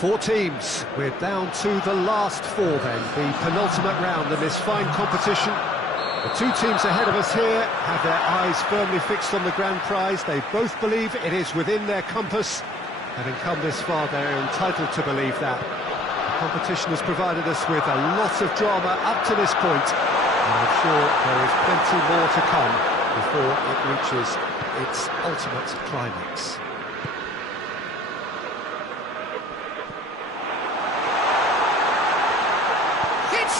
Four teams. We're down to the last four then, the penultimate round in this fine competition. The two teams ahead of us here have their eyes firmly fixed on the grand prize. They both believe it is within their compass. Having come this far, they're entitled to believe that. The competition has provided us with a lot of drama up to this point, and I'm sure there is plenty more to come before it reaches its ultimate climax.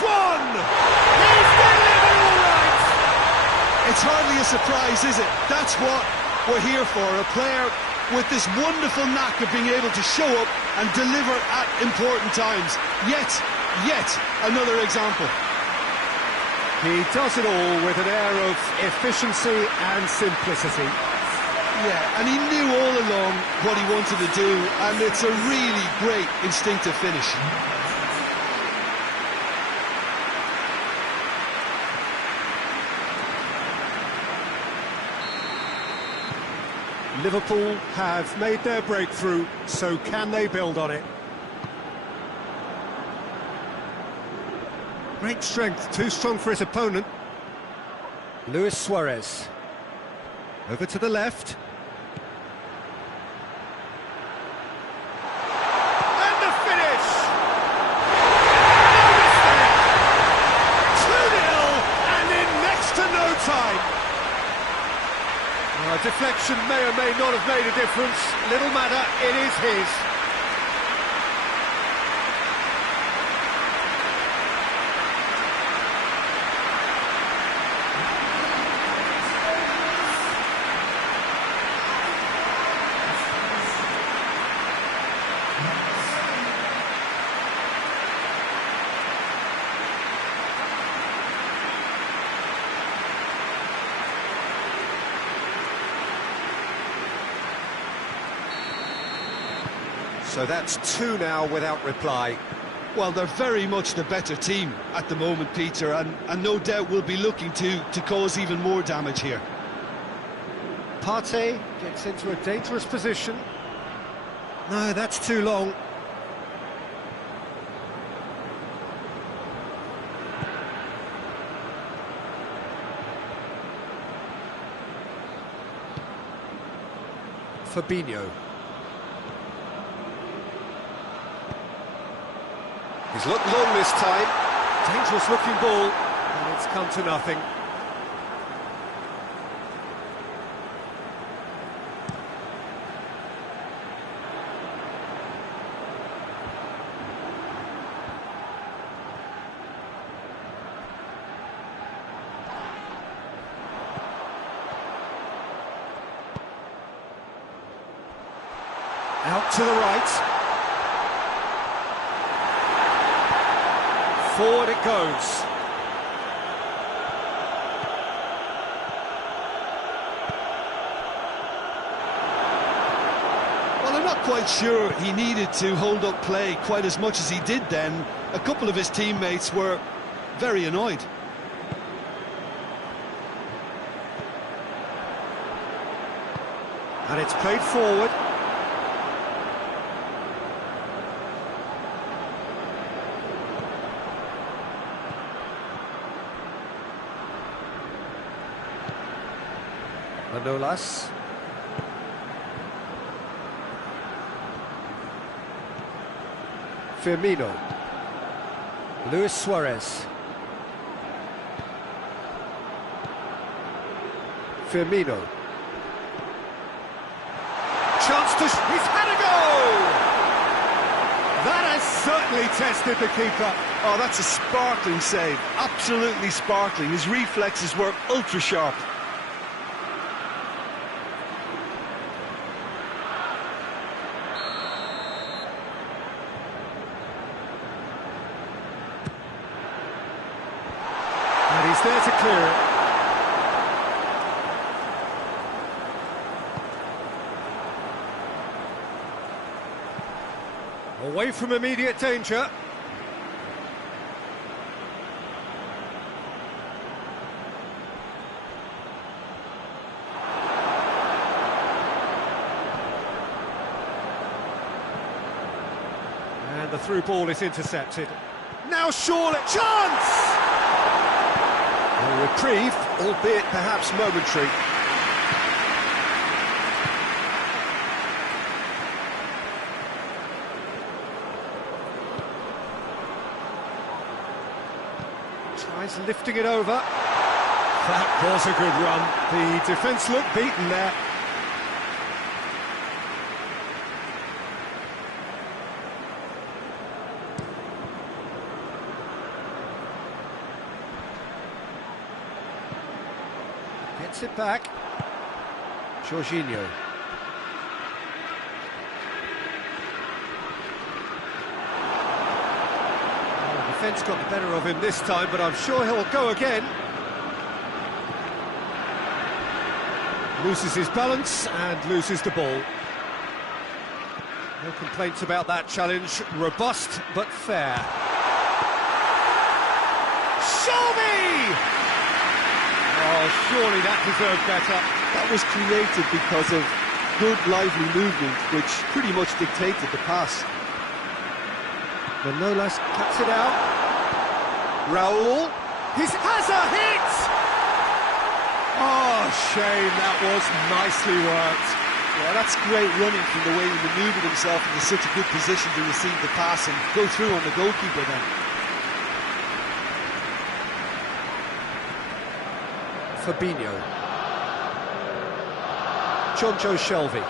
One! He's delivered all right! It's hardly a surprise, is it? That's what we're here for, a player with this wonderful knack of being able to show up and deliver at important times. Yet another example. He does it all with an air of efficiency and simplicity. Yeah, and he knew all along what he wanted to do, and it's a really great instinctive finish. Liverpool have made their breakthrough, so can they build on it? Great strength, too strong for his opponent. Luis Suarez. Over to the left. And the finish! No mistake! 2-0 and in next to no time. Deflection may or may not have made a difference. Little matter, it is his. So that's two now without reply. Well, they're very much the better team at the moment, Peter, and no doubt will be looking to cause even more damage here. Partey gets into a dangerous position. No, that's too long. Fabinho. He's looked long this time. Dangerous looking ball, and it's come to nothing. Out to the right. Forward it goes. Well, I'm not quite sure he needed to hold up play quite as much as he did then. A couple of his teammates were very annoyed. And it's played forward. Manolas. Firmino. Luis Suarez. Firmino. Chance to... he's had a goal! That has certainly tested the keeper. Oh, that's a sparkling save. Absolutely sparkling. His reflexes were ultra sharp. And he's there to clear it. Away from immediate danger. And the through ball is intercepted. Now surely, chance! A reprieve, albeit perhaps momentary. Tries lifting it over. That was a good run. The defence looked beaten there. Gets it back. Jorginho. The defence got the better of him this time, but I'm sure he'll go again. Loses his balance and loses the ball. No complaints about that challenge. Robust but fair. Show me! Oh, surely that deserved better. That was created because of good, lively movement, which pretty much dictated the pass. Manolas cuts it out. Raul. He has a hit! Oh, shame, that was nicely worked. Yeah, that's great running from the way he manoeuvred himself into such a good position to receive the pass and go through on the goalkeeper then. Fabinho. Choncho Shelvey.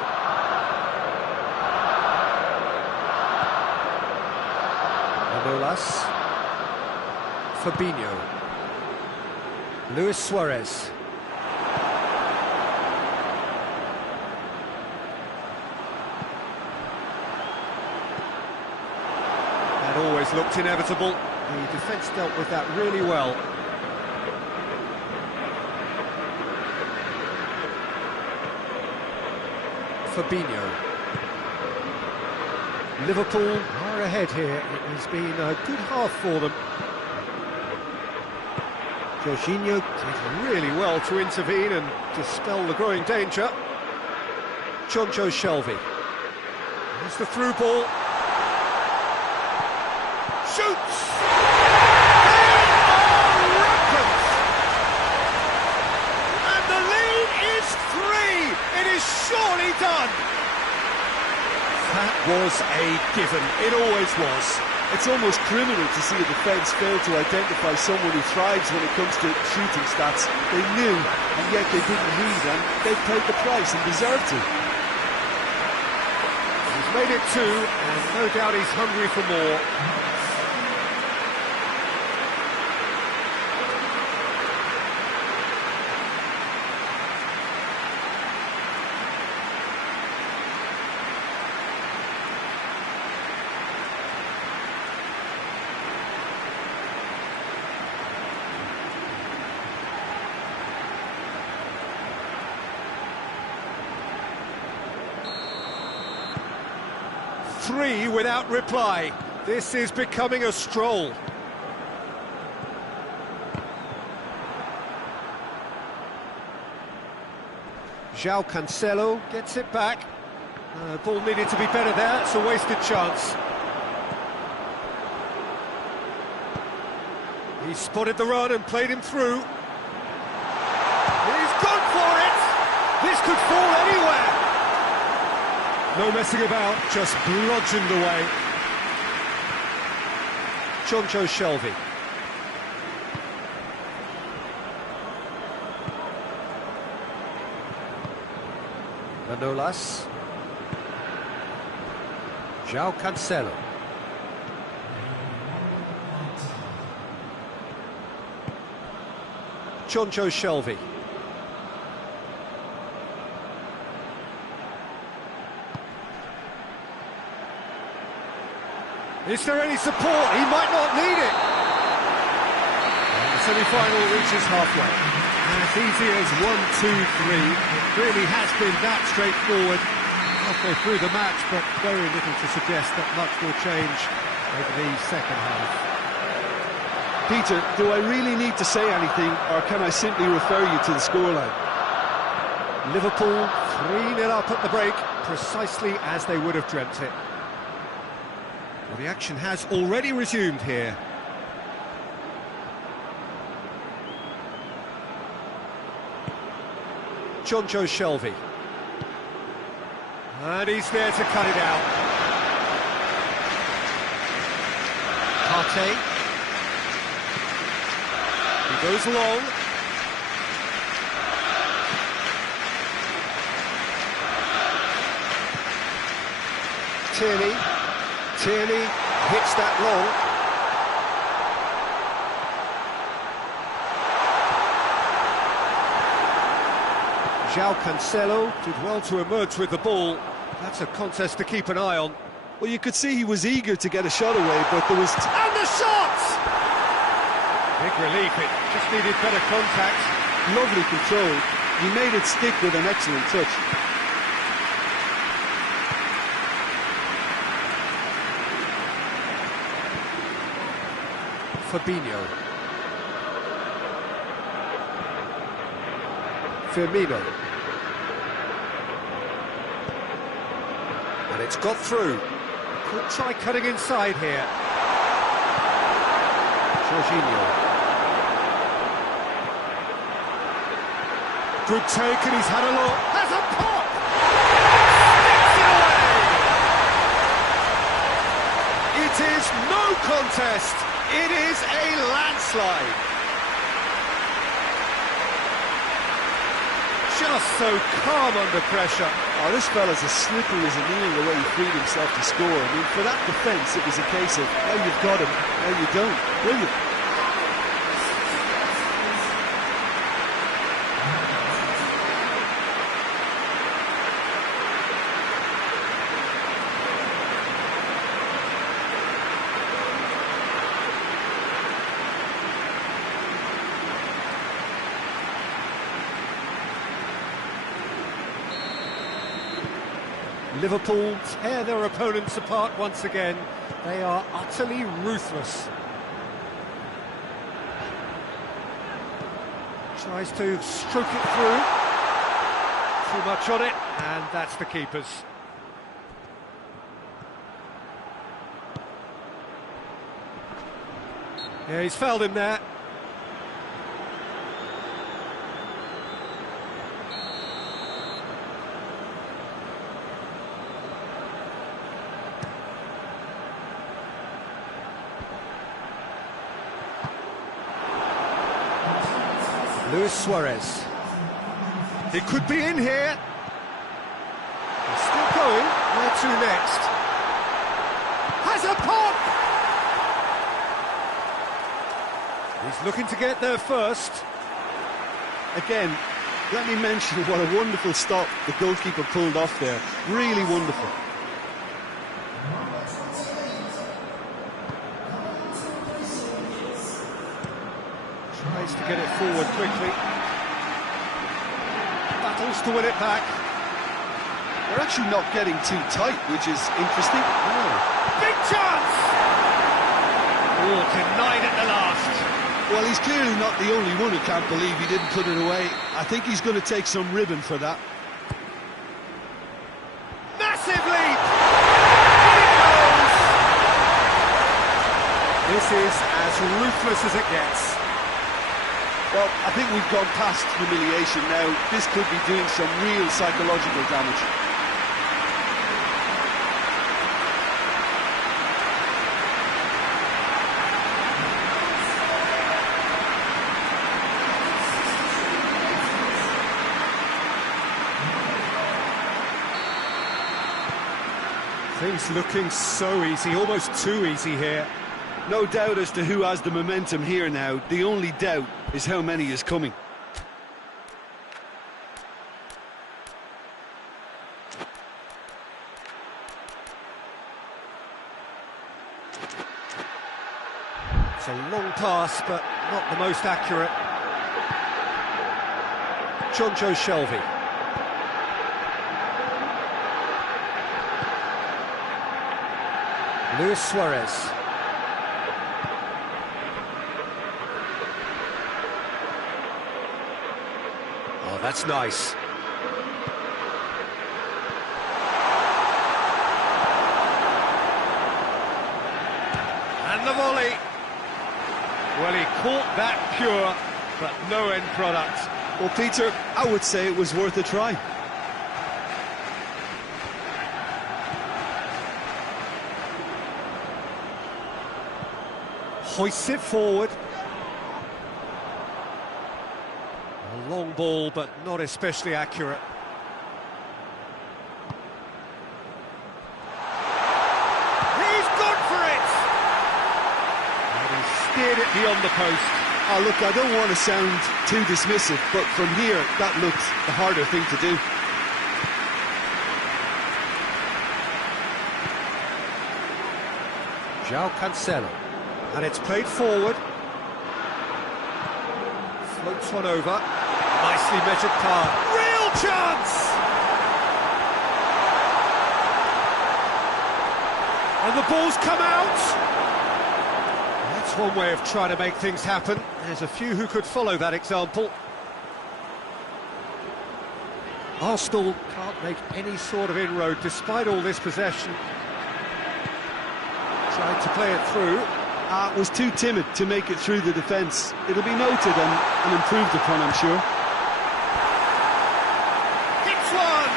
Manolas. Fabinho. Luis Suarez. That always looked inevitable. The defence dealt with that really well. Fabinho. Liverpool are ahead here. It has been a good half for them. Jorginho did really well to intervene and dispel the growing danger. Choncho Shelvey. Here's the through ball. Shoots! And the lead is 3! It is surely done! That was a given. It always was. It's almost criminal to see a defence fail to identify someone who thrives when it comes to shooting stats. They knew, and yet they didn't heed, and they paid the price and deserved to. He's made it 2, and no doubt he's hungry for more. Three without reply. This is becoming a stroll. João Cancelo gets it back. Ball needed to be better there. It's a wasted chance. He spotted the run and played him through. He's gone for it! This could fall anywhere! No messing about, just bludgeoned away. Choncho Shelvey. Manolas. João Cancelo. Choncho Shelvey. Is there any support? He might not need it. And the semi-final reaches halfway. As easy as 1, 2, 3. It really has been that straightforward halfway through the match, but very little to suggest that much will change over the second half. Peter, do I really need to say anything, or can I simply refer you to the scoreline? Liverpool 3-0 up at the break, precisely as they would have dreamt it. Well, the action has already resumed here. Jonjo Shelvey. And he's there to cut it out. Partey. He goes long. Tierney hits that long. João Cancelo did well to emerge with the ball. That's a contest to keep an eye on. Well, you could see he was eager to get a shot away, but there was... And the shot! Big relief, it just needed better contact. Lovely control. He made it stick with an excellent touch. Fabinho. Firmino. And it's got through. Could try cutting inside here. Jorginho. Good take, and he's had a look. Has a pop! Sticks it away! It is no contest. It is a landslide. Just so calm under pressure. Oh, this fella's as slippery as a needle the way he freed himself to score. I mean, for that defence, it was a case of, now you've got him, now you don't. Brilliant. Liverpool tear their opponents apart once again. They are utterly ruthless. Tries to stroke it through. Too much on it, and that's the keeper's. Yeah, he's fouled him there. Luis Suarez. He could be in here. He's still going. Where to next? Has a pop! He's looking to get there first. Again, let me mention what a wonderful stop the goalkeeper pulled off there. Really wonderful. Tries to get it forward quickly. Battles to win it back. They're actually not getting too tight, which is interesting. Oh. Big chance! Oh, denied at the last. Well, he's clearly not the only one who can't believe he didn't put it away. I think he's going to take some ribbon for that. Massive leap! In it goes! This is as ruthless as it gets. Well, I think we've gone past humiliation now. This could be doing some real psychological damage. Things looking so easy, almost too easy here. No doubt as to who has the momentum here now. The only doubt is how many is coming. It's a long pass, but not the most accurate. Jonjo Shelvey. Luis Suarez. Oh, that's nice. caught that pure, but no end product. Well, Peter, I would say it was worth a try. Hoists it forward. A long ball, but not especially accurate. He's gone for it! And he steered it beyond the post. Oh, look, I don't want to sound too dismissive, but from here, that looked the harder thing to do. João Cancelo. And it's played forward. Floats one over. Nicely measured pass. Real chance! And the ball's come out. That's one way of trying to make things happen. There's a few who could follow that example. Arsenal can't make any sort of inroad despite all this possession. Tried to play it through. Was too timid to make it through the defence. It'll be noted and improved upon, I'm sure. Hits one!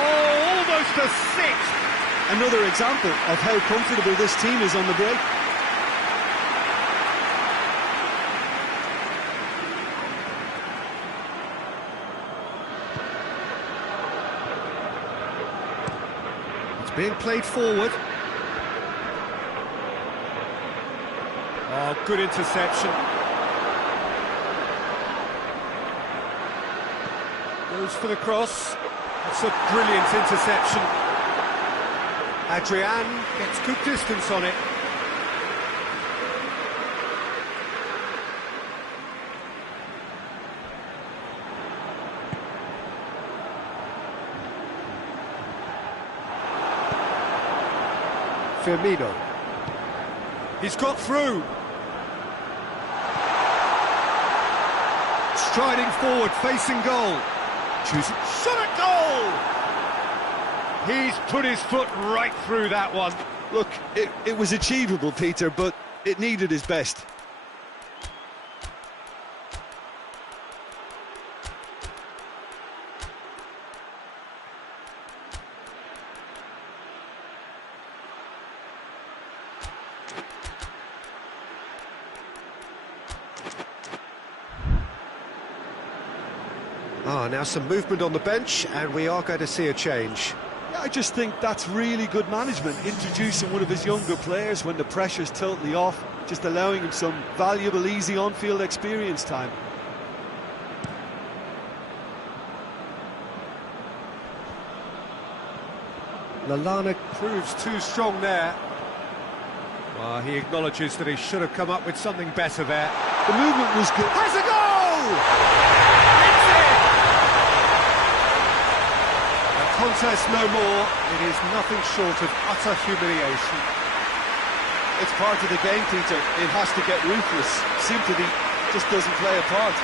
Oh, almost a six! Another example of how comfortable this team is on the break. It's being played forward. Oh, good interception. Goes for the cross. That's a brilliant interception. Adrian gets good distance on it. Firmino. He's got through. Striding forward, facing goal. Choosing shot at goal! He's put his foot right through that one. Look, it was achievable, Peter, but it needed his best. Now some movement on the bench, and we are going to see a change. Yeah, I just think that's really good management, introducing one of his younger players when the pressure's totally off, just allowing him some valuable, easy on-field experience time. Lallana proves too strong there. Well, he acknowledges that he should have come up with something better there. The movement was good. Has a goal! Contest no more. It is nothing short of utter humiliation. It's part of the game, Peter. It has to get ruthless. Sympathy just doesn't play a part.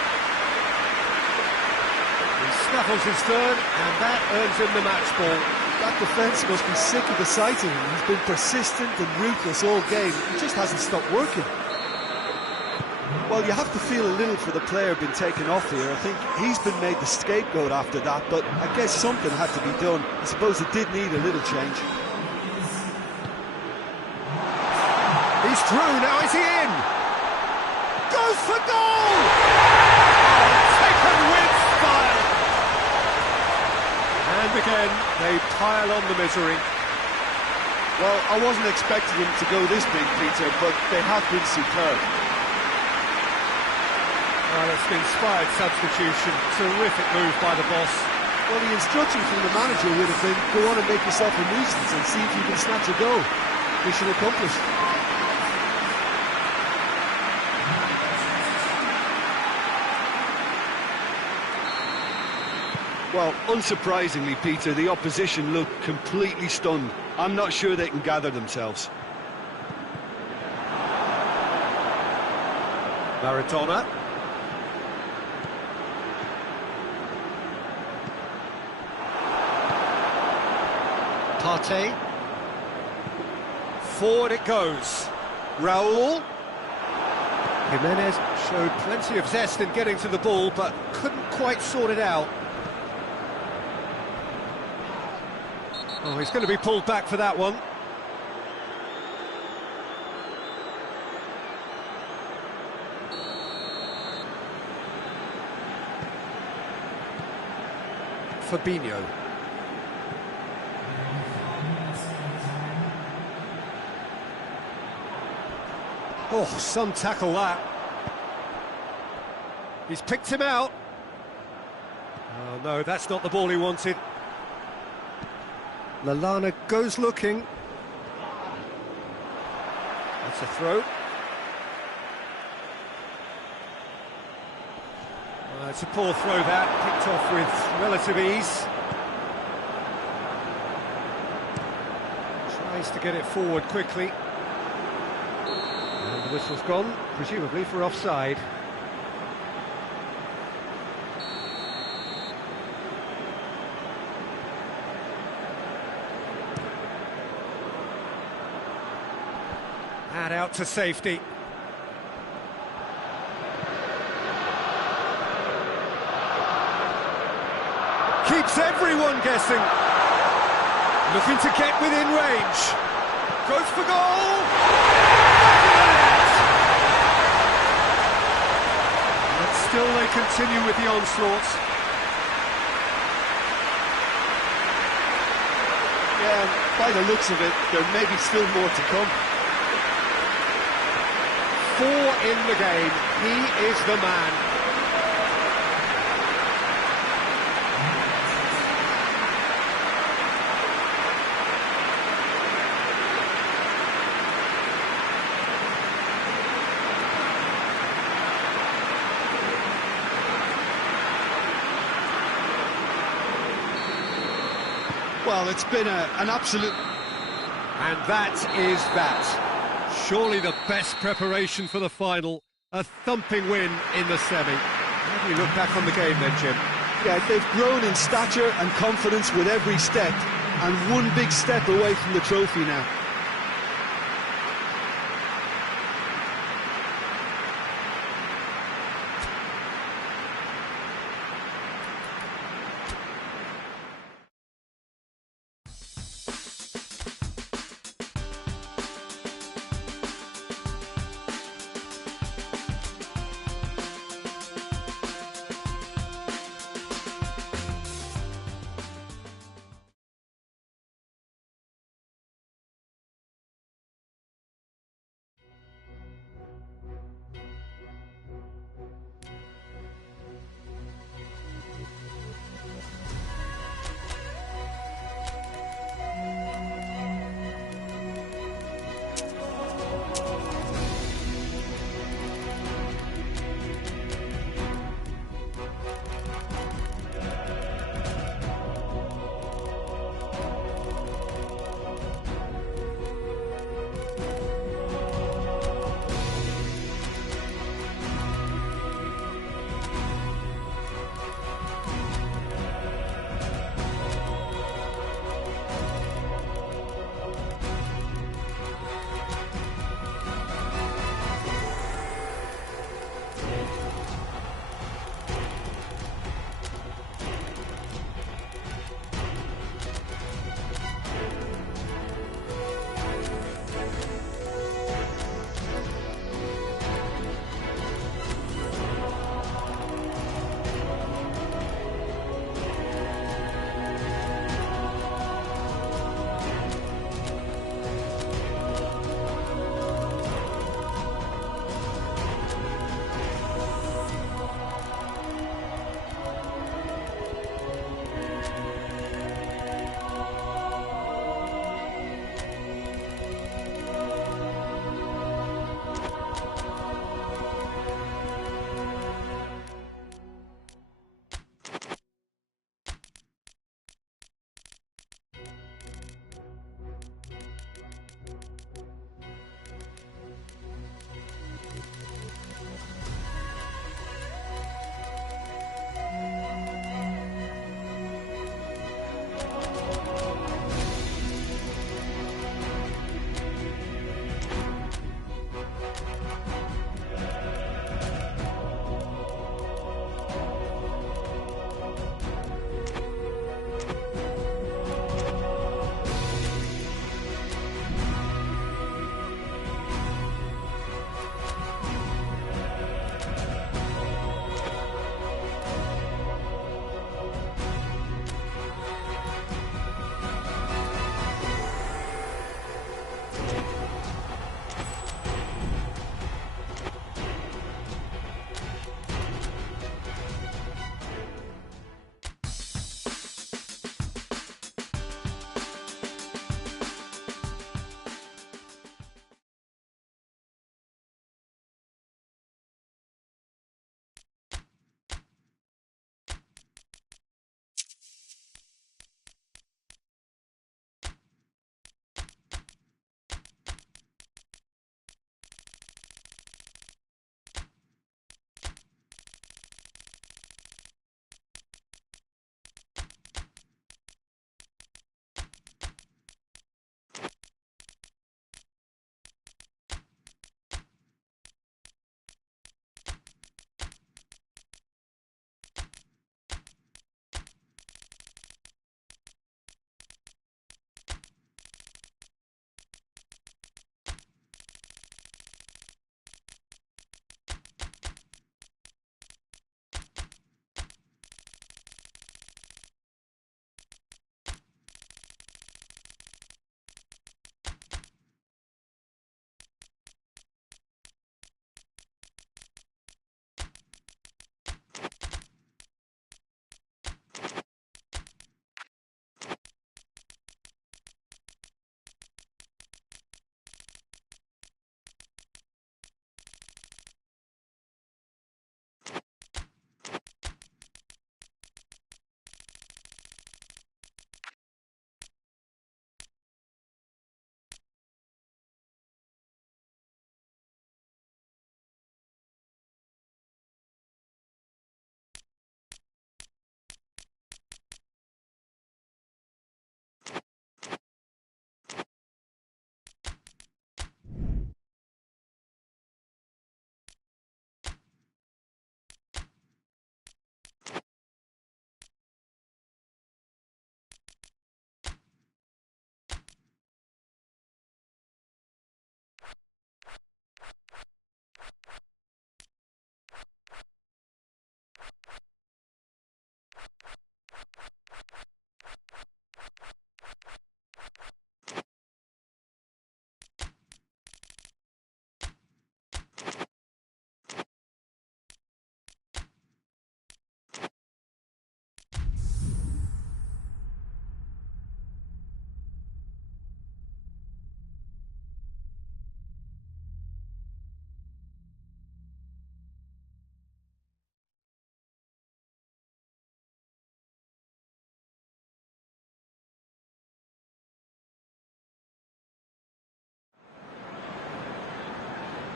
He snaffles his third, and that earns him the match ball. That defence must be sick of the sight of him. He's been persistent and ruthless all game. He just hasn't stopped working. Well, you have to feel a little for the player being taken off here. I think he's been made the scapegoat after that, but I guess something had to be done. I suppose it did need a little change. He's through, now is he in? Goes for goal! Oh, taken with style! And again, they pile on the misery. Well, I wasn't expecting them to go this big, Peter, but they have been superb. Well, it's an inspired substitution. Terrific move by the boss. Well, the instruction from the manager would have been, go on and make yourself a nuisance and see if you can snatch a goal. Mission accomplished. Well, unsurprisingly, Peter, the opposition looked completely stunned. I'm not sure they can gather themselves. Maradona. Partey. Forward it goes. Raul. Jimenez showed plenty of zest in getting to the ball, but couldn't quite sort it out. Oh, he's going to be pulled back for that one. Fabinho. Oh, some tackle that. He's picked him out. Oh no, that's not the ball he wanted. Lallana goes looking. That's a throw. It's a poor throw that, picked off with relative ease. Tries to get it forward quickly. And the whistle's gone, presumably for offside. And out to safety. Keeps everyone guessing. Looking to get within range. Goes for goal. But still they continue with the onslaughts. Yeah, by the looks of it, there may be still more to come. 4 in the game. He is the man. Well, it's been an absolute... And that is that. Surely the best preparation for the final. A thumping win in the semi. How do you look back on the game then, Jim? Yeah, they've grown in stature and confidence with every step, and one big step away from the trophy now.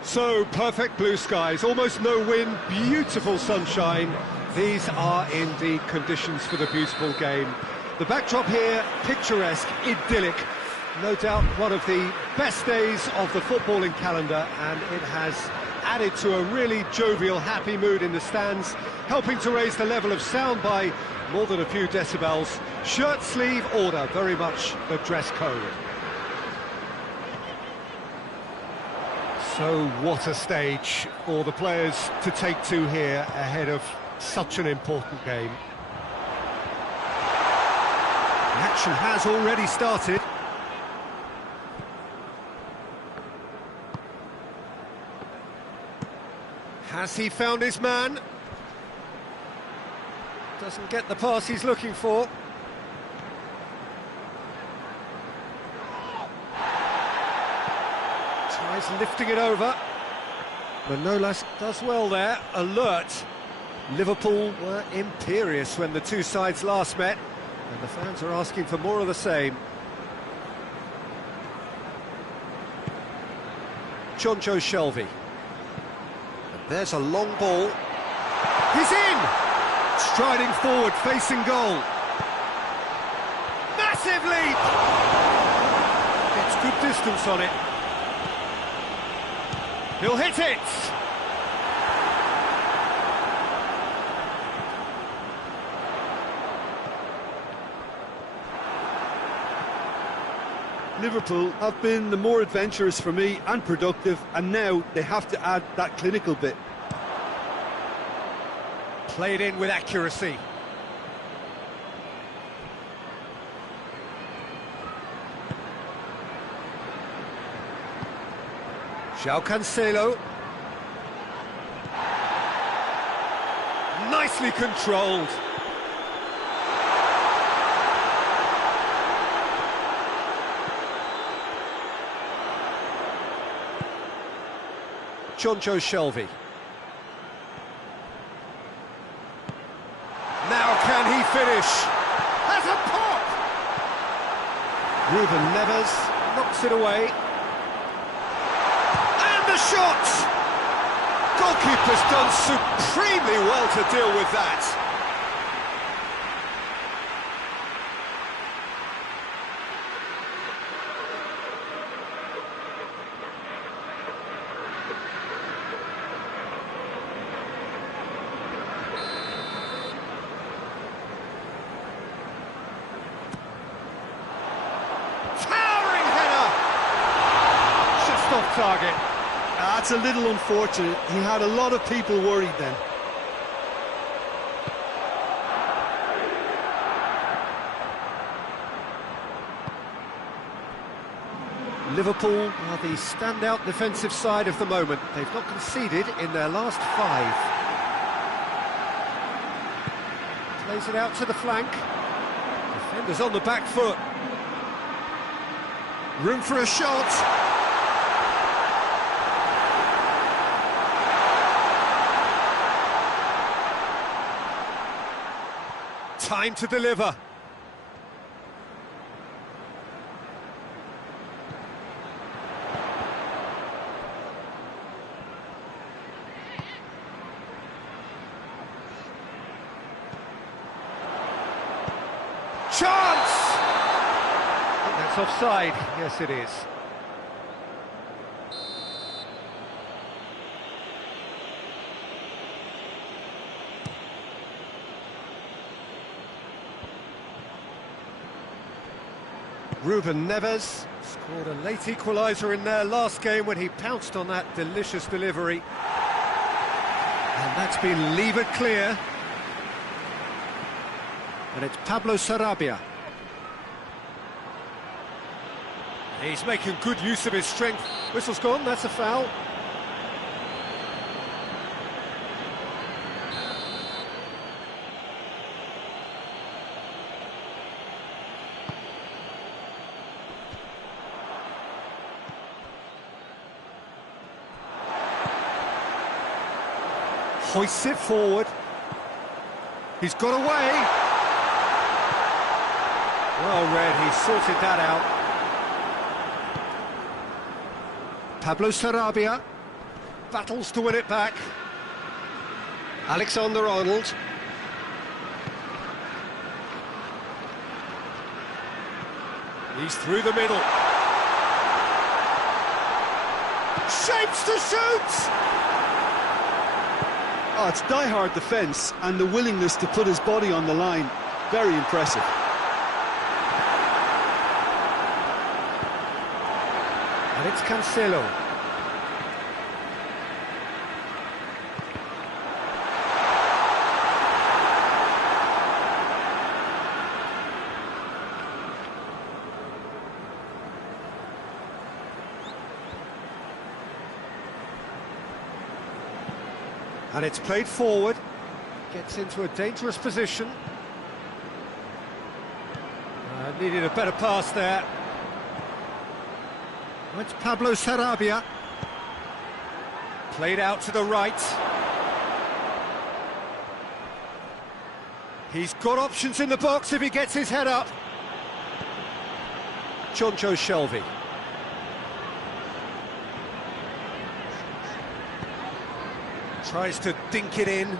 So, perfect blue skies, almost no wind, beautiful sunshine. These are indeed conditions for the beautiful game. The backdrop here, picturesque, idyllic. No doubt one of the best days of the footballing calendar, and it has added to a really jovial, happy mood in the stands, helping to raise the level of sound by more than a few decibels. Shirt-sleeve order, very much the dress code. So what a stage for the players to take to here ahead of such an important game. The action has already started. Has he found his man? Doesn't get the pass he's looking for. Tries lifting it over. Manolas does well there, alert. Liverpool were imperious when the two sides last met, and the fans are asking for more of the same. Jonjo Shelvey. And there's a long ball. He's in! Striding forward, facing goal. Massive leap! Gets good distance on it. He'll hit it! Liverpool have been the more adventurous for me and productive, and now they have to add that clinical bit. Played in with accuracy. João Cancelo. Nicely controlled. Jonjo Shelvey. Now can he finish? Has a pop! Ruben Neves knocks it away. And the shot! Goalkeeper's done supremely well to deal with that. Off target. That's a little unfortunate. He had a lot of people worried then. Liverpool are the standout defensive side of the moment. They've not conceded in their last 5. Plays it out to the flank. Defenders on the back foot. Room for a shot. Time to deliver. Chance! I think that's offside. Yes, it is. Ruben Neves scored a late equaliser in their last game when he pounced on that delicious delivery. And that's been levered clear. And it's Pablo Sarabia. He's making good use of his strength. Whistle's gone, that's a foul. Hoists it forward. He's got away. Well read, he sorted that out. Pablo Sarabia battles to win it back. Alexander-Arnold. He's through the middle. Shapes to shoot! Oh, it's die-hard defence and the willingness to put his body on the line. Very impressive. And it's Cancelo. And it's played forward, gets into a dangerous position. Needed a better pass there. It's Pablo Sarabia. Played out to the right. He's got options in the box if he gets his head up. Jonjo Shelvey. Tries to dink it in.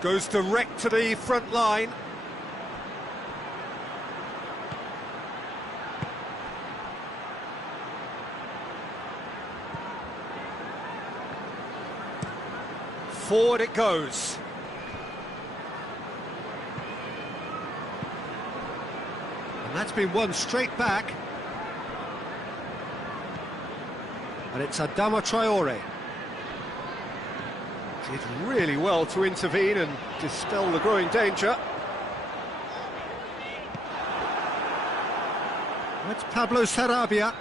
Goes direct to the front line. Forward it goes. And that's been won straight back. And it's Adama Traore. Did really well to intervene and dispel the growing danger. It's Pablo Sarabia.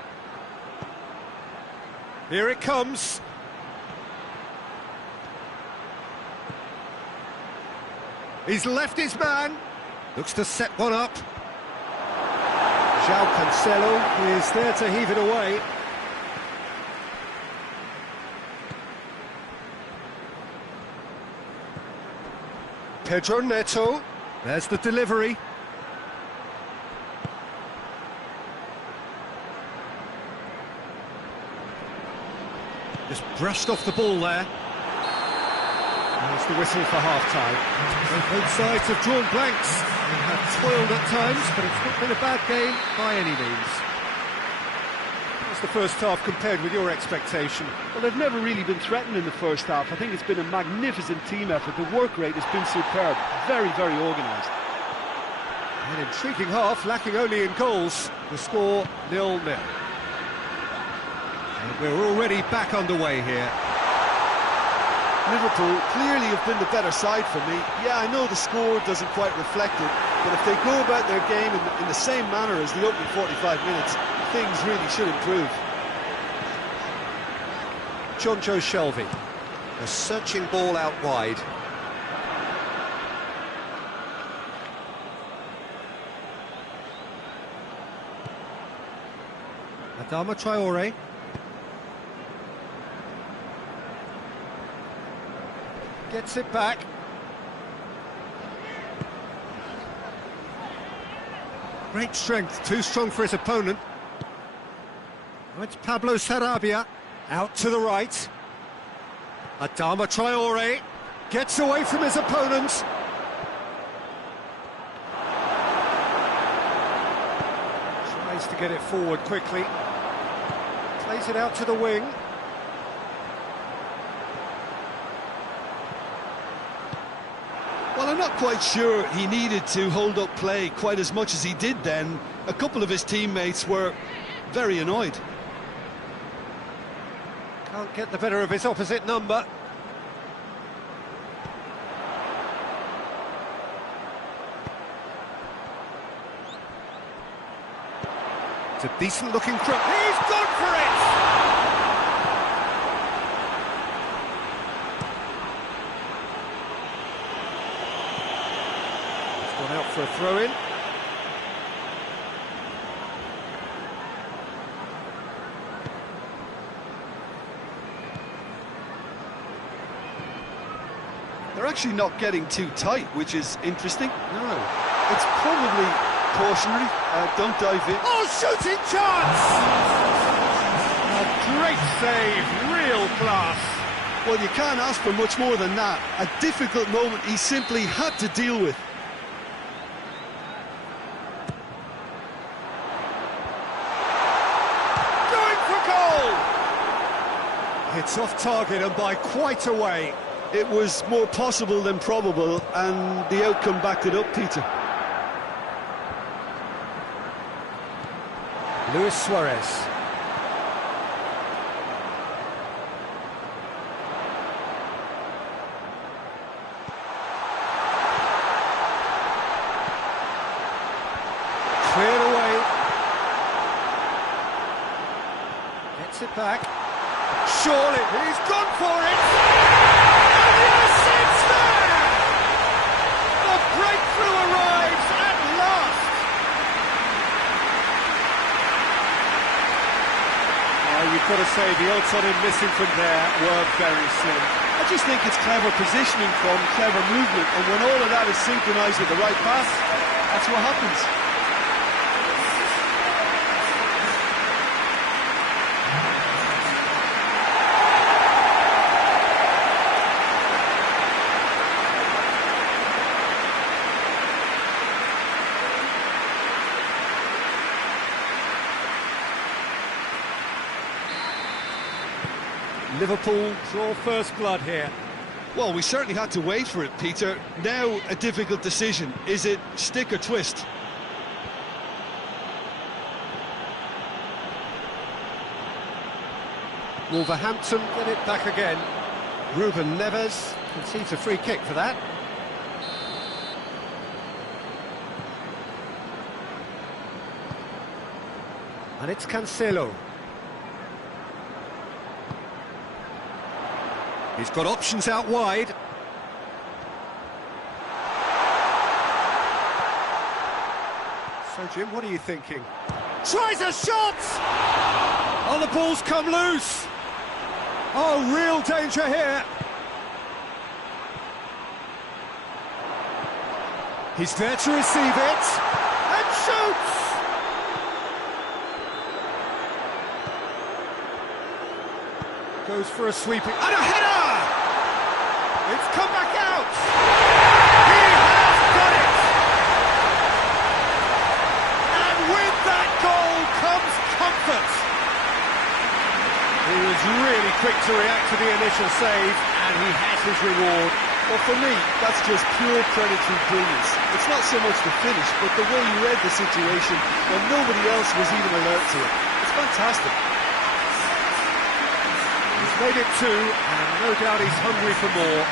Here it comes. He's left his man. Looks to set one up. João Cancelo is there to heave it away. Pedro Neto, there's the delivery. Just brushed off the ball there. There's the whistle for half-time. Both sides have drawn blanks. They have toiled at times, but it's not been a bad game by any means. How's the first half compared with your expectation? Well, they've never really been threatened in the first half. I think it's been a magnificent team effort. The work rate has been superb. Very, very organised. An intriguing half, lacking only in goals. The score 0-0. And we're already back underway here. Liverpool clearly have been the better side for me. Yeah, I know the score doesn't quite reflect it, but if they go about their game in the same manner as the opening 45 minutes, things really should improve. Jonjo Shelvey. A searching ball out wide. Adama Traore. Gets it back. Great strength, too strong for his opponent. Oh, it's Pablo Sarabia, out to the right. Adama Traore gets away from his opponent. Tries to get it forward quickly. Plays it out to the wing. Well, I'm not quite sure he needed to hold up play quite as much as he did then. A couple of his teammates were very annoyed. Can't get the better of his opposite number. It's a decent-looking cross. He's gone for it! He's gone out for a throw-in. They're actually not getting too tight, which is interesting. No. It's probably cautionary. Don't dive in. Oh, shooting chance! A great save, real class. Well, you can't ask for much more than that. A difficult moment he simply had to deal with. Going for goal! It's off target and by quite a way. It was more possible than probable, and the outcome backed it up, Peter. Luis Suarez. Cleared away. Gets it back. Surely, he's gone for it! And yes, it's there! The breakthrough arrives at last! You've got to say, the odds on him missing from there were very slim. I just think it's clever positioning from clever movement, and when all of that is synchronised with the right pass, that's what happens. Liverpool draw first blood here. Well, we certainly had to wait for it, Peter. Now a difficult decision. Is it stick or twist? Wolverhampton get it back again. Ruben Neves concedes a free kick for that. And it's Cancelo. He's got options out wide. So, Jim, what are you thinking? Tries a shot! Oh, the ball's come loose! Oh, real danger here! He's there to receive it, and shoots! Goes for a sweeping, and a header! It's come back out! He has done it! And with that goal comes comfort! He was really quick to react to the initial save, and he has his reward. Well, for me, that's just pure predatory brilliance. It's not so much the finish, but the way he read the situation when nobody else was even alert to it. It's fantastic. He's made it two, and no doubt he's hungry for more.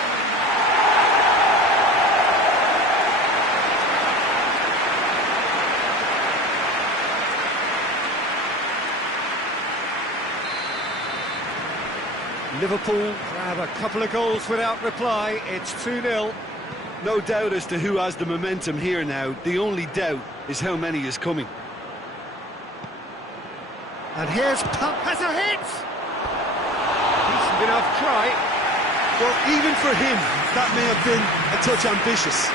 Liverpool grab a couple of goals without reply. It's 2-0. No doubt as to who has the momentum here now. The only doubt is how many is coming. And here's Pump, has a hit! Decent enough try. Well, even for him, that may have been a touch ambitious.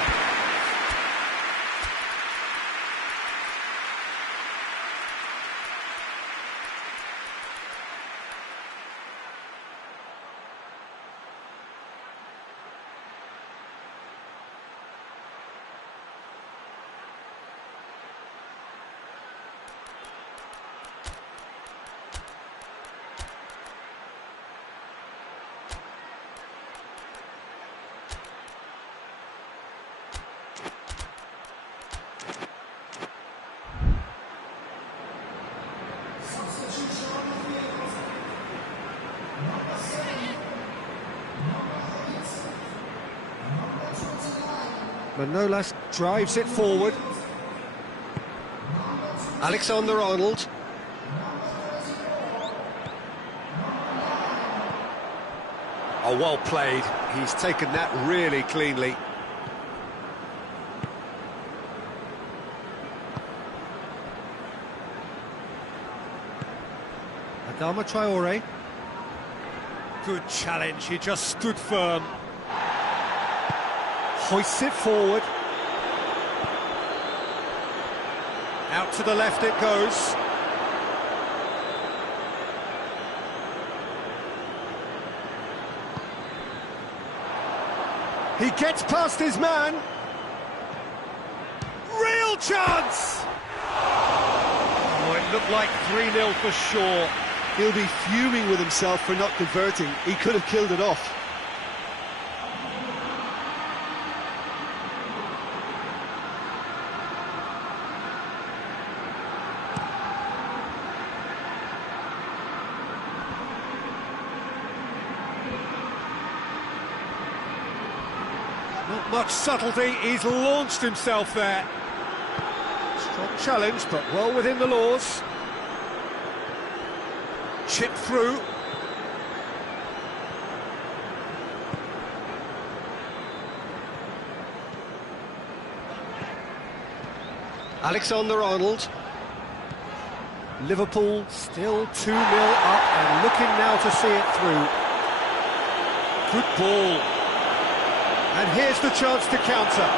Manolas drives it forward. Alexander-Arnold. Oh, well played. He's taken that really cleanly. Adama Traore. Good challenge, he just stood firm. Hoists it forward. Out to the left it goes. He gets past his man. Real chance! Oh, it looked like 3-0 for sure. He'll be fuming with himself for not converting. He could have killed it off. Not much subtlety, he's launched himself there. Strong challenge, but well within the laws. Chip through. Alexander-Arnold. Liverpool still 2-0 up and looking now to see it through. Good ball. And here's the chance to counter.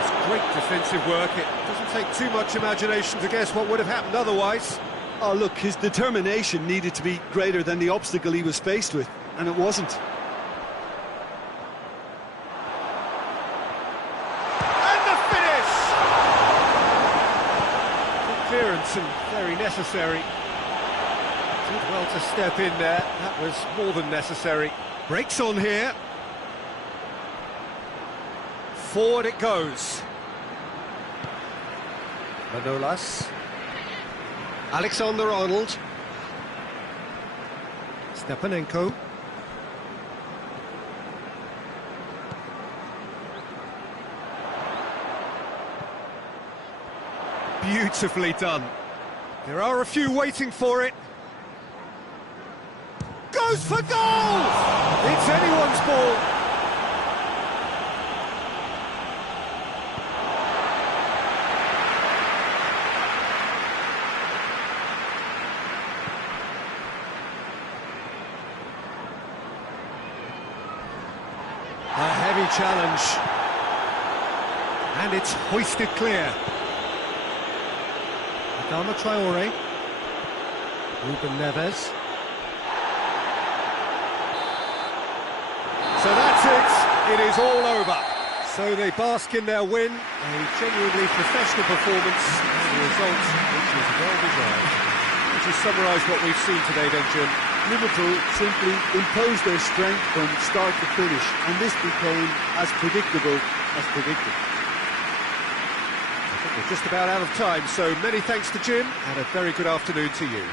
It's great defensive work. It doesn't take too much imagination to guess what would have happened otherwise. Oh, look, his determination needed to be greater than the obstacle he was faced with, and it wasn't. And the finish! Good clearance and very necessary. Did well to step in there. That was more than necessary. Breaks on here. Forward it goes. Manolas. Alexander-Arnold. Stepanenko. Beautifully done. There are a few waiting for it. Goes for goal! It's anyone's ball. A heavy challenge, and it's hoisted clear. Adama Traore, Ruben Neves. So that's it, it is all over. So they bask in their win, a genuinely professional performance, and the result which is well deserved. Would you summarise what we've seen today then, Jim? Liverpool simply imposed their strength from start to finish, and this became as predictable as predicted. I think we're just about out of time, so many thanks to Jim, and a very good afternoon to you.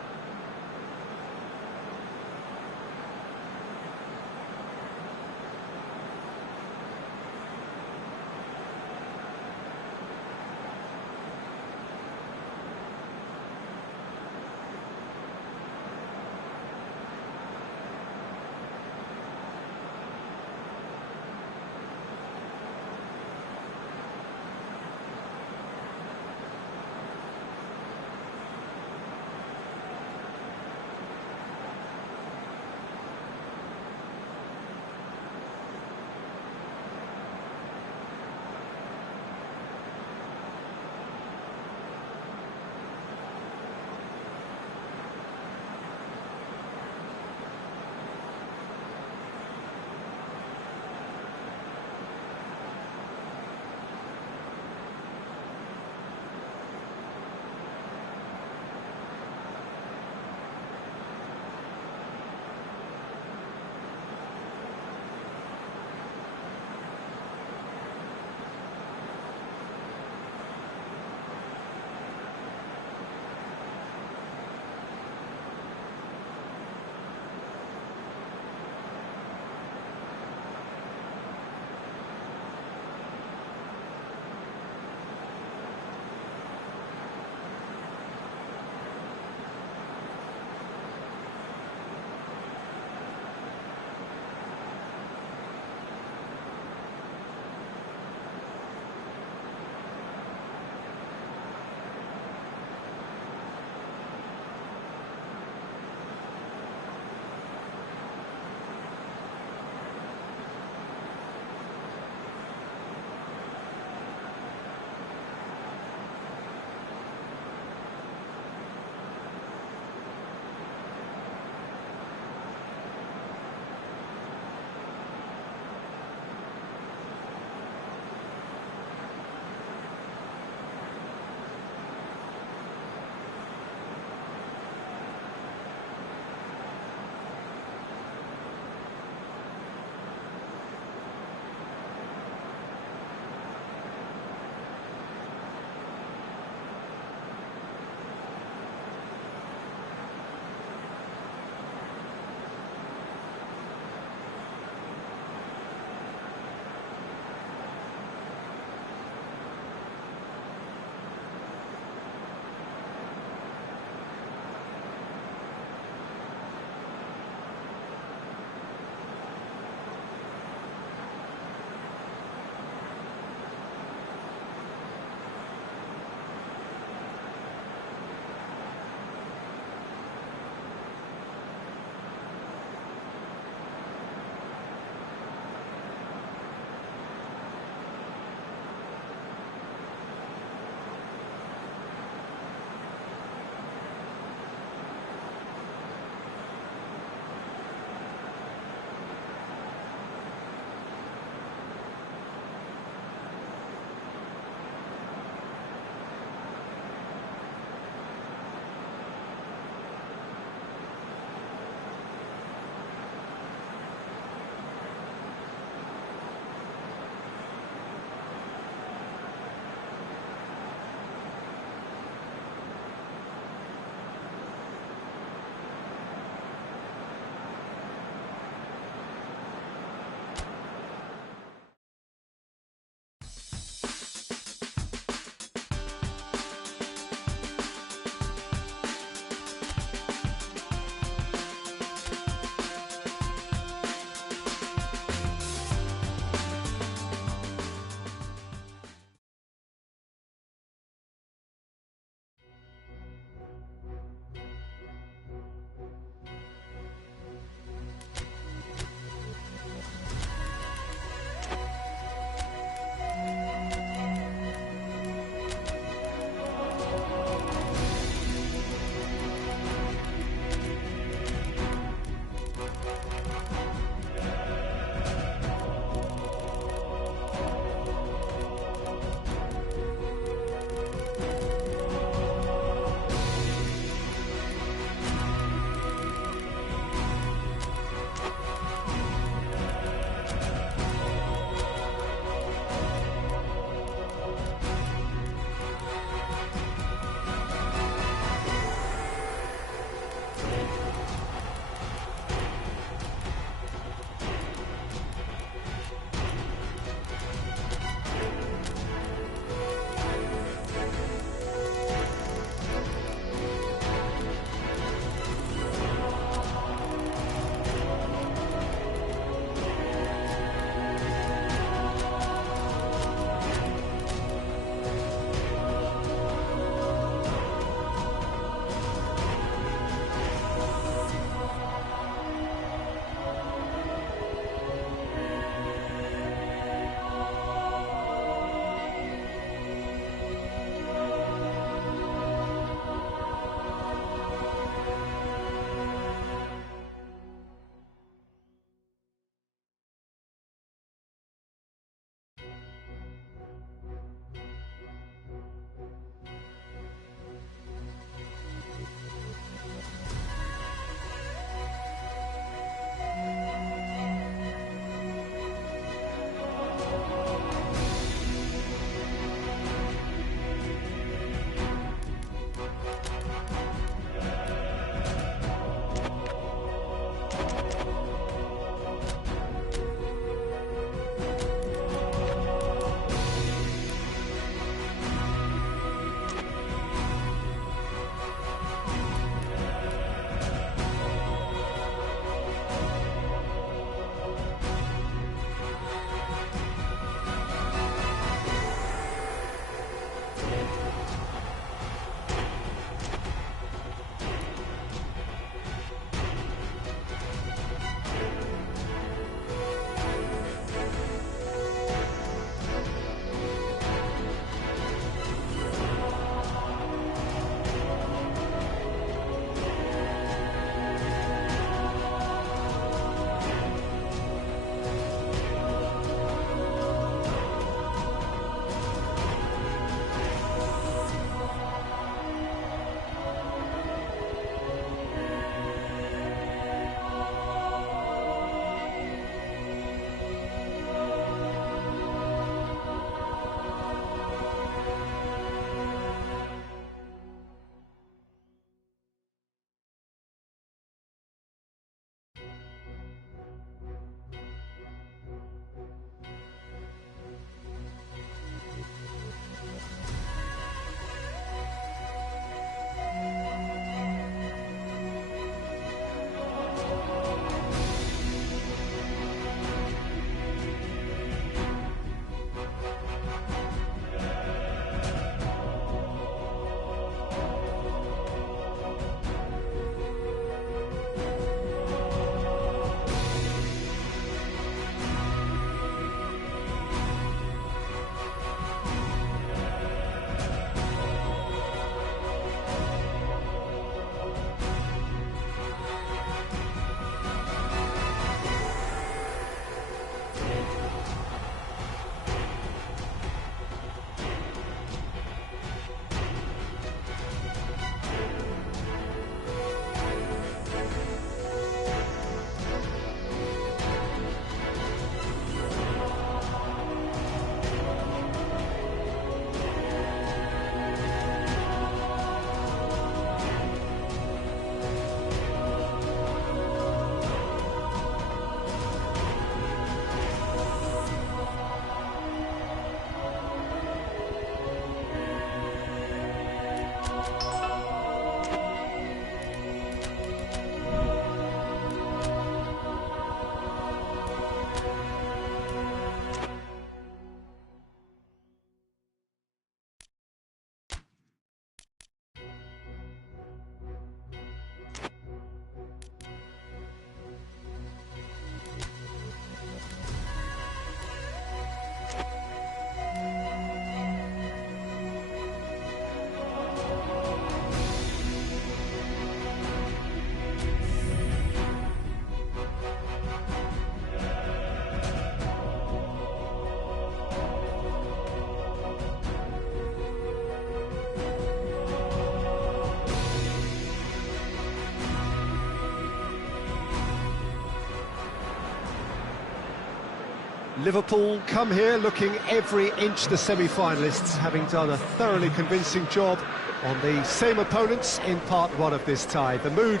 Liverpool come here looking every inch the semi-finalists, having done a thoroughly convincing job on the same opponents in part one of this tie. The mood,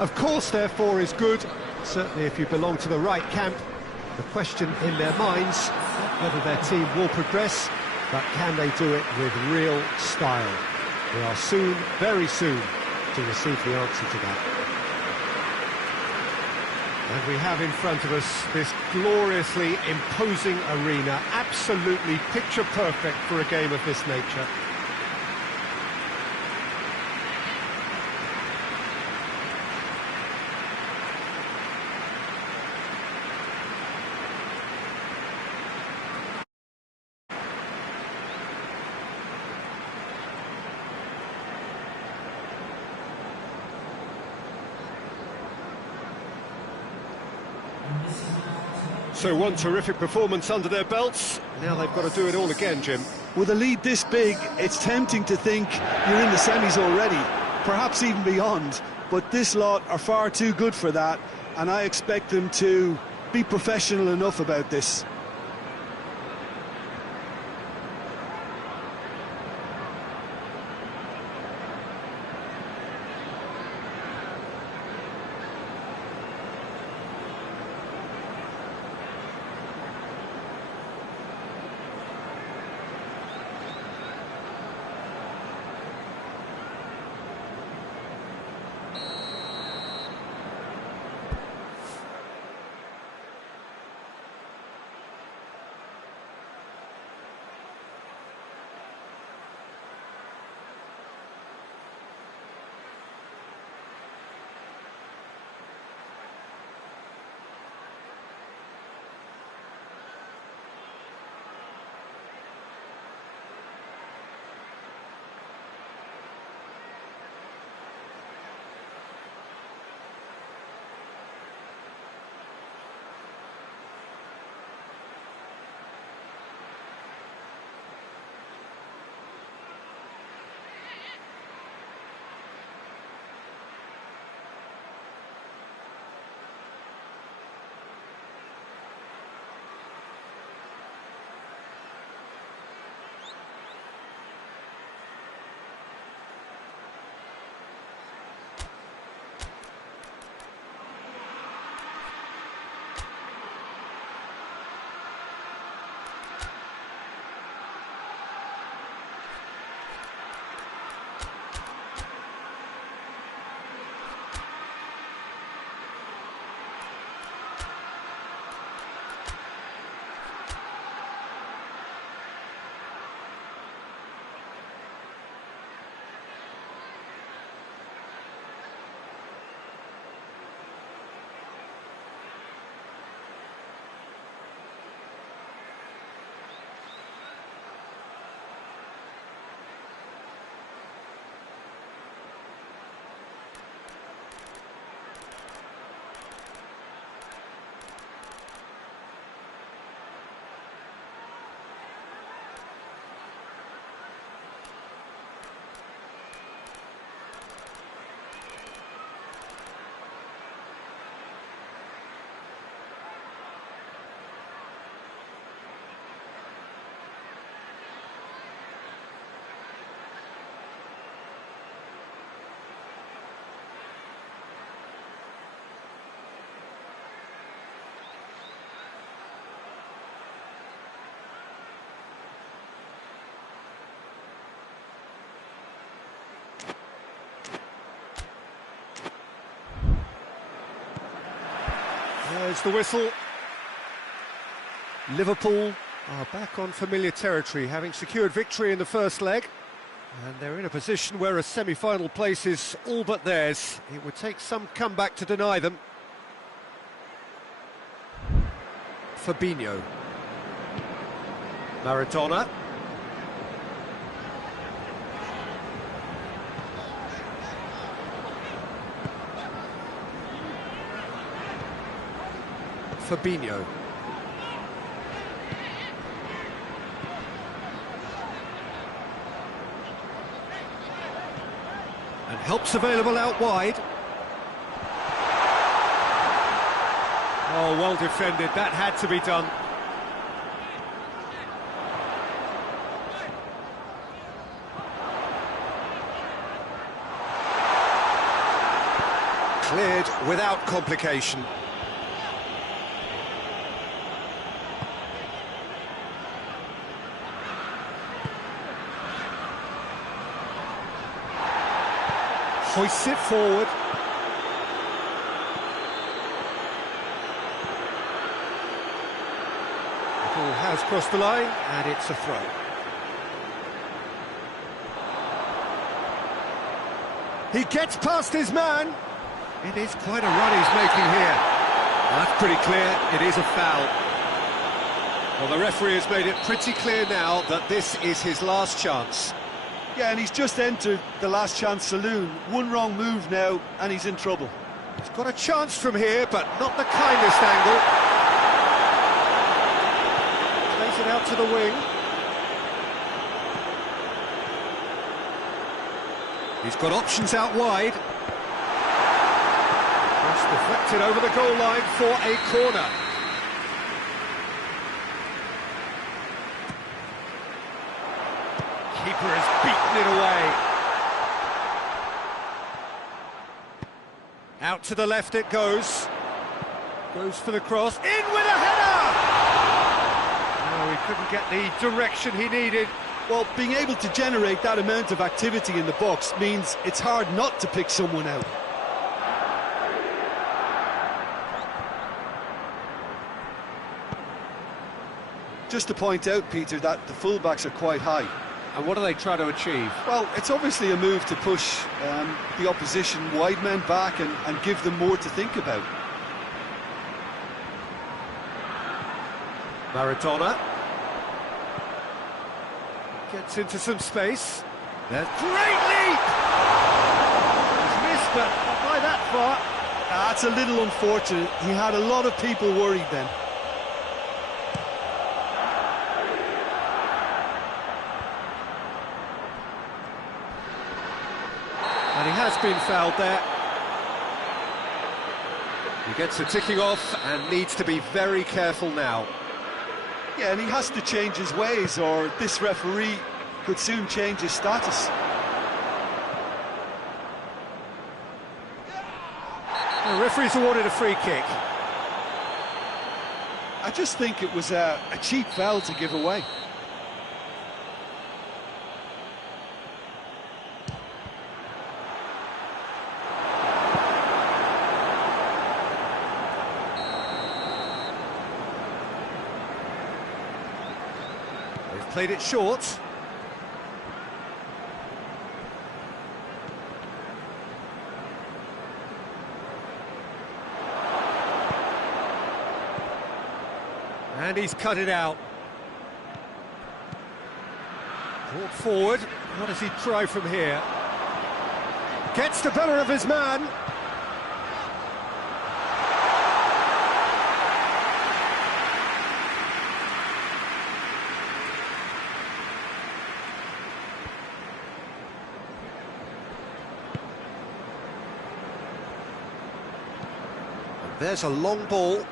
of course, therefore, is good, certainly if you belong to the right camp. The question in their minds, not whether their team will progress, but can they do it with real style? We are soon, very soon, to receive the answer to that. And we have in front of us this gloriously imposing arena, absolutely picture perfect for a game of this nature. So one terrific performance under their belts, now they've got to do it all again, Jim. With a lead this big, it's tempting to think you're in the semis already, perhaps even beyond, but this lot are far too good for that, and I expect them to be professional enough about this. There's the whistle. Liverpool are back on familiar territory, having secured victory in the first leg. And they're in a position where a semi-final place is all but theirs. It would take some comeback to deny them. Fabinho. Maradona. Fabinho. And help's available out wide. Oh, well defended, that had to be done. Cleared without complication. Hoists it forward. The ball has crossed the line, and it's a throw. He gets past his man. It is quite a run he's making here. Well, that's pretty clear, it is a foul. Well, the referee has made it pretty clear now that this is his last chance. Yeah, and he's just entered the last chance saloon. One wrong move now, and he's in trouble. He's got a chance from here, but not the kindest angle. Plays it out to the wing. He's got options out wide. Cross deflected over the goal line for a corner. Keeper has beaten it away. Out to the left it goes. Goes for the cross. In with a header! No, he couldn't get the direction he needed. Well, being able to generate that amount of activity in the box means it's hard not to pick someone out. Just to point out, Peter, that the fullbacks are quite high. And what are they trying to achieve? Well, it's obviously a move to push the opposition wide men back and give them more to think about. Maradona gets into some space. There's great leap! He's missed, but not by that far. That's a little unfortunate. He had a lot of people worried then. And he has been fouled there. He gets a ticking off and needs to be very careful now. Yeah, and he has to change his ways, or this referee could soon change his status. The referee's awarded a free kick. I just think it was a cheap foul to give away. They've played it short. And he's cut it out. Brought forward. What does he try from here? Gets the better of his man. There's a long ball.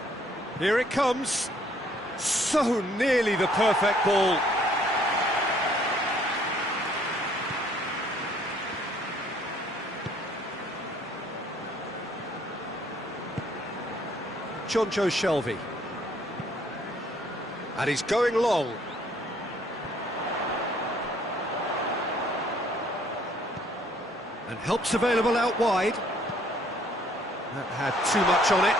Here it comes. So nearly the perfect ball. Jonjo Shelvey. And he's going long. And help's available out wide. That had too much on it.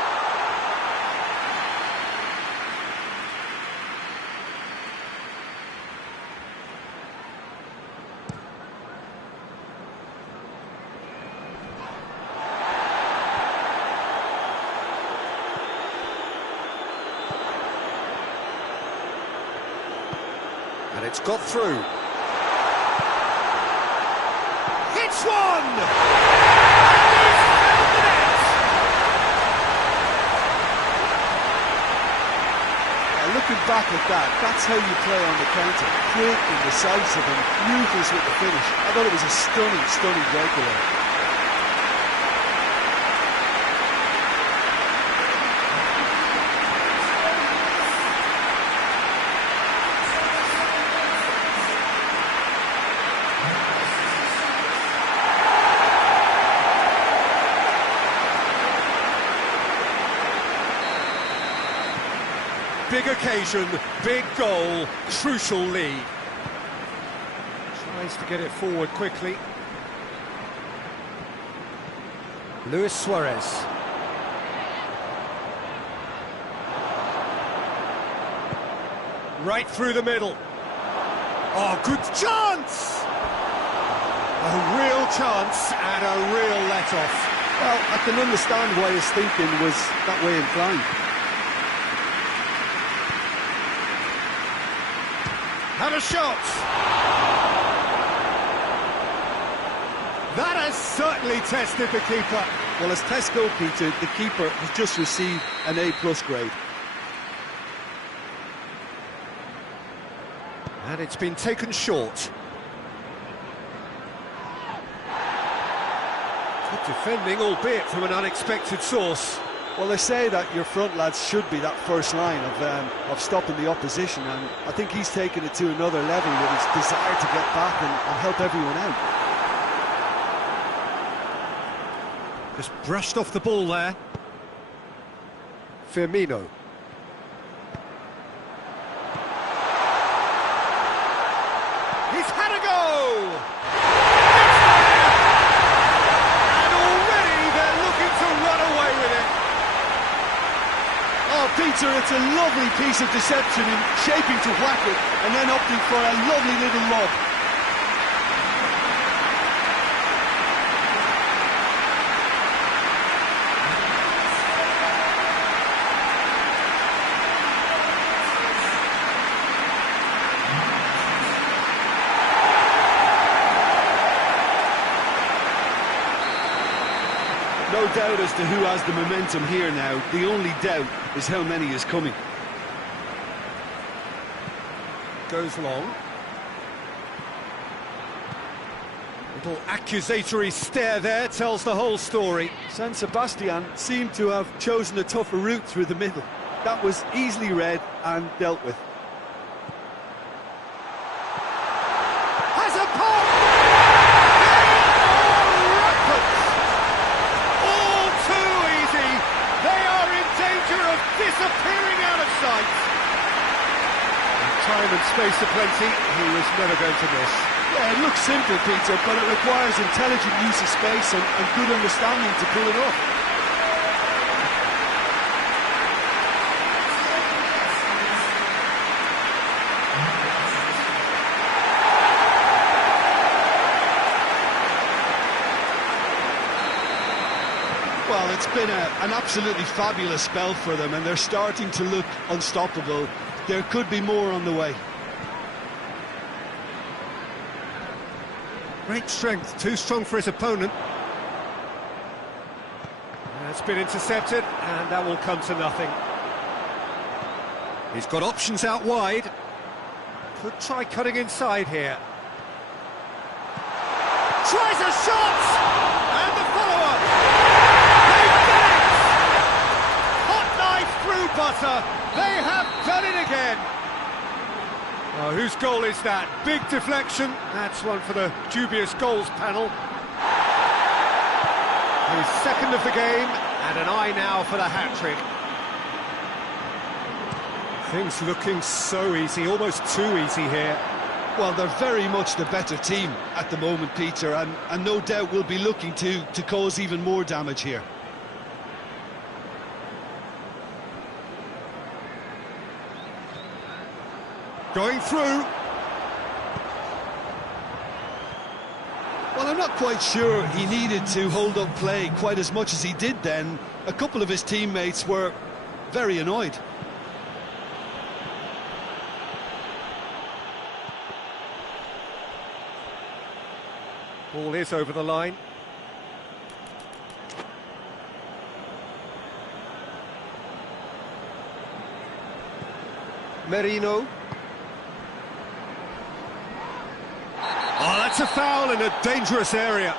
And it's got through. Hits one! Looking back at that, that's how you play on the counter. Quick and decisive and ruthless with the finish. I thought it was a stunning, stunning breakaway. big occasion, big goal, crucial lead. Tries to get it forward quickly. Luis Suarez. Right through the middle. Oh, good chance! A real chance and a real let-off. Well, I can understand why his thinking was that way inclined. Had a shot! That has certainly tested the keeper. Well, as tests go, Peter, the keeper has just received an A+ grade. And it's been taken short. Good defending, albeit from an unexpected source. Well, they say that your front lads should be that first line of stopping the opposition, and I think he's taken it to another level with his desire to get back and help everyone out. Just brushed off the ball there. Firmino. He's had a go! And already they're looking to run away with it. Oh, Peter, it's a lovely piece of deception in shaping to whack it and then opting for a lovely little lob. No doubt as to who has the momentum here now. The only doubt is how many is coming. Goes long. Little accusatory stare there tells the whole story. San Sebastian seemed to have chosen a tougher route through the middle. That was easily read and dealt with. Has a pop! All too easy. They are in danger of disappearing out of sight. Time and space aplenty, he was never going to miss. Yeah, it looks simple, Peter, but it requires intelligent use of space and good understanding to pull it off. Well, it's been an absolutely fabulous spell for them, and they're starting to look unstoppable. There could be more on the way. Great strength, too strong for his opponent. That's been intercepted, and that will come to nothing. He's got options out wide. Could try cutting inside here. Tries a shot! And the follow-up! They've done it! Hot knife through butter! They have done it again! Oh, whose goal is that? Big deflection. That's one for the dubious goals panel. His second of the game, and an eye now for the hat-trick. Things looking so easy, almost too easy here. Well, they're very much the better team at the moment, Peter, and no doubt will be looking to cause even more damage here. Going through. Well, I'm not quite sure he needed to hold up play quite as much as he did then. A couple of his teammates were very annoyed. Ball is over the line. Merino. Oh, that's a foul in a dangerous area.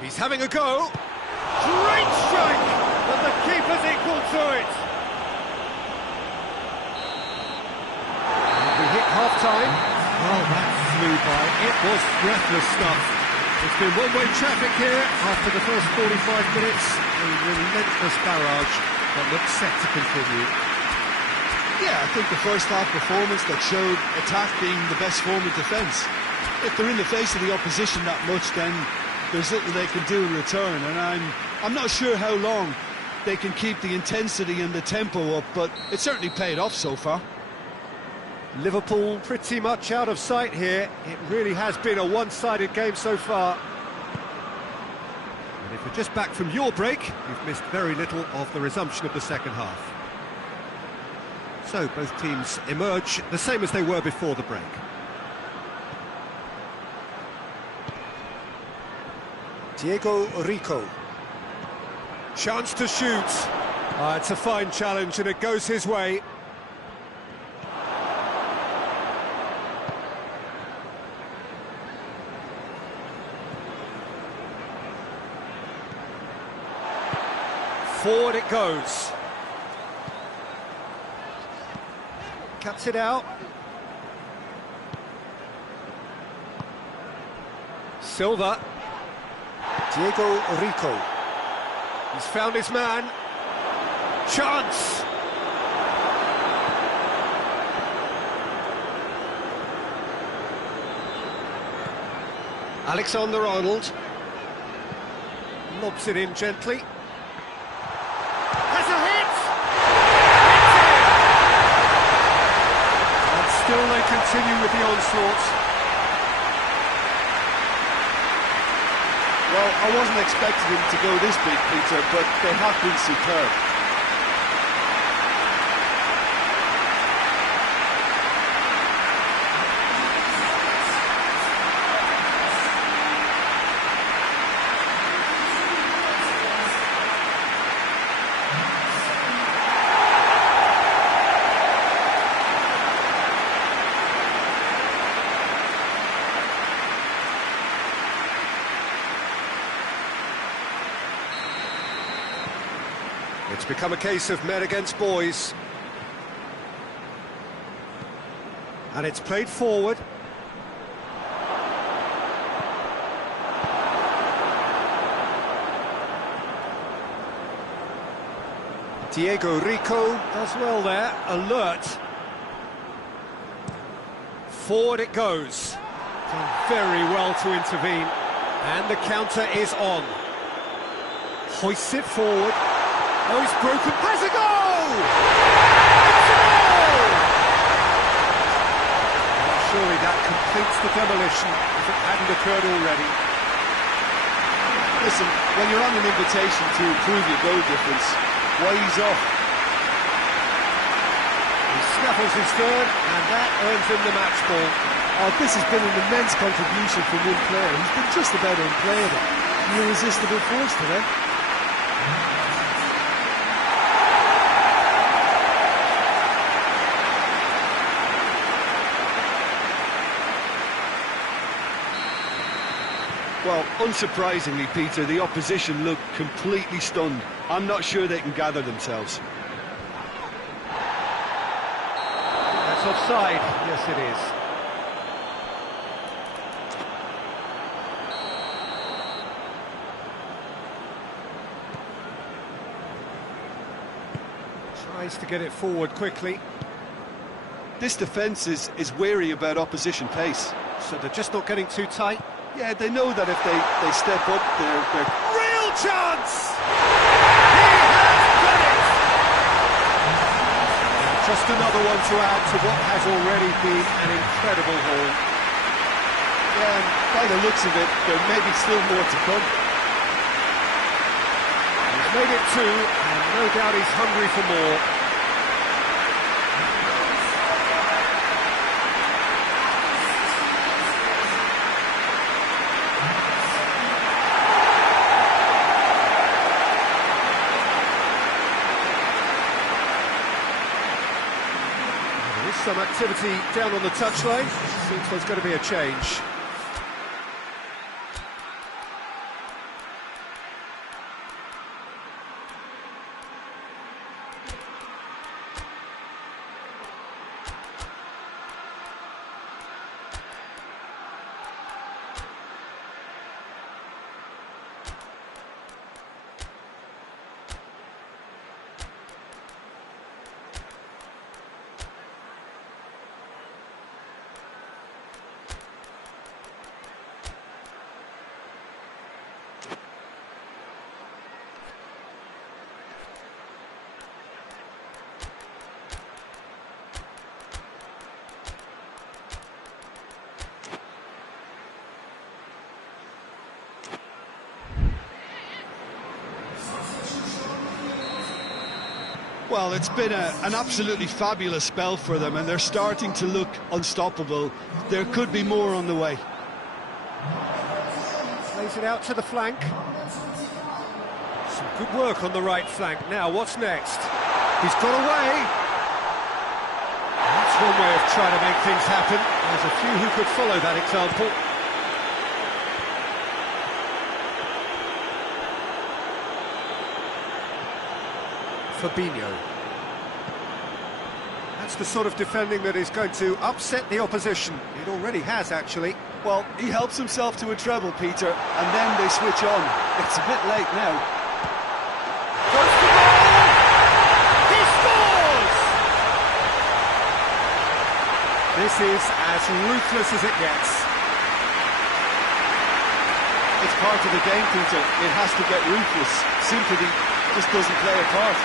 He's having a go. Great strike, but the keeper's equal to it. And we hit half-time. Oh, that flew by. It was breathless stuff. It's been one-way traffic here after the first 45 minutes. A relentless barrage that looks set to continue. Yeah, I think the first half performance that showed attack being the best form of defence. If they're in the face of the opposition that much, then there's little they can do in return, and I'm not sure how long they can keep the intensity and the tempo up, but it certainly paid off so far. Liverpool pretty much out of sight here. It really has been a one-sided game so far. And if you're just back from your break, you've missed very little of the resumption of the second half. So both teams emerge the same as they were before the break. Pureingu. Chance to shoot. It's a fine challenge and it goes his way. Forward it goes. Cuts it out. Silva. Pureingu. He's found his man. Chance! Alexander-Arnold. Lobs it in gently. Has a hit! And still they continue with the onslaught. Well, I wasn't expecting them to go this big, Peter, but they have been superb. It's become a case of men against boys. And it's played forward. Rico does well there, alert. Forward it goes. Done very well to intervene. And the counter is on. Hoists it forward. Oh, he's broken. Has a goal! It's a goal! Well, surely that completes the demolition if it hadn't occurred already. Listen, when you're on an invitation to improve your goal difference, why ease off? He snaffles his third, and that earns him the match ball. Oh, this has been an immense contribution from one player. He's been just about unplayable. An irresistible force today. Well, unsurprisingly, Peter, the opposition look completely stunned. I'm not sure they can gather themselves. That's offside. Yes, it is. Tries to get it forward quickly. This defence is wary about opposition pace. So they're just not getting too tight. Yeah, they know that if they step up, they're... Real chance! He has done it! Just another one to add to what has already been an incredible haul. Yeah, and by the looks of it, there may be still more to come. He's made it two, and no doubt he's hungry for more. Some activity down on the touchline. Seems there's going to be a change. Well, it's been an absolutely fabulous spell for them, and they're starting to look unstoppable. There could be more on the way. Plays it out to the flank. Some good work on the right flank. Now, what's next? He's got away. That's one way of trying to make things happen. There's a few who could follow that example. Fabinho. That's the sort of defending that is going to upset the opposition. It already has, actually. Well, he helps himself to a treble, Peter, and then they switch on. It's a bit late now. Goes the ball! He scores! This is as ruthless as it gets. It's part of the game, Peter. It has to get ruthless. Sympathy just doesn't play a part.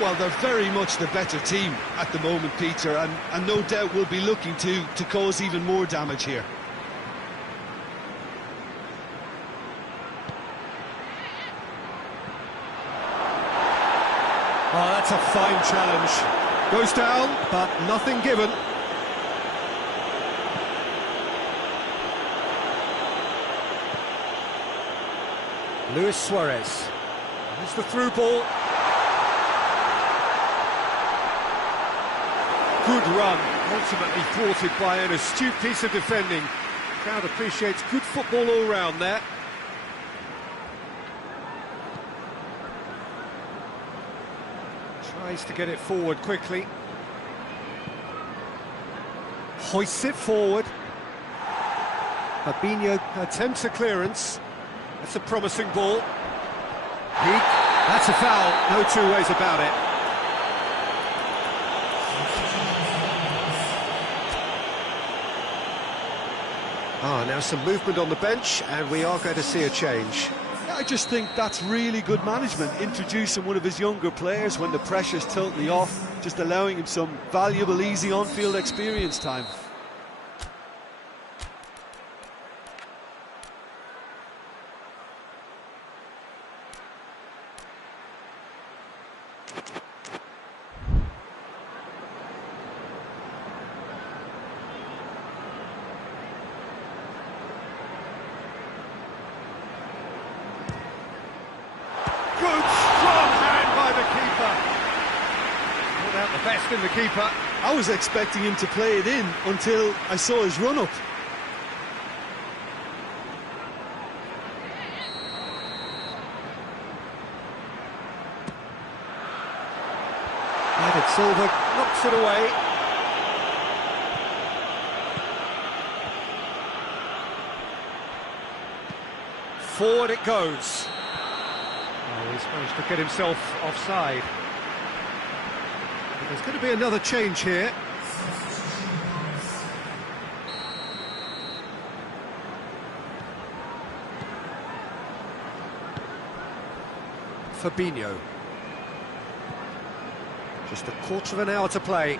Well, they're very much the better team at the moment, Peter, and no doubt will be looking to cause even more damage here. Oh, that's a fine challenge. Goes down, but nothing given. Luis Suarez. There's the through ball. Good run, ultimately thwarted by an astute piece of defending. The crowd appreciates good football all round there. Tries to get it forward quickly. Hoists it forward. Fabinho attempts a clearance. That's a promising ball. That's a foul, no two ways about it. Now some movement on the bench, and we are going to see a change. I just think that's really good management, introducing one of his younger players when the pressure's totally off, just allowing him some valuable, easy on-field experience time. Good, strong hand by the keeper. Pulled out the best in the keeper. I was expecting him to play it in until I saw his run-up. David Silva knocks it away. Forward it goes. Oh, he's managed to get himself offside. But there's going to be another change here. Fabinho. Just a quarter of an hour to play.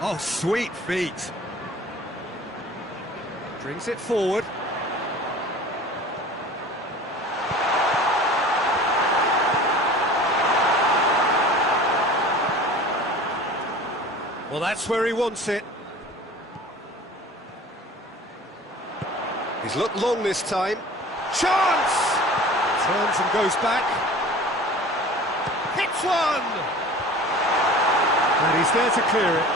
Oh, sweet feet. Brings it forward. Well, that's where he wants it. He's looked long this time. Chance! Turns and goes back. Hits one! And he's there to clear it.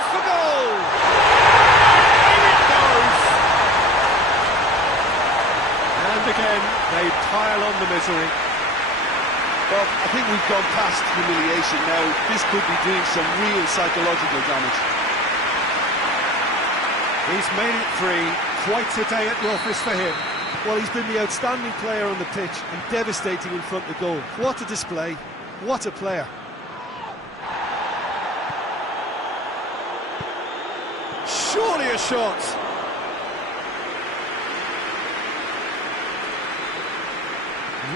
For goal! In it goes! And again, they pile on the misery. Well, I think we've gone past humiliation now. This could be doing some real psychological damage. He's made it 3. Quite a day at the office for him. Well, he's been the outstanding player on the pitch and devastating in front of goal. What a display. What a player. Surely a shot.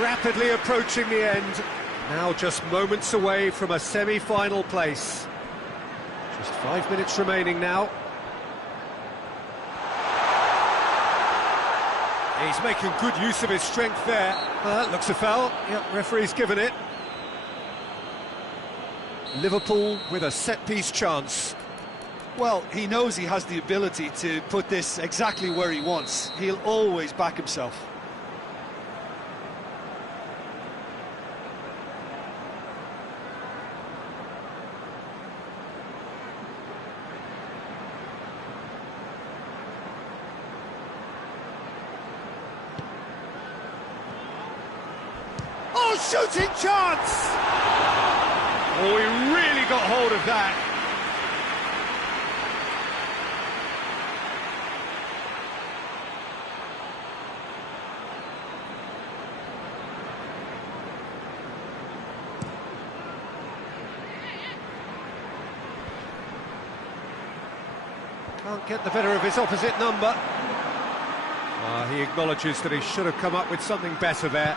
Rapidly approaching the end. Now just moments away from a semi-final place. Just 5 minutes remaining now. He's making good use of his strength there. Looks a foul. Yep, referee's given it. Liverpool with a set-piece chance. Well, he knows he has the ability to put this exactly where he wants. He'll always back himself. Oh, shooting chance! Oh, he really got hold of that. Can't get the better of his opposite number. He acknowledges that he should have come up with something better there.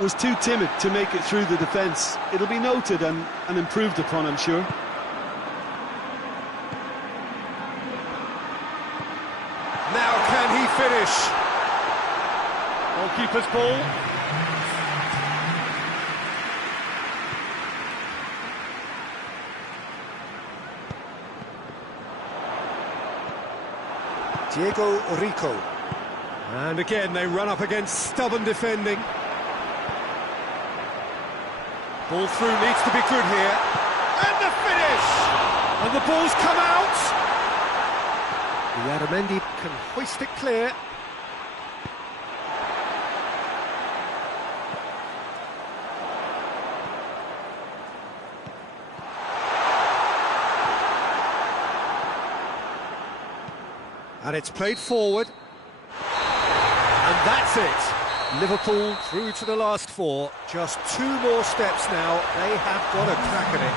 Was too timid to make it through the defence. It'll be noted and improved upon, I'm sure. Now can he finish? Goalkeeper's ball. Diego Rico. And again they run up against stubborn defending. Ball through needs to be good here. And the finish! And the ball's come out! Yadamendi can hoist it clear. And it's played forward. And that's it. Liverpool through to the last 4. Just 2 more steps now. They have got a crack at it.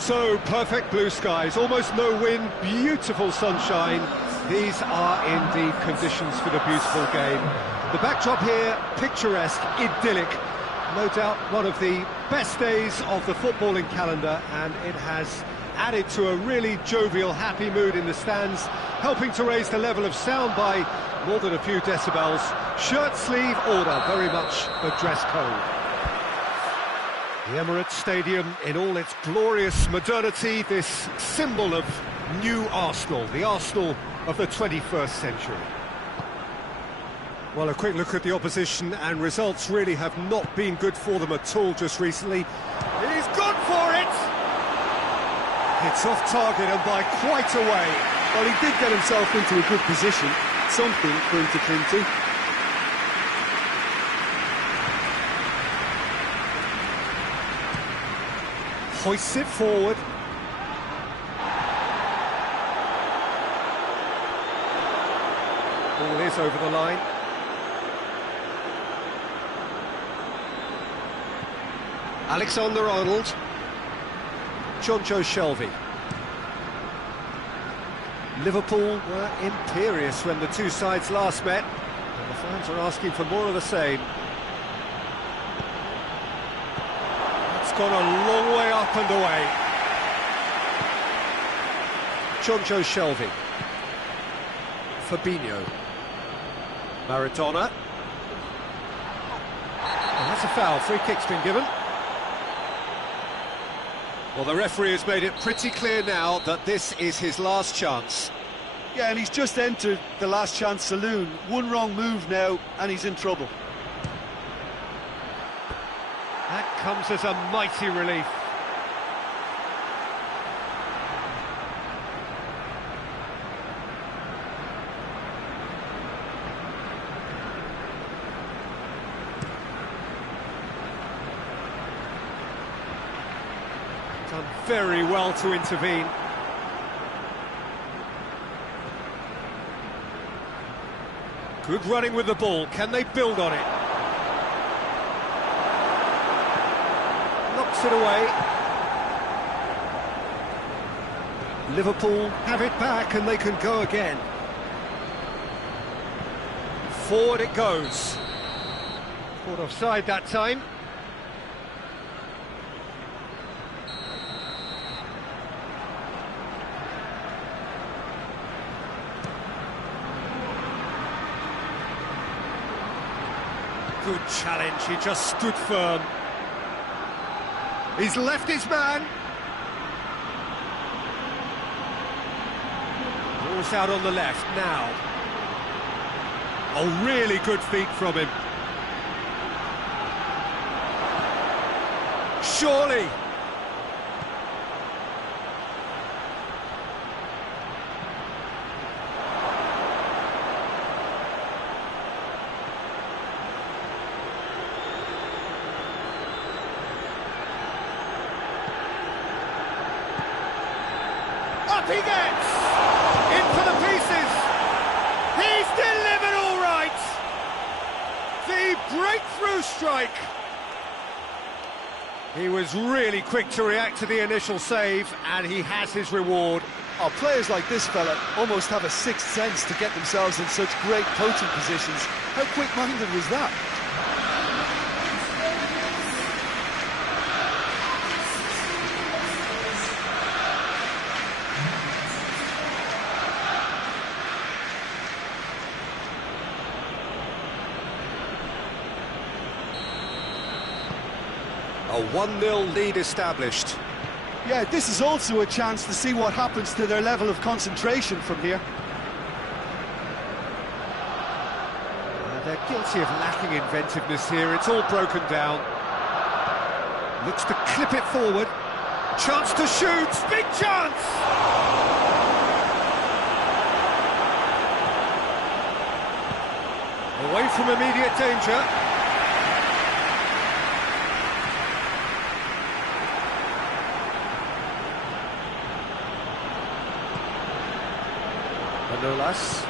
So, perfect blue skies, almost no wind, beautiful sunshine. These are indeed conditions for the beautiful game. The backdrop here, picturesque, idyllic. No doubt one of the best days of the footballing calendar, and it has added to a really jovial, happy mood in the stands, helping to raise the level of sound by more than a few decibels. Shirt sleeve order, very much a dress code. The Emirates Stadium in all its glorious modernity, this symbol of new Arsenal, the Arsenal of the 21st century. Well, a quick look at the opposition, and results really have not been good for them at all just recently. He's gone for it! It's off target and by quite a way. Well, he did get himself into a good position, something for him to cling to. Hoists it forward. Ball is over the line. Alexander-Arnold. Jonjo Shelvey. Liverpool were imperious when the two sides last met, and the fans are asking for more of the same. It's gone a long way up and away. Jonjo Shelvey. Fabinho. Maradona. And that's a foul. Free kick's been given. Well, the referee has made it pretty clear now that this is his last chance. Yeah, and he's just entered the last chance saloon. One wrong move now, and he's in trouble. That comes as a mighty relief. Done very well to intervene. Good running with the ball. Can they build on it? Knocks it away. Liverpool have it back and they can go again. Forward it goes. Caught offside that time. Good challenge, he just stood firm. He's left his man. Ball's out on the left now. Oh, really good feet from him. Surely. Up he gets! In for the pieces! He's delivered all right! The breakthrough strike! He was really quick to react to the initial save, and he has his reward. Oh, players like this fella almost have a sixth sense to get themselves in such great coaching positions. How quick-minded was that? A 1-0 lead established. Yeah, this is also a chance to see what happens to their level of concentration from here. They're guilty of lacking inventiveness here. It's all broken down. Looks to clip it forward. Chance to shoot. Big chance! Away from immediate danger. Manolas.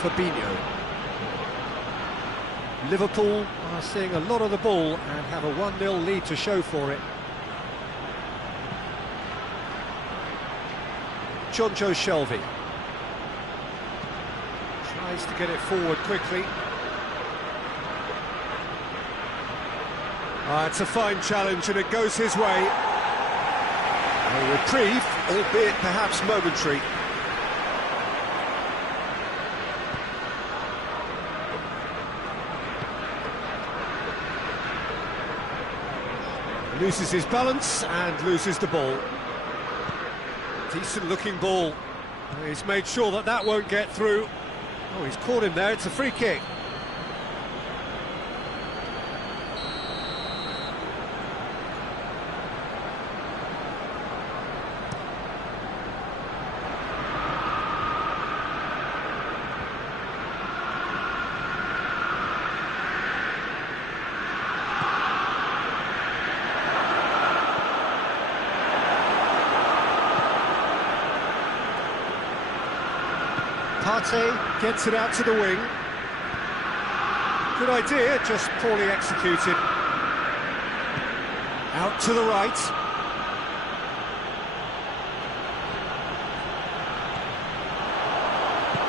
Fabinho. Liverpool are seeing a lot of the ball and have a 1-0 lead to show for it. Jonjo Shelvey tries to get it forward quickly. It's a fine challenge and it goes his way. A reprieve, albeit perhaps momentary. Loses his balance and loses the ball. Decent looking ball. He's made sure that that won't get through. Oh, he's caught him there, it's a free kick. Partey gets it out to the wing. Good idea, just poorly executed. Out to the right.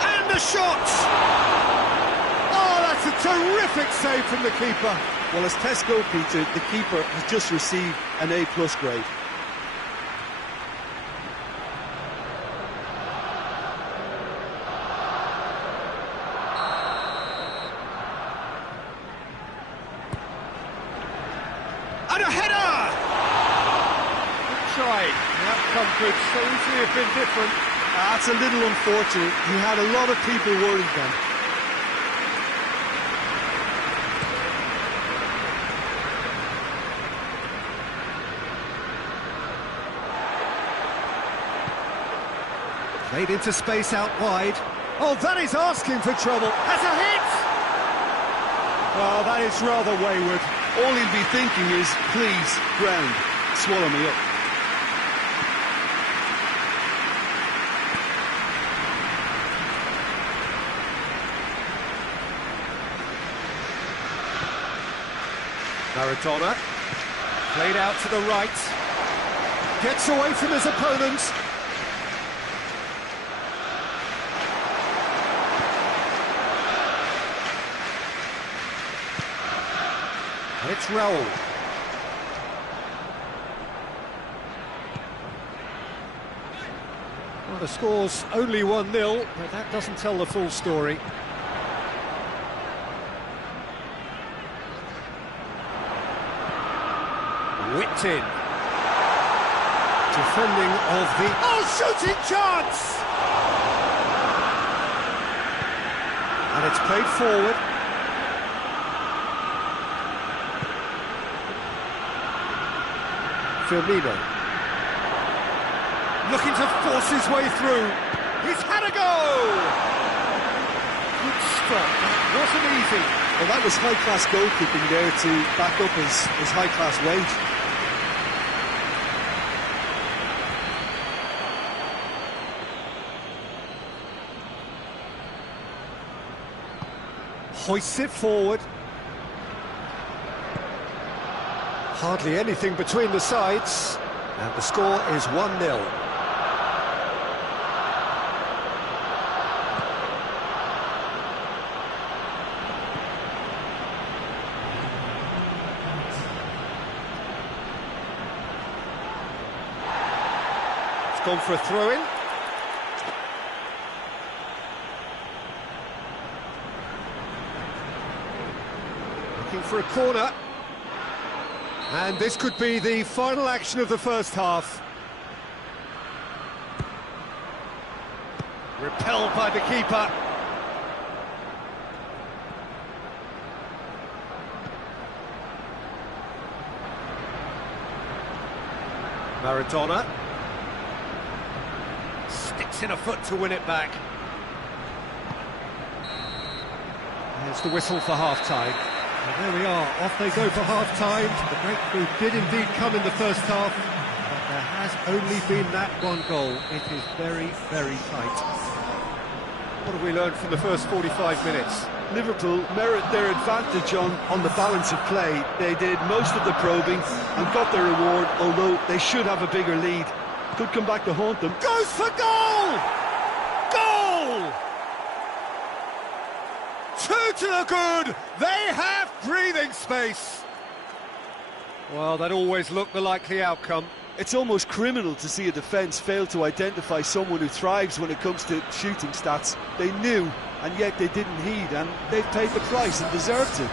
And the shot! Oh, that's a terrific save from the keeper. Well, as tests go, Peter, the keeper has just received an A+ grade. And a header! Good try. The outcome could so easily have been different. That's a little unfortunate. He had a lot of people worried then. Played into space out wide. Oh, that is asking for trouble. Has a hit! Oh, that is rather wayward. All he'll be thinking is, please, ground, swallow me up. Maradona, played out to the right, gets away from his opponent. And it's Raul. Well, the score's only 1-0, but that doesn't tell the full story. Whipped in. Defending of the... Oh, shooting chance! And it's played forward. Firmino. Looking to force his way through. He's had a go! Good stop. That wasn't easy. Well, that was high-class goalkeeping there to back up his high-class weight. Hoists it forward. Hardly anything between the sides, and the score is 1-0. It's gone for a throw-in. Looking for a corner. And this could be the final action of the first half. Repelled by the keeper. Maradona. Sticks in a foot to win it back. There's the whistle for half-time. And there we are, off they go for half-time. The breakthrough did indeed come in the first half, but there has only been that one goal. It is very, very tight. What have we learned from the first 45 minutes? Liverpool merit their advantage on the balance of play. They did most of the probing and got their reward, although they should have a bigger lead. Could come back to haunt them. Goes for goal! Goal! Two to the good! They have breathing space! Well, that always looked the likely outcome. It's almost criminal to see a defence fail to identify someone who thrives when it comes to shooting stats. They knew, and yet they didn't heed, and they've paid the price and deserved to.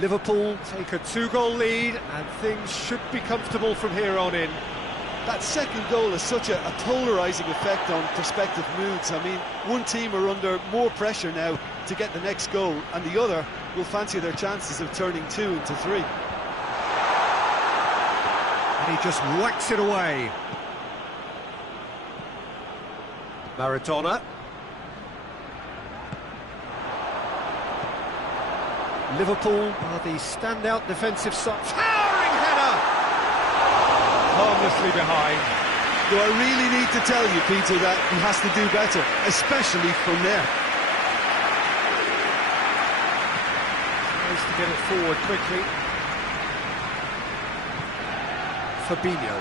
Liverpool take a 2-goal lead, and things should be comfortable from here on in. That second goal has such a polarising effect on prospective moods. I mean, one team are under more pressure now to get the next goal, and the other will fancy their chances of turning 2 into 3. And he just whacks it away. Maradona. Liverpool are the standout defensive side. Towering header! Harmlessly behind. Do I really need to tell you, Peter, that he has to do better, especially from there? Nice to get it forward quickly. Fabinho.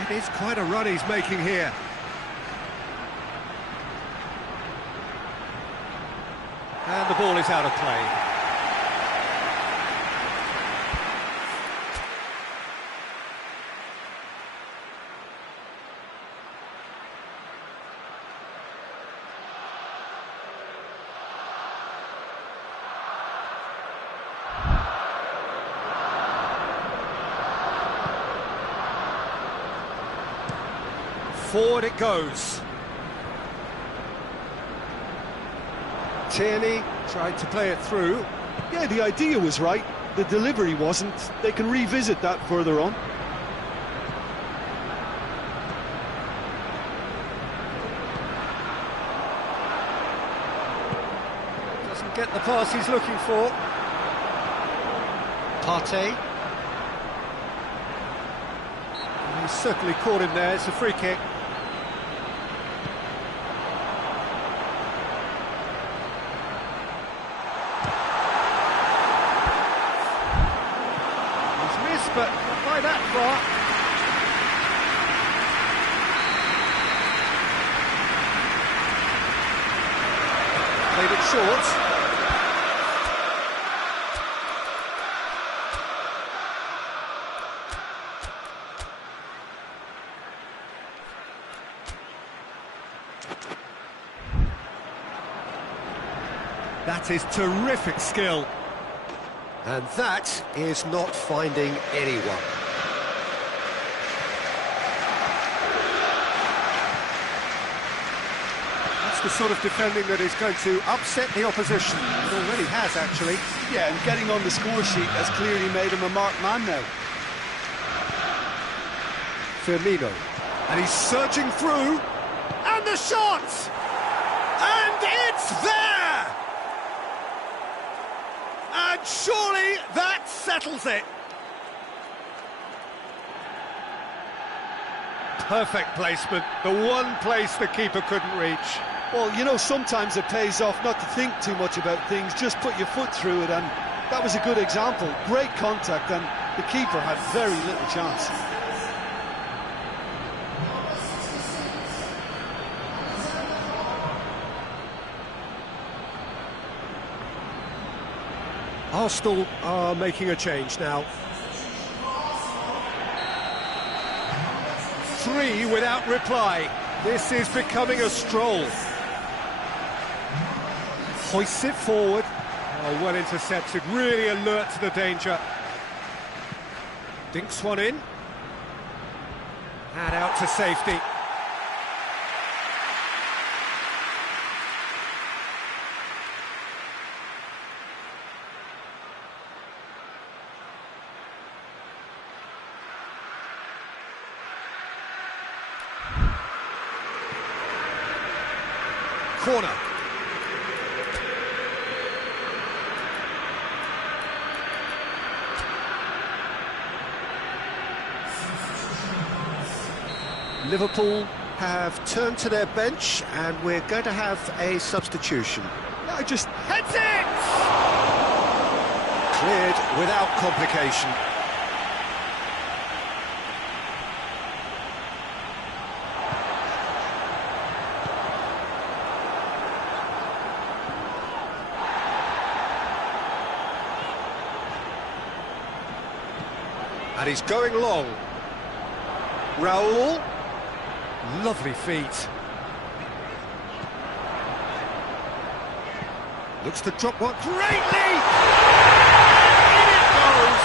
It is quite a run he's making here. And the ball is out of play. Forward it goes. Tierney tried to play it through. Yeah, the idea was right. The delivery wasn't. They can revisit that further on. Doesn't get the pass he's looking for. Partey. He's certainly caught him there. It's a free kick. But not by that far. Played it short. That is terrific skill. And that is not finding anyone. That's the sort of defending that is going to upset the opposition. It already has, actually. Yeah, and getting on the score sheet has clearly made him a marked man now. Firmino. And he's surging through. And the shot! And it's there! And surely that settles it. Perfect placement, the one place the keeper couldn't reach. Well, you know, sometimes it pays off not to think too much about things, just put your foot through it, and that was a good example. Great contact, and the keeper had very little chance. Arsenal are making a change now. 3 without reply. This is becoming a stroll. Hoists it forward. Oh, well intercepted, really alert to the danger. Dinks one in. And out to safety. corner. Liverpool have turned to their bench, and we're going to have a substitution. Now just heads it! Cleared without complication. And he's going long. Raul. Lovely feet. Looks to drop one. Greatly! In it goes!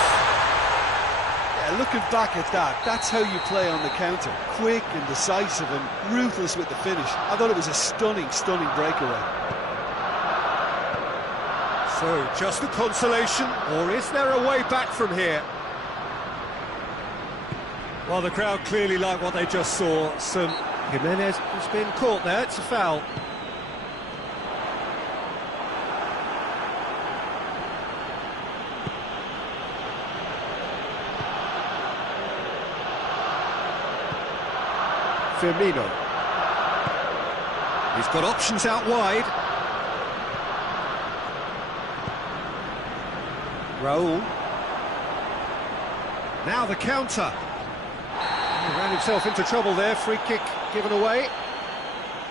Yeah, looking back at that, that's how you play on the counter. Quick and decisive and ruthless with the finish. I thought it was a stunning, stunning breakaway. So, just a consolation, or is there a way back from here? Well, the crowd clearly like what they just saw. Jimenez has been caught there, it's a foul. Firmino. He's got options out wide. Raul. Now the counter. He ran himself into trouble there, free kick given away.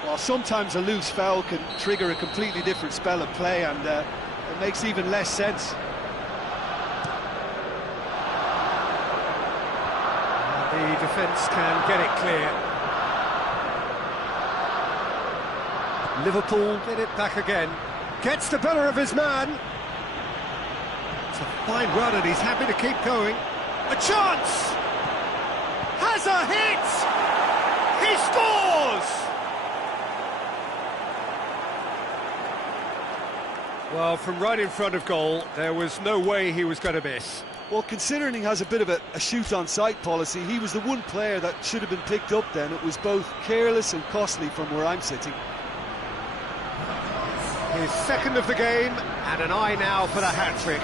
Well, sometimes a loose foul can trigger a completely different spell of play, and it makes even less sense. The defence can get it clear. Liverpool get it back again. Gets the better of his man. It's a fine run and he's happy to keep going. A chance! Has a hit! He scores! Well, from right in front of goal, there was no way he was going to miss. Well, considering he has a bit of a shoot-on-sight policy, he was the one player that should have been picked up then. It was both careless and costly from where I'm sitting. His second of the game, and an eye now for the hat-trick.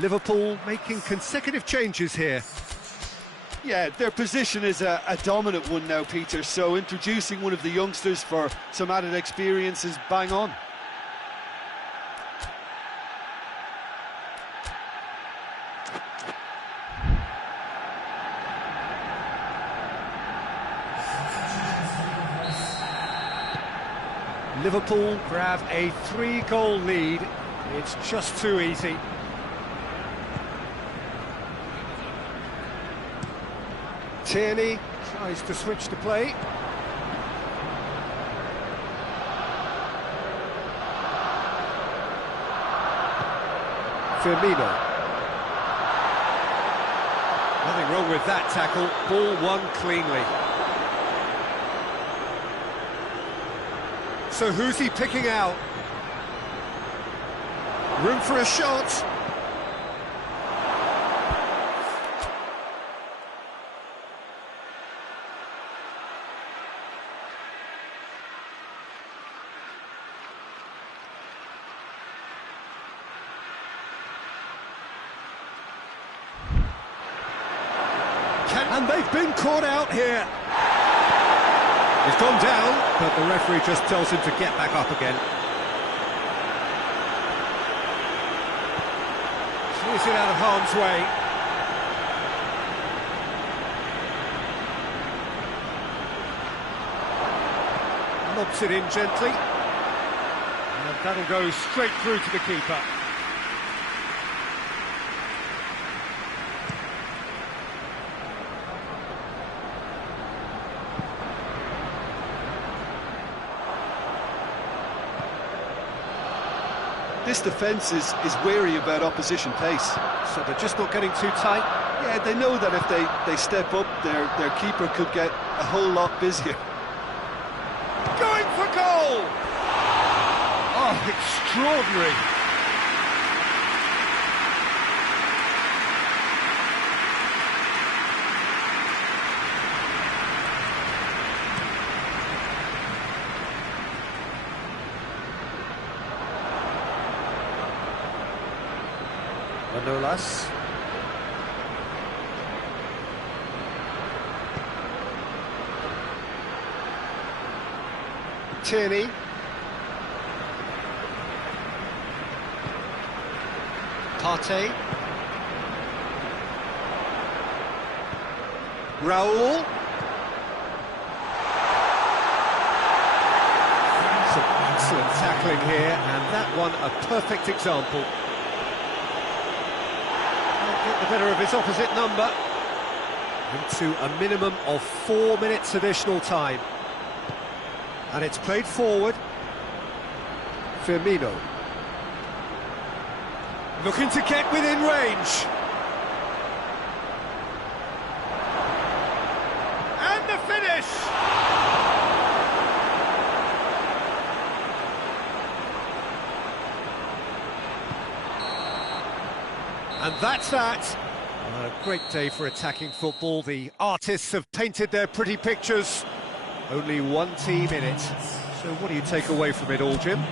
Liverpool making consecutive changes here. Yeah, their position is a dominant one now, Peter, so introducing one of the youngsters for some added experience is bang on. Liverpool grab a 3-goal lead. It's just too easy. Tierney tries to switch the play. Firmino. Nothing wrong with that tackle. Ball won cleanly. So who's he picking out? Room for a shot. And they've been caught out here. He's gone down, but the referee just tells him to get back up again. Clears it out of harm's way. Lobs it in gently. And that'll go straight through to the keeper. This defence is wary about opposition pace. So they're just not getting too tight? Yeah, they know that if they step up, their keeper could get a whole lot busier. Going for goal! Oh, extraordinary. Manolas. Tierney. Partey. Raul. Some excellent tackling here, and that one a perfect example. Get the better of his opposite number. Into a minimum of 4 minutes additional time. And it's played forward. Firmino. Looking to get within range. And the finish! And that's that. A great day for attacking football. The artists have painted their pretty pictures. Only one team in it. So what do you take away from it all, Jim?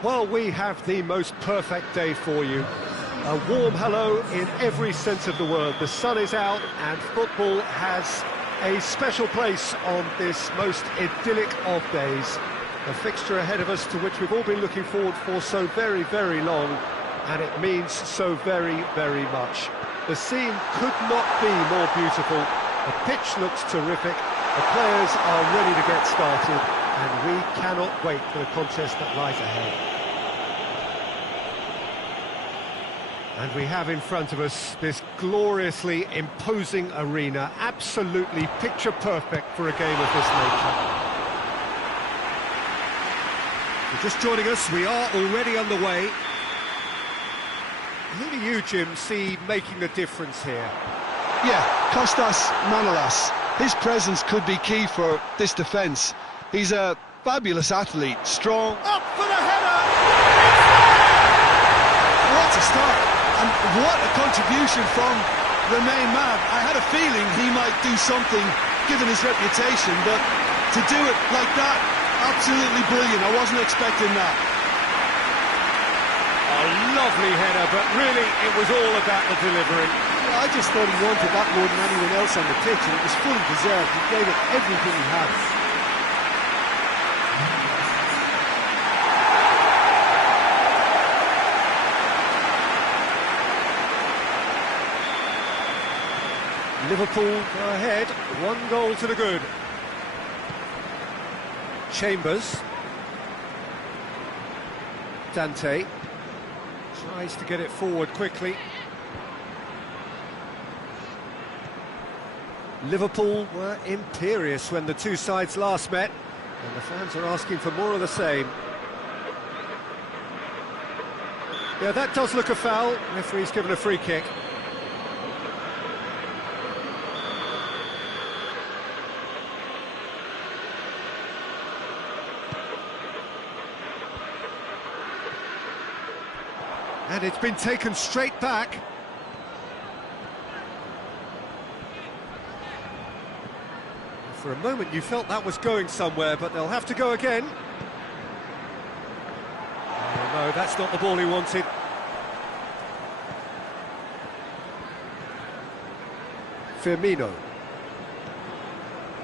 Well, we have the most perfect day for you. A warm hello in every sense of the word. The sun is out and football has a special place on this most idyllic of days. A fixture ahead of us to which we've all been looking forward for so very, very long, and it means so very, very much. The scene could not be more beautiful. The pitch looks terrific. The players are ready to get started, and we cannot wait for the contest that lies ahead. And we have in front of us this gloriously imposing arena, absolutely picture-perfect for a game of this nature. If you're just joining us, we are already underway. Who do you, Jim, see making a difference here? Yeah, Kostas Manolas. His presence could be key for this defence. He's a fabulous athlete, strong. Up for the header! What a start! And what a contribution from the main man. I had a feeling he might do something, given his reputation, but to do it like that, absolutely brilliant. I wasn't expecting that. A lovely header, but really it was all about the delivery. Yeah, I just thought he wanted that more than anyone else on the pitch, and it was fully deserved. He gave it everything he had. Liverpool go ahead, 1 goal to the good. Chambers. Dante tries to get it forward quickly. Liverpool were imperious when the two sides last met, and the fans are asking for more of the same. Yeah, that does look a foul. Referee's given a free kick. And it's been taken straight back. For a moment you felt that was going somewhere, but they'll have to go again. Oh no, that's not the ball he wanted. Firmino.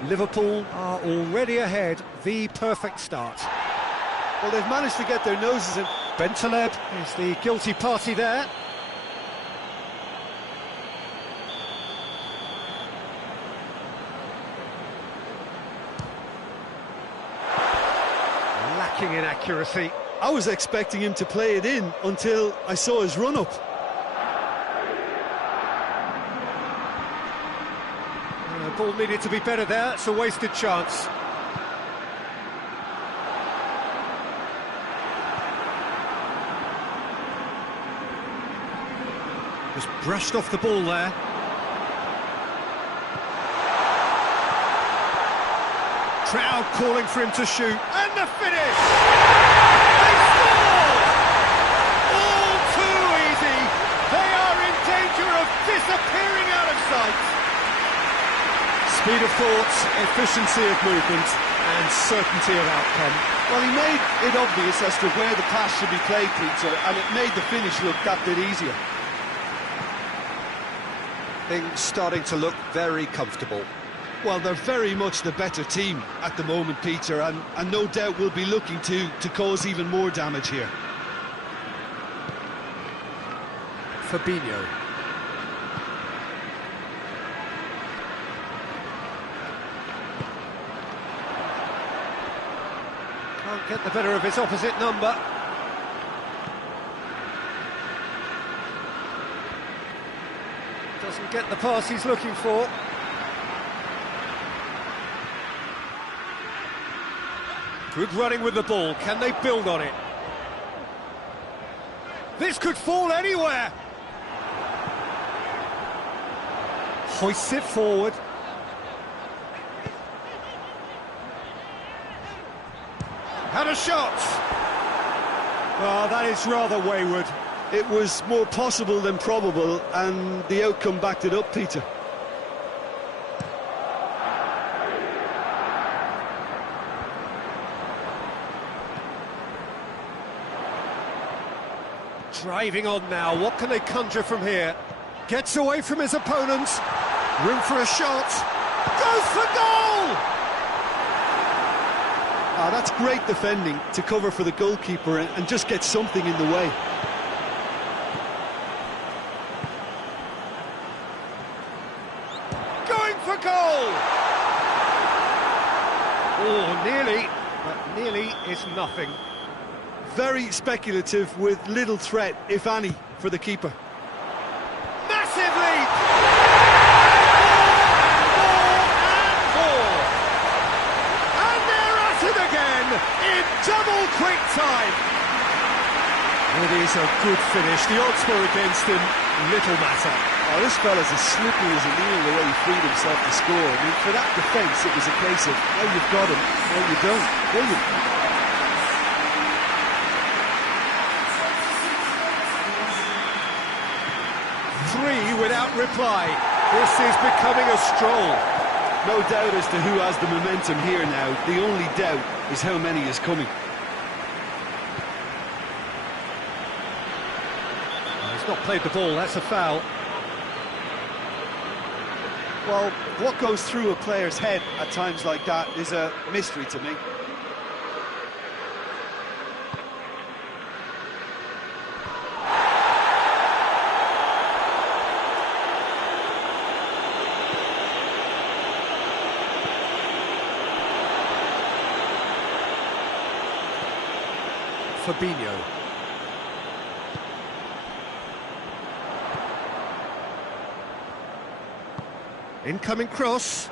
Liverpool are already ahead, the perfect start. Well, they've managed to get their noses in. Bentaleb is the guilty party there. Lacking in accuracy. I was expecting him to play it in until I saw his run-up. The ball needed to be better there, it's a wasted chance. Just brushed off the ball there. Crowd calling for him to shoot. And the finish! They scored! All too easy. They are in danger of disappearing out of sight. Speed of thought, efficiency of movement, and certainty of outcome. Well, he made it obvious as to where the pass should be played, Peter, and it made the finish look that bit easier. Things starting to look very comfortable. Well, they're very much the better team at the moment, Peter, and no doubt will be looking to cause even more damage here. Fabinho. Can't get the better of his opposite number. Doesn't get the pass he's looking for. Good running with the ball. Can they build on it? This could fall anywhere. Hoists it forward. Had a shot. Oh, that is rather wayward. It was more possible than probable, and the outcome backed it up, Peter. Driving on now, what can they conjure from here? Gets away from his opponent. Room for a shot. Goes for goal! Ah, that's great defending to cover for the goalkeeper and just get something in the way. Going for goal! Oh, nearly, but nearly is nothing. Very speculative with little threat, if any, for the keeper. Massive leap! And they're at it again in double quick time. It is a good finish. The odds were against him. Little matter. Oh, this fella's as slippery as a needle the way he freed himself to score. I mean, for that defence, it was a case of, well, you've got him, well, you don't. Brilliant. Three without reply. This is becoming a stroll. No doubt as to who has the momentum here now. The only doubt is how many is coming. He's not played the ball, that's a foul. Well, what goes through a player's head at times like that is a mystery to me. Fabinho. Incoming cross.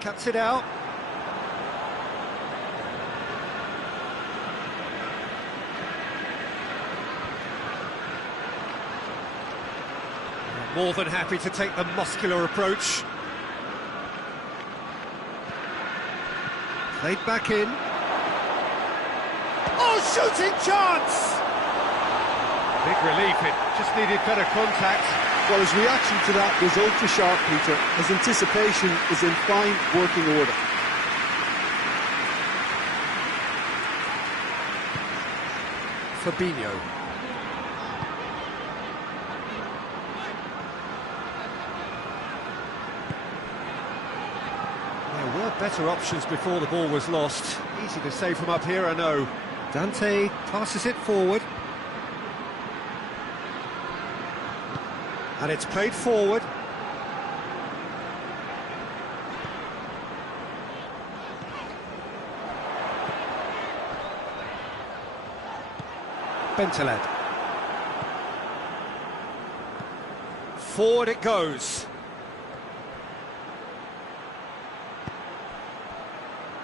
Cuts it out. More than happy to take the muscular approach. Played back in. Oh, shooting chance! Big relief, it just needed better contact. Well, his reaction to that was ultra-sharp, Peter. His anticipation is in fine working order. Fabinho. There were better options before the ball was lost. Easy to say from up here, I know. Dante passes it forward. And it's played forward. Bentaleb. Forward it goes.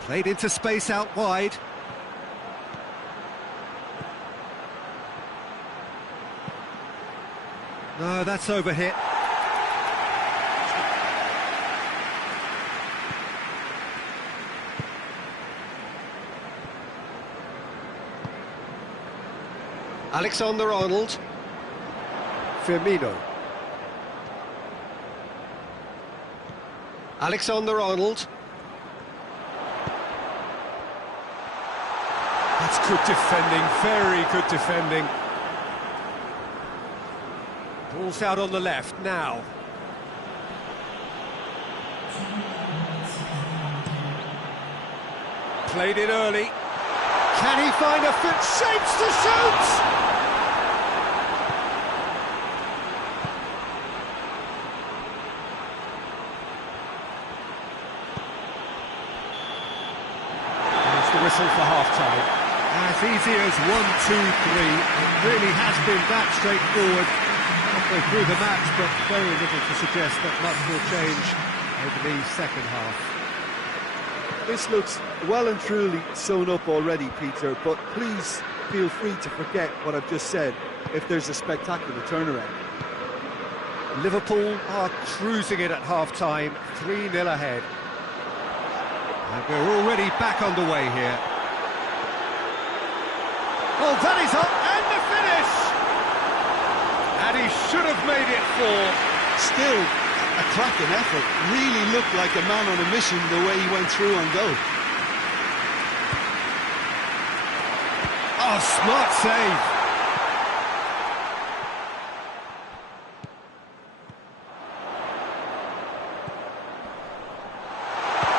Played into space out wide. No, that's overhit. Alexander-Arnold. Firmino. Alexander-Arnold. That's good defending, very good defending. Ball's out on the left now. Played it early. Can he find a fit? Shapes to shoot! There's the whistle for half-time. As easy as 1, 2, 3. It really has been that straightforward. Halfway through the match, but very little to suggest that much will change over the second half. This looks well and truly sewn up already, Peter, but please feel free to forget what I've just said if there's a spectacular turnaround. Liverpool are cruising it at half-time, 3-0 ahead. And we're already back underway here. Oh, that is up, and the finish! And he should have made it 4. Still, A cracking effort. Really looked like a man on a mission the way he went through on goal. Oh, smart save.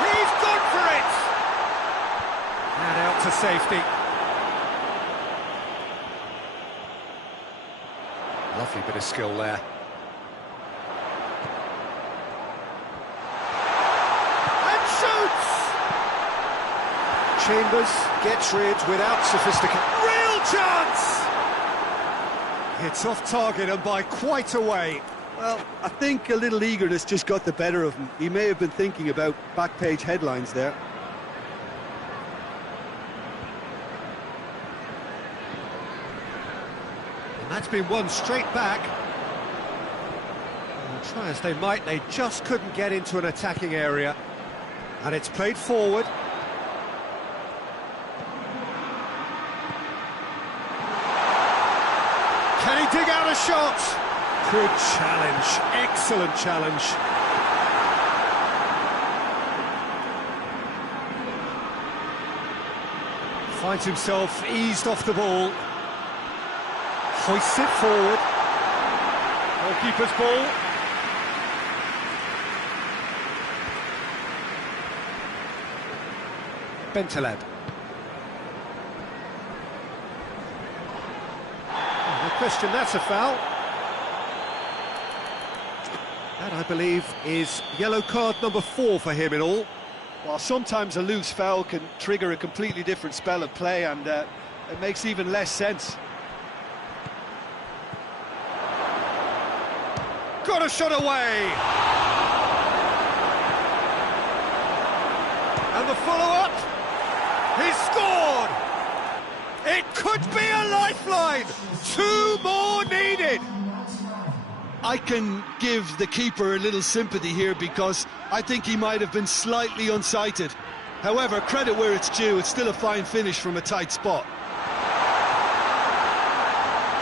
He's gone for it! And out to safety. Lovely bit of skill there. And shoots! Chambers gets rid without sophistication. Real chance! It's off target and by quite a way. Well, I think a little eagerness just got the better of him. He may have been thinking about back page headlines there. And that's been won straight back. And try as they might, they just couldn't get into an attacking area. And it's played forward. Can he dig out a shot? Good challenge, excellent challenge. Finds himself eased off the ball. Hoists it forward. Goalkeeper's ball. Bentaleb. No question, that's a foul. That, I believe, is yellow card number 4 for him in all. Well, sometimes a loose foul can trigger a completely different spell of play, and it makes even less sense. Got a shot away! And the follow-up! He's scored! It could be a lifeline! 2 more needed! I can give the keeper a little sympathy here because I think he might have been slightly unsighted. However, credit where it's due, it's still a fine finish from a tight spot.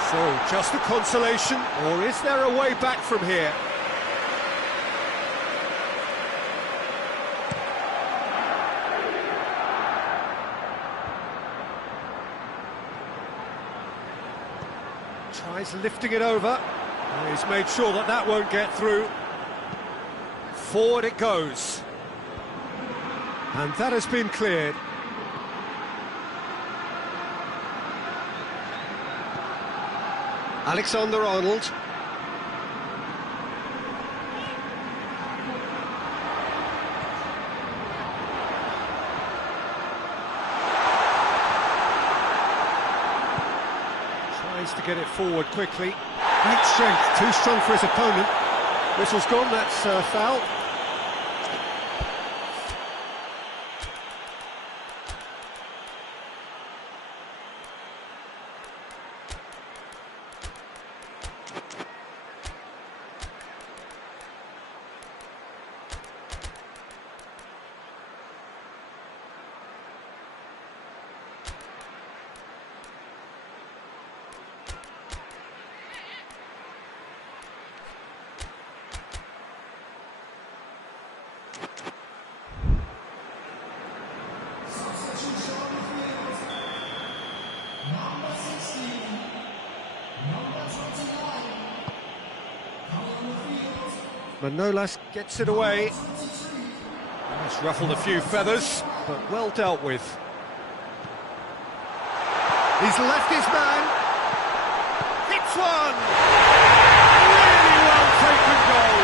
So, just a consolation, or is there a way back from here? Tries lifting it over. He's made sure that that won't get through. Forward it goes. And that has been cleared. Alexander-Arnold. Tries to get it forward quickly. Great strength, too strong for his opponent. Whistle's gone, that's foul. Manolas gets it away. It's ruffled a few feathers, but well dealt with. He's left his man. Hits one! Really well taken goal.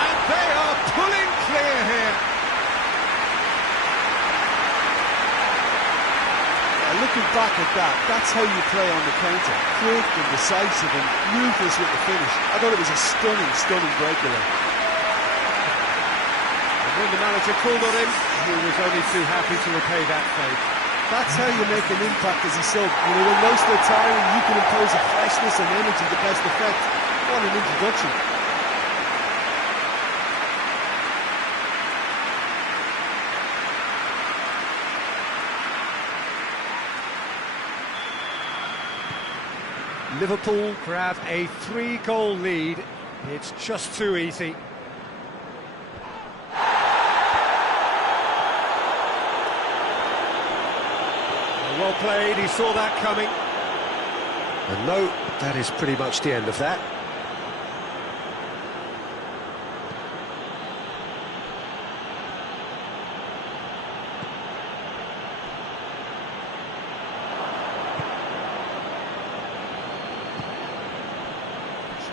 And they are pulling clear here. Looking back at that, that's how you play on the counter. Quick and decisive and ruthless with the finish. I thought it was a stunning, stunning breakaway. And when the manager called on him, he was only too happy to repay that favour. That's how you make an impact as a sub. You know, when most are tiring, you can impose a freshness and energy to best effect. What an introduction. Liverpool grab a 3-goal lead It's just too easy. Well played, he saw that coming. And no, that is pretty much the end of that.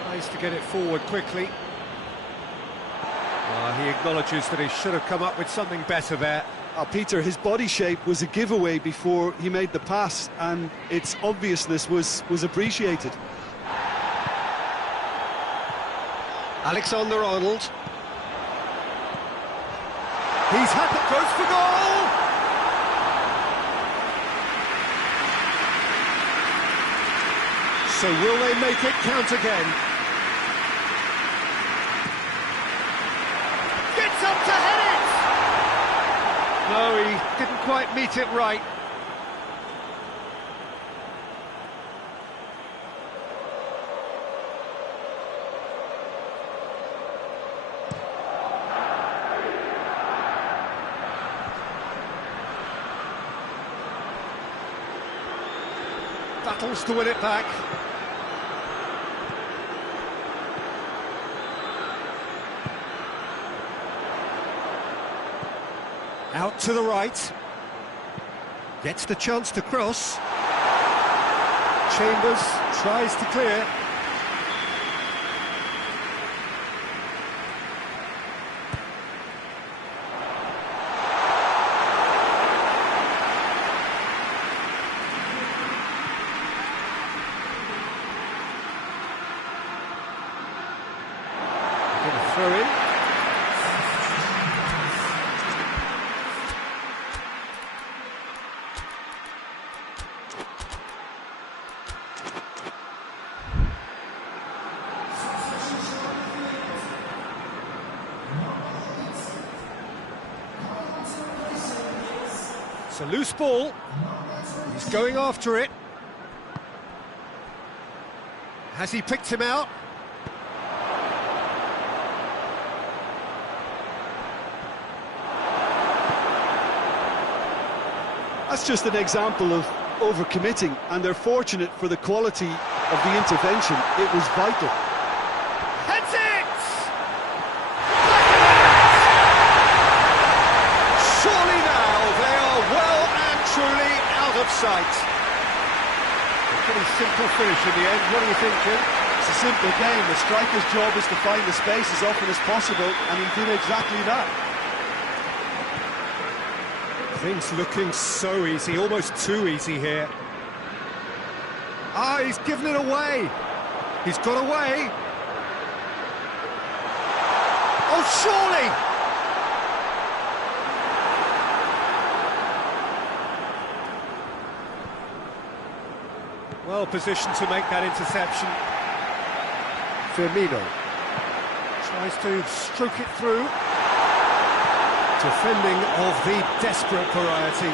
Tries to get it forward quickly. He acknowledges that he should have come up with something better there. Peter, his body shape was a giveaway before he made the pass, and its obviousness was appreciated. Alexander-Arnold. He's had the goes for goal! So will they make it count again? Gets up to head it! No, he didn't quite meet it right. Battles to win it back. Out to the right. Gets the chance to cross. Chambers tries to clear. Going to throw in. It's a loose ball. He's going after it. Has he picked him out? That's just an example of overcommitting, and they're fortunate for the quality of the intervention. It was vital. Heads it! Surely now they are well and truly out of sight. A pretty simple finish in the end. What do you think, Jim? It's a simple game. The striker's job is to find the space as often as possible, and he did exactly that. Things looking so easy, almost too easy here. He's given it away. He's got away. Oh, surely! Well positioned to make that interception. Firmino tries to stroke it through. Defending of the desperate variety.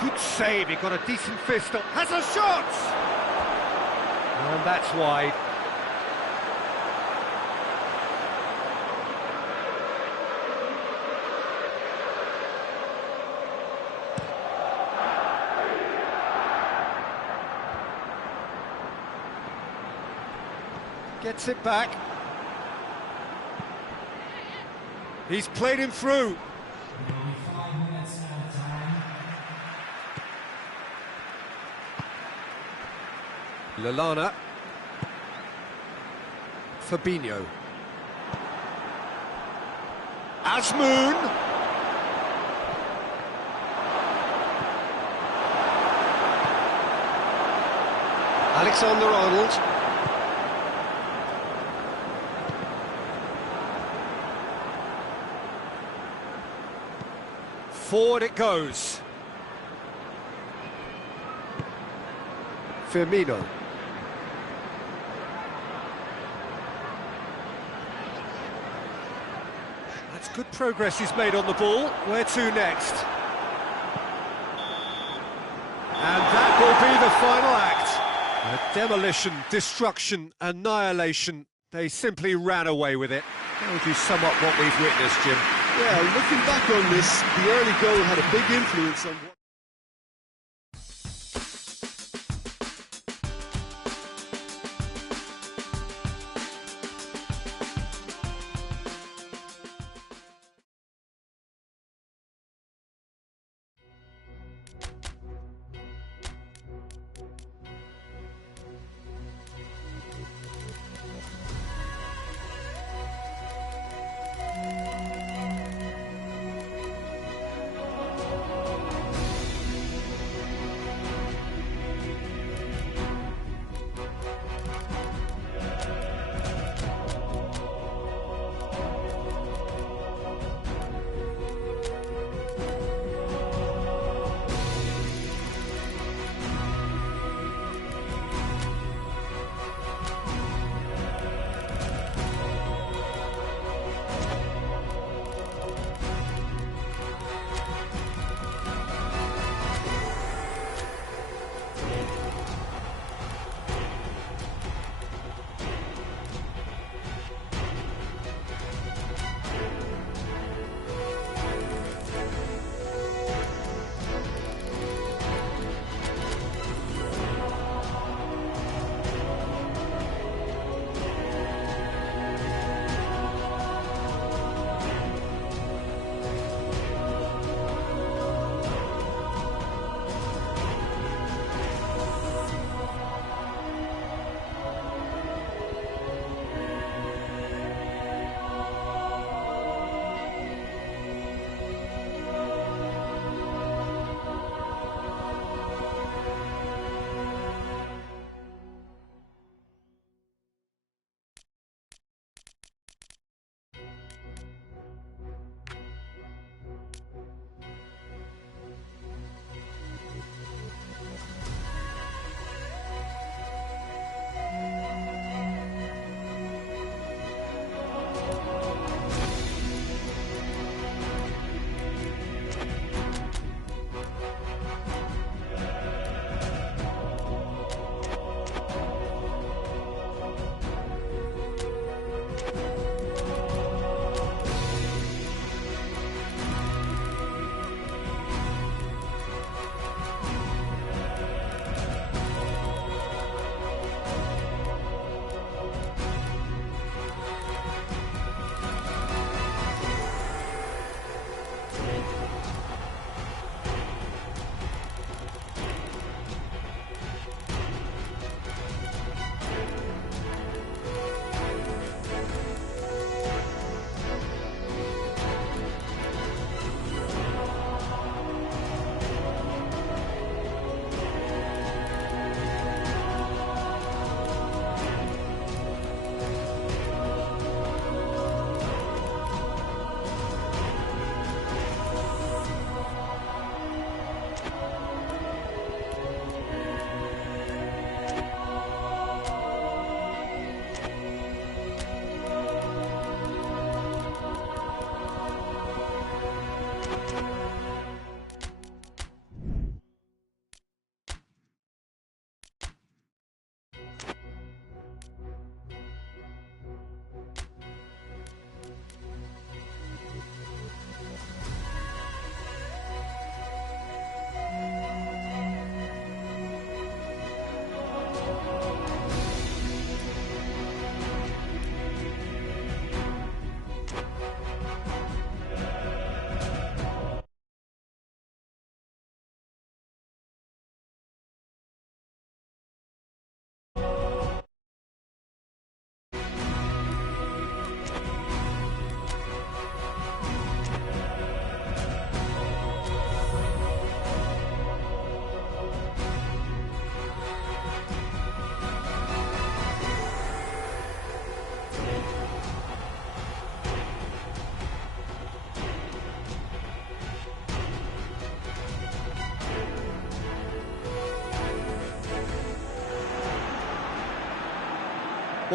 Good save, he got a decent fist up. Has a shot! And that's wide. Gets it back. He's played him through. Lallana. Fabinho. Azmoun. Alexander-Arnold. Forward it goes. Firmino. It's good progress he's made on the ball. Where to next? And that will be the final act. A demolition, destruction, annihilation. They simply ran away with it. How would you sum up what we've witnessed, Jim? Yeah, looking back on this, the early goal had a big influence on what...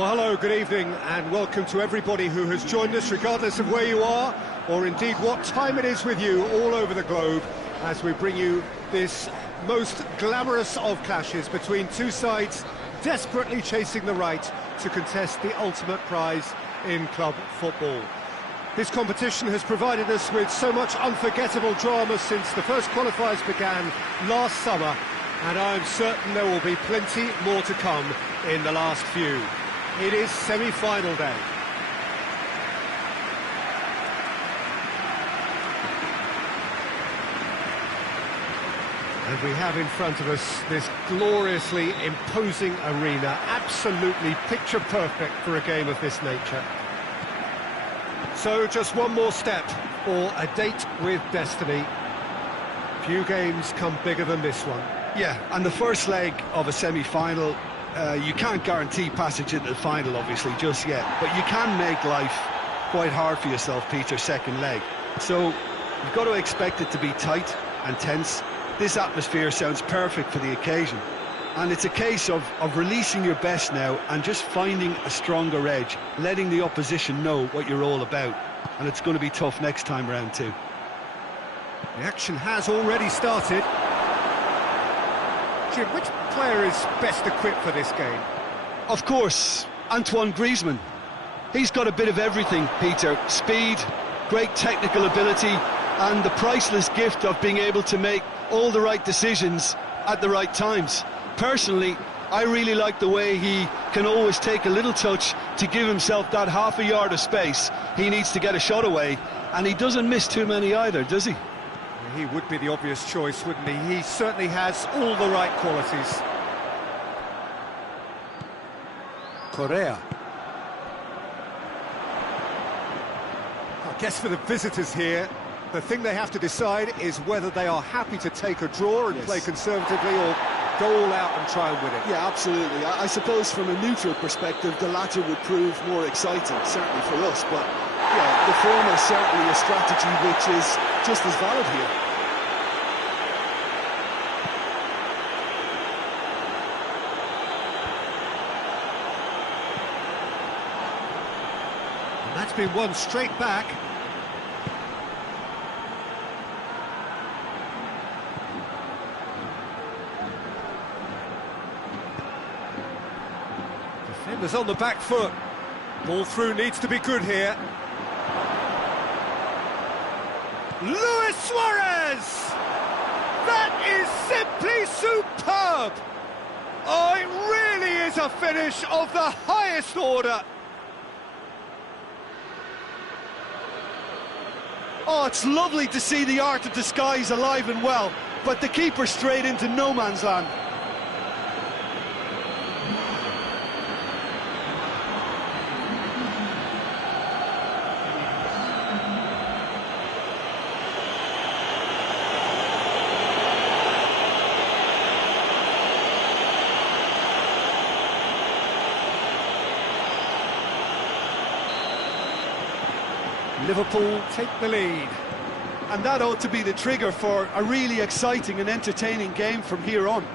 Well, hello, good evening, and welcome to everybody who has joined us, regardless of where you are, or indeed what time it is with you all over the globe, as we bring you this most glamorous of clashes between two sides desperately chasing the right to contest the ultimate prize in club football. This competition has provided us with so much unforgettable drama since the first qualifiers began last summer, and I'm certain there will be plenty more to come in the last few. It is semi-final day. And we have in front of us this gloriously imposing arena, absolutely picture perfect for a game of this nature. So just one more step for a date with destiny. Few games come bigger than this one. Yeah, and the first leg of a semi-final, you can't guarantee passage into the final, obviously, just yet. But you can make life quite hard for yourself, Peter, second leg. So you've got to expect it to be tight and tense. This atmosphere sounds perfect for the occasion. And it's a case of releasing your best now and just finding a stronger edge, letting the opposition know what you're all about. And it's going to be tough next time round too. The action has already started. Jim, which player is best equipped for this game? Of course, Antoine Griezmann. He's got a bit of everything, Peter. Speed, great technical ability, and the priceless gift of being able to make all the right decisions at the right times. Personally, I really like the way he can always take a little touch to give himself that half a yard of space he needs to get a shot away, and he doesn't miss too many either, does he? He would be the obvious choice, wouldn't he? He certainly has all the right qualities. Correa. I guess for the visitors here, the thing they have to decide is whether they are happy to take a draw and play conservatively, or go all out and try and win it. Yeah, absolutely. I suppose from a neutral perspective, the latter would prove more exciting, certainly for us. But yeah, the former is certainly a strategy which is just as valid here. And that's been won straight back. Defenders on the back foot. Ball through needs to be good here. Luis Suarez! That is simply superb! Oh, it really is a finish of the highest order. Oh, it's lovely to see the art of disguise alive and well, but the keeper straight into no man's land. Liverpool take the lead. And that ought to be the trigger for a really exciting and entertaining game from here on.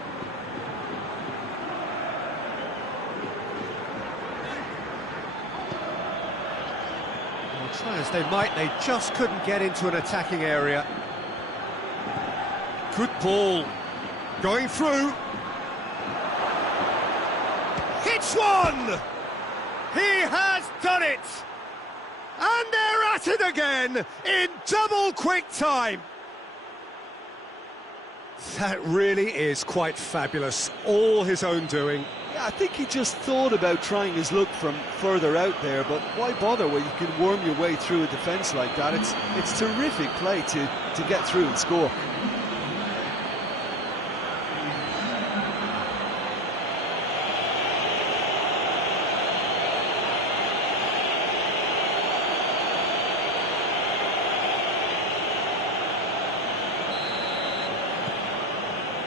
Well, try as they might, they just couldn't get into an attacking area. Good ball. Going through. Hits one! He has done it! And they're at it again in double quick time. That really is quite fabulous. All his own doing. Yeah, I think he just thought about trying his luck from further out there, but why bother when you can worm your way through a defence like that? It's terrific play to get through and score.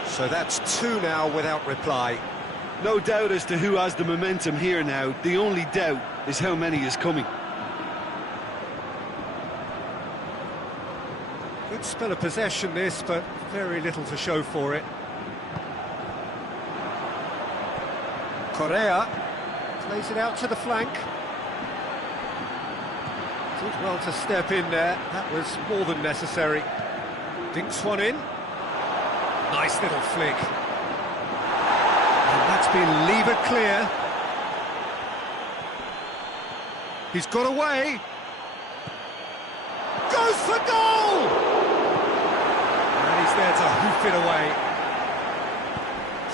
So that's two now without reply. No doubt as to who has the momentum here now. The only doubt is how many is coming. Good spell of possession this, but very little to show for it. Correa. Plays it out to the flank. Did well to step in there. That was more than necessary. Dinks one in. Nice little flick. And that's been levered clear. He's got away. Goes for goal! And he's there to hoof it away.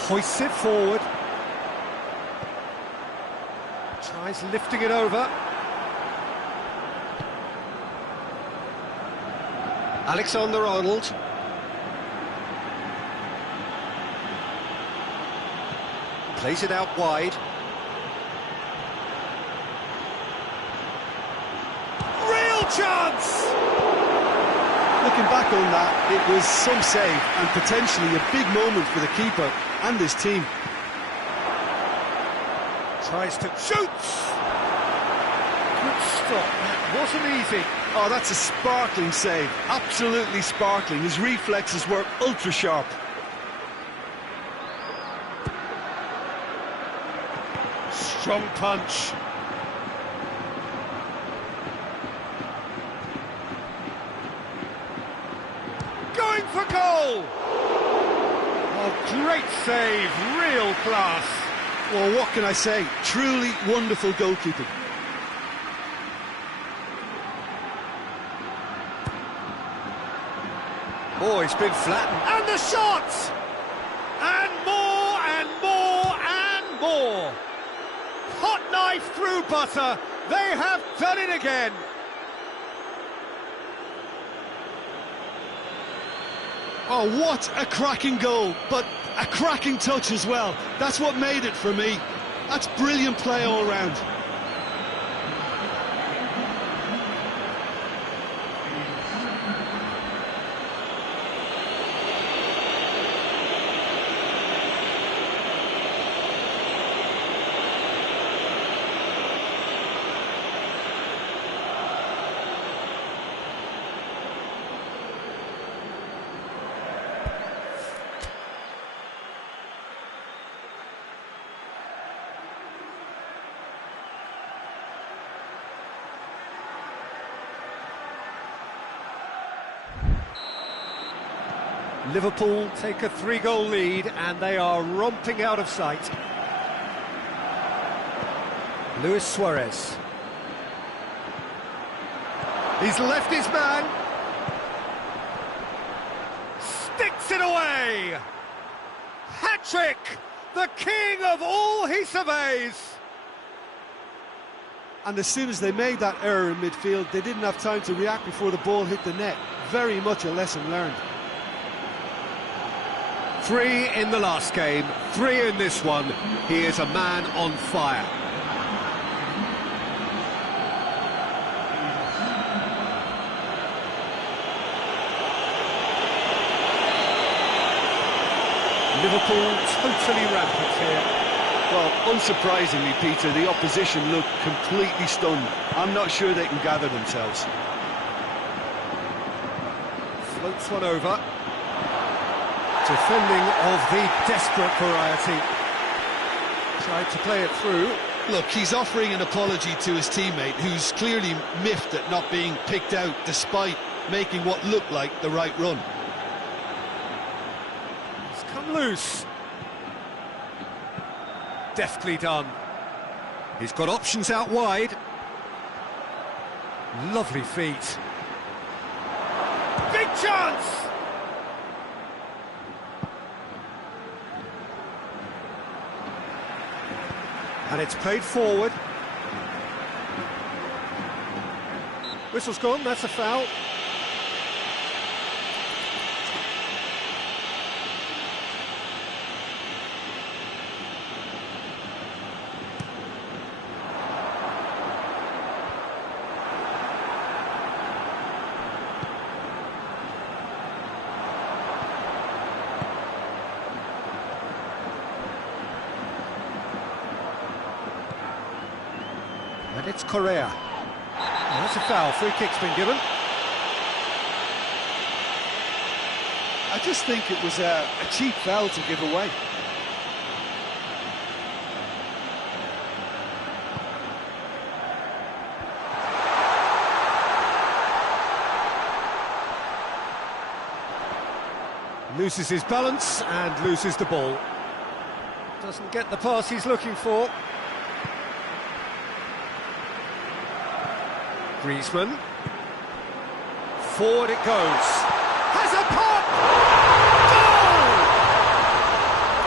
Hoists it forward. Tries lifting it over. Alexander-Arnold. Plays it out wide. Real chance! Looking back on that, it was some save and potentially a big moment for the keeper and his team. Tries to shoots! Good stop, that wasn't easy. Oh, that's a sparkling save, absolutely sparkling. His reflexes were ultra sharp. Strong punch. Going for goal! Oh, great save, real class. Well, what can I say? Truly wonderful goalkeeping. Oh, he's been flattened. And the shot! And more, and more, and more. Hot knife through butter. They have done it again. Oh, what a cracking goal, but a cracking touch as well. That's what made it for me. That's brilliant play all round. Liverpool take a 3-goal lead and they are romping out of sight. Luis Suarez. He's left his man. Sticks it away. Hat-trick! The king of all he surveys. And as soon as they made that error in midfield, they didn't have time to react before the ball hit the net. Very much a lesson learned. 3 in the last game, 3 in this one. He is a man on fire. Liverpool totally rampant here. Well, unsurprisingly, Peter, the opposition look completely stunned. I'm not sure they can gather themselves. Floats one over. Defending of the desperate variety. Tried to play it through. Look, he's offering an apology to his teammate, who's clearly miffed at not being picked out despite making what looked like the right run. It's come loose. Deftly done. He's got options out wide. Lovely feet. Big chance! And it's played forward. Whistle's gone, that's a foul. And it's Correa. Oh, that's a foul. Free kick's been given. I just think it was a cheap foul to give away. Loses his balance and loses the ball. Doesn't get the pass he's looking for. Griezmann. Forward it goes. Has a pop!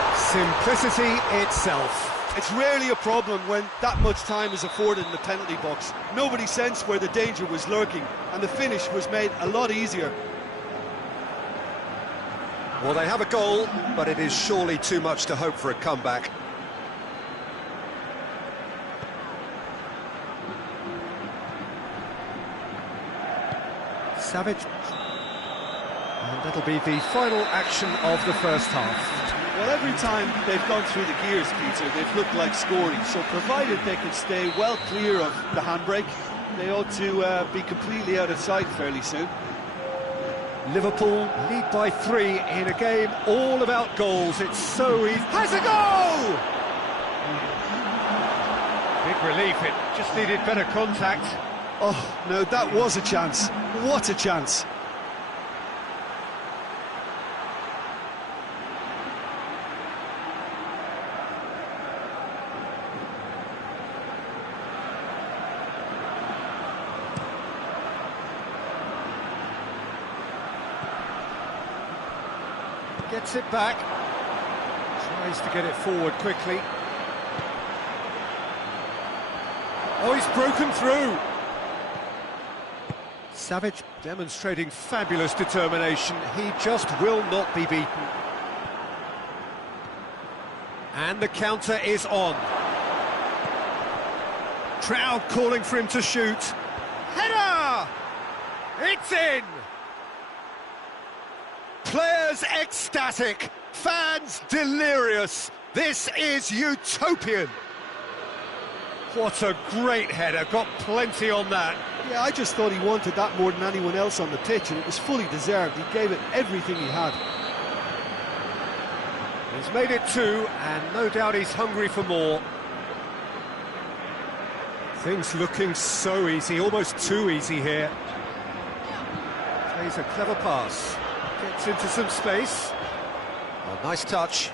Goal! Simplicity itself. It's rarely a problem when that much time is afforded in the penalty box. Nobody sensed where the danger was lurking, and the finish was made a lot easier. Well, they have a goal, but it is surely too much to hope for a comeback. Savage. And that'll be the final action of the first half. Well, every time they've gone through the gears, Peter, they've looked like scoring. So provided they can stay well clear of the handbrake, they ought to be completely out of sight fairly soon. Liverpool lead by 3 in a game all about goals. It's so easy. Has a goal! Big relief, it just needed better contact. Oh, no, that was a chance. What a chance. Gets it back. Tries to get it forward quickly. Oh, he's broken through. Savage demonstrating fabulous determination. He just will not be beaten. And the counter is on. Crowd calling for him to shoot. Header! It's in! Players ecstatic, fans delirious. This is utopian. What a great header, got plenty on that. Yeah, I just thought he wanted that more than anyone else on the pitch, and it was fully deserved. He gave it everything he had. He's made it 2, and no doubt he's hungry for more. Things looking so easy, almost too easy here. Plays a clever pass. Gets into some space. Oh, nice touch.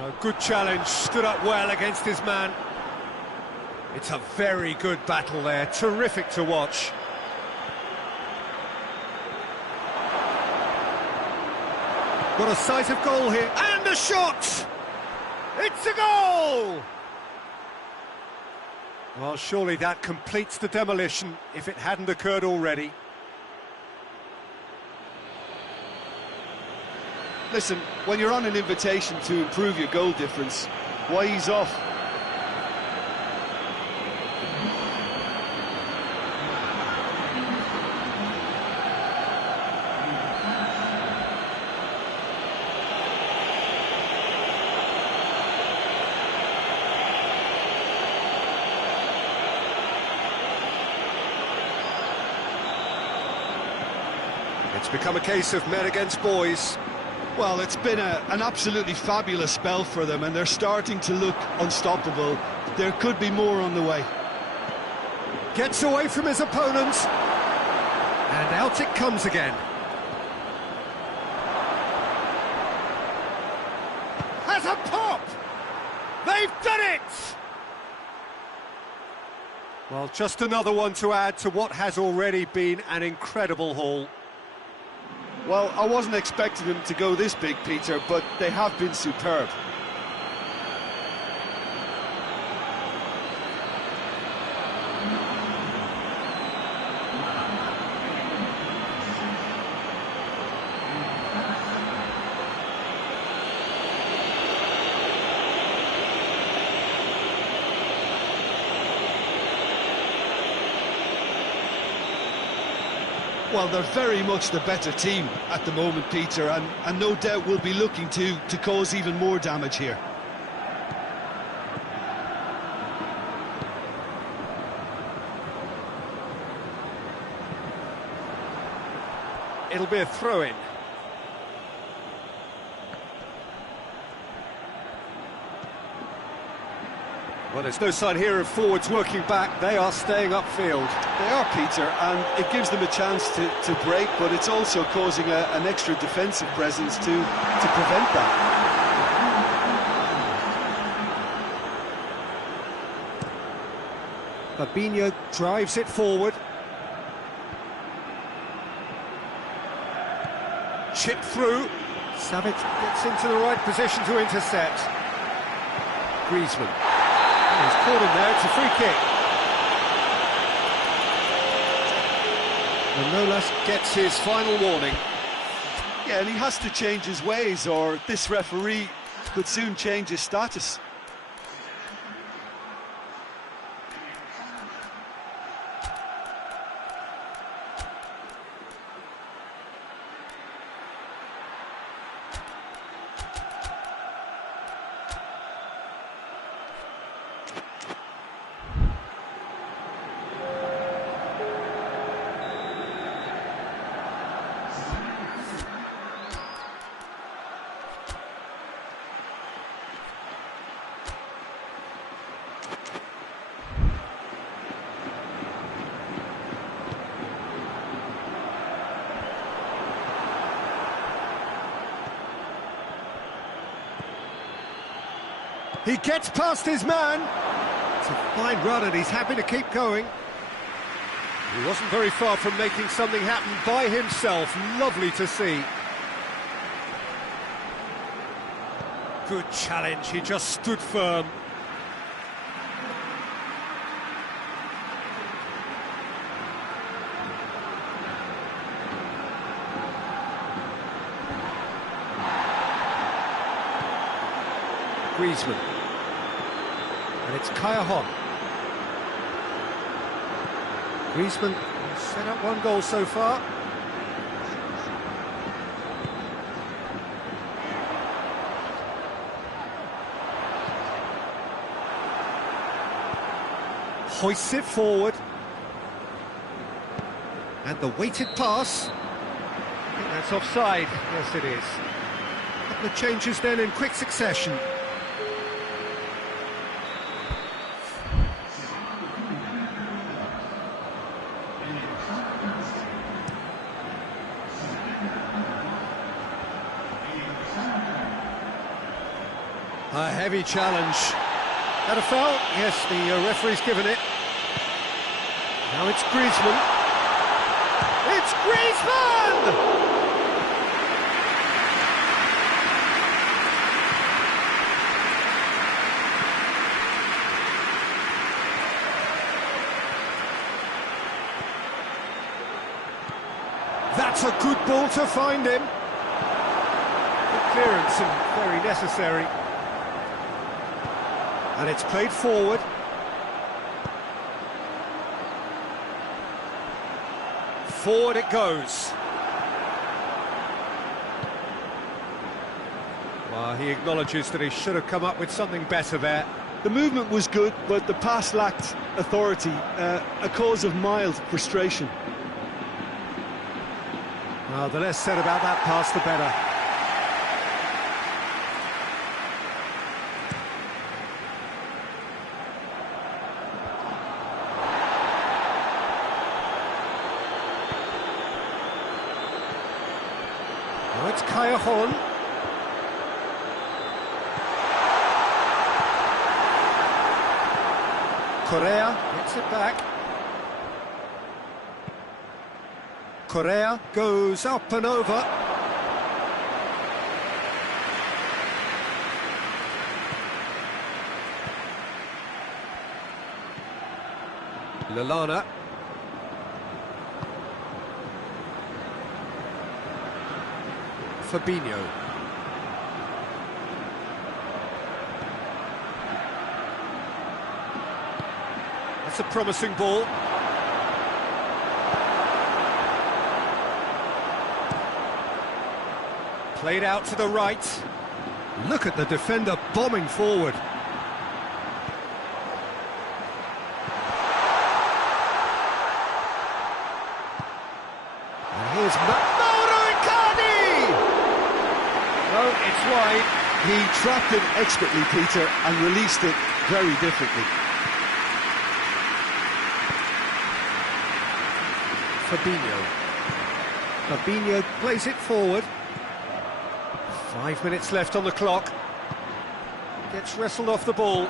Oh, good challenge, stood up well against his man. It's a very good battle there, terrific to watch. Got a sight of goal here, and a shot! It's a goal! Well, surely that completes the demolition, if it hadn't occurred already. Listen, when you're on an invitation to improve your goal difference, why ease off? It's become a case of men against boys. Well, it's been an absolutely fabulous spell for them, and they're starting to look unstoppable. There could be more on the way. Gets away from his opponent, and out it comes again. Has a pop! They've done it! Well, just another one to add to what has already been an incredible haul. Well, I wasn't expecting them to go this big, Peter, but they have been superb. Well, they're very much the better team at the moment, Peter, and no doubt will be looking to cause even more damage here. It'll be a throw-in. Well, there's no sign here of forwards working back. They are staying upfield. They are, Peter, and it gives them a chance to break, but it's also causing an extra defensive presence to prevent that. Fabinho drives it forward. Chip through. Savic gets into the right position to intercept. Griezmann. He's caught him there, it's a free kick. Manolas gets his final warning. Yeah, and he has to change his ways, or this referee could soon change his status. He gets past his man. It's a fine run and he's happy to keep going. He wasn't very far from making something happen by himself. Lovely to see. Good challenge, he just stood firm. Griezmann. And it's Kaya. Griezmann set up one goal so far. Hoists it forward. And the weighted pass. I think that's offside. Yes, it is. A couple of changes then in quick succession. A heavy challenge. That a foul? Yes, the referee's given it. Now it's Griezmann. It's Griezmann! That's a good ball to find him. Good clearance and very necessary. And it's played forward. Forward it goes. Well, he acknowledges that he should have come up with something better there. The movement was good, but the pass lacked authority, a cause of mild frustration. Well, the less said about that pass, the better. Now it's Kaya. Correa gets it back. Correa goes up and over. Lallana. Fabinho. That's a promising ball. Played out to the right. Look at the defender bombing forward. And here's Mauro Icardi! No, it's wide. He trapped it expertly, Peter, and released it very differently. Fabinho plays it forward. 5 minutes left on the clock. Gets wrestled off the ball.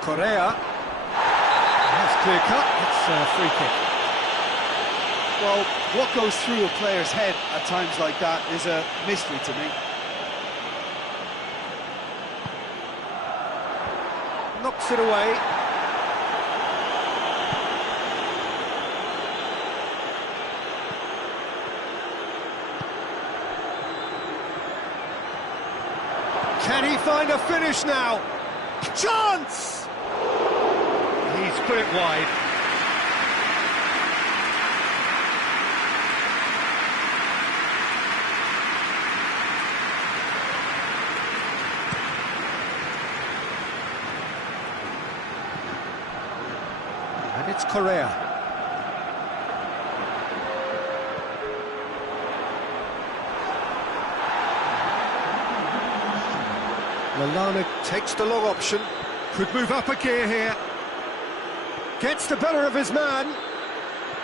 Correa. That's clear cut. It's a free kick. Well, what goes through a player's head at times like that is a mystery to me. Knocks it away. Can he find a finish now? Chance! He's put it wide. And it's Correa. Lallana takes the long option. Could move up a gear here. Gets the better of his man.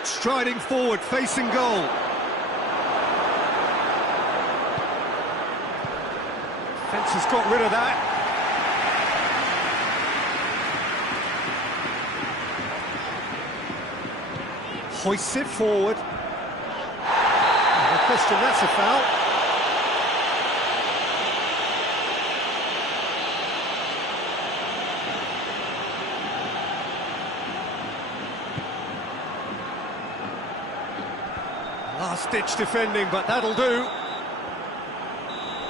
Striding forward, facing goal. Fence has got rid of that. Hoists it forward. No question, that's a foul. Last-ditch defending, but that'll do.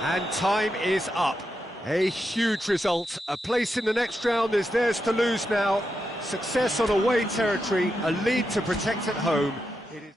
And time is up. A huge result. A place in the next round is theirs to lose now. Success on away territory, a lead to protect at home. It is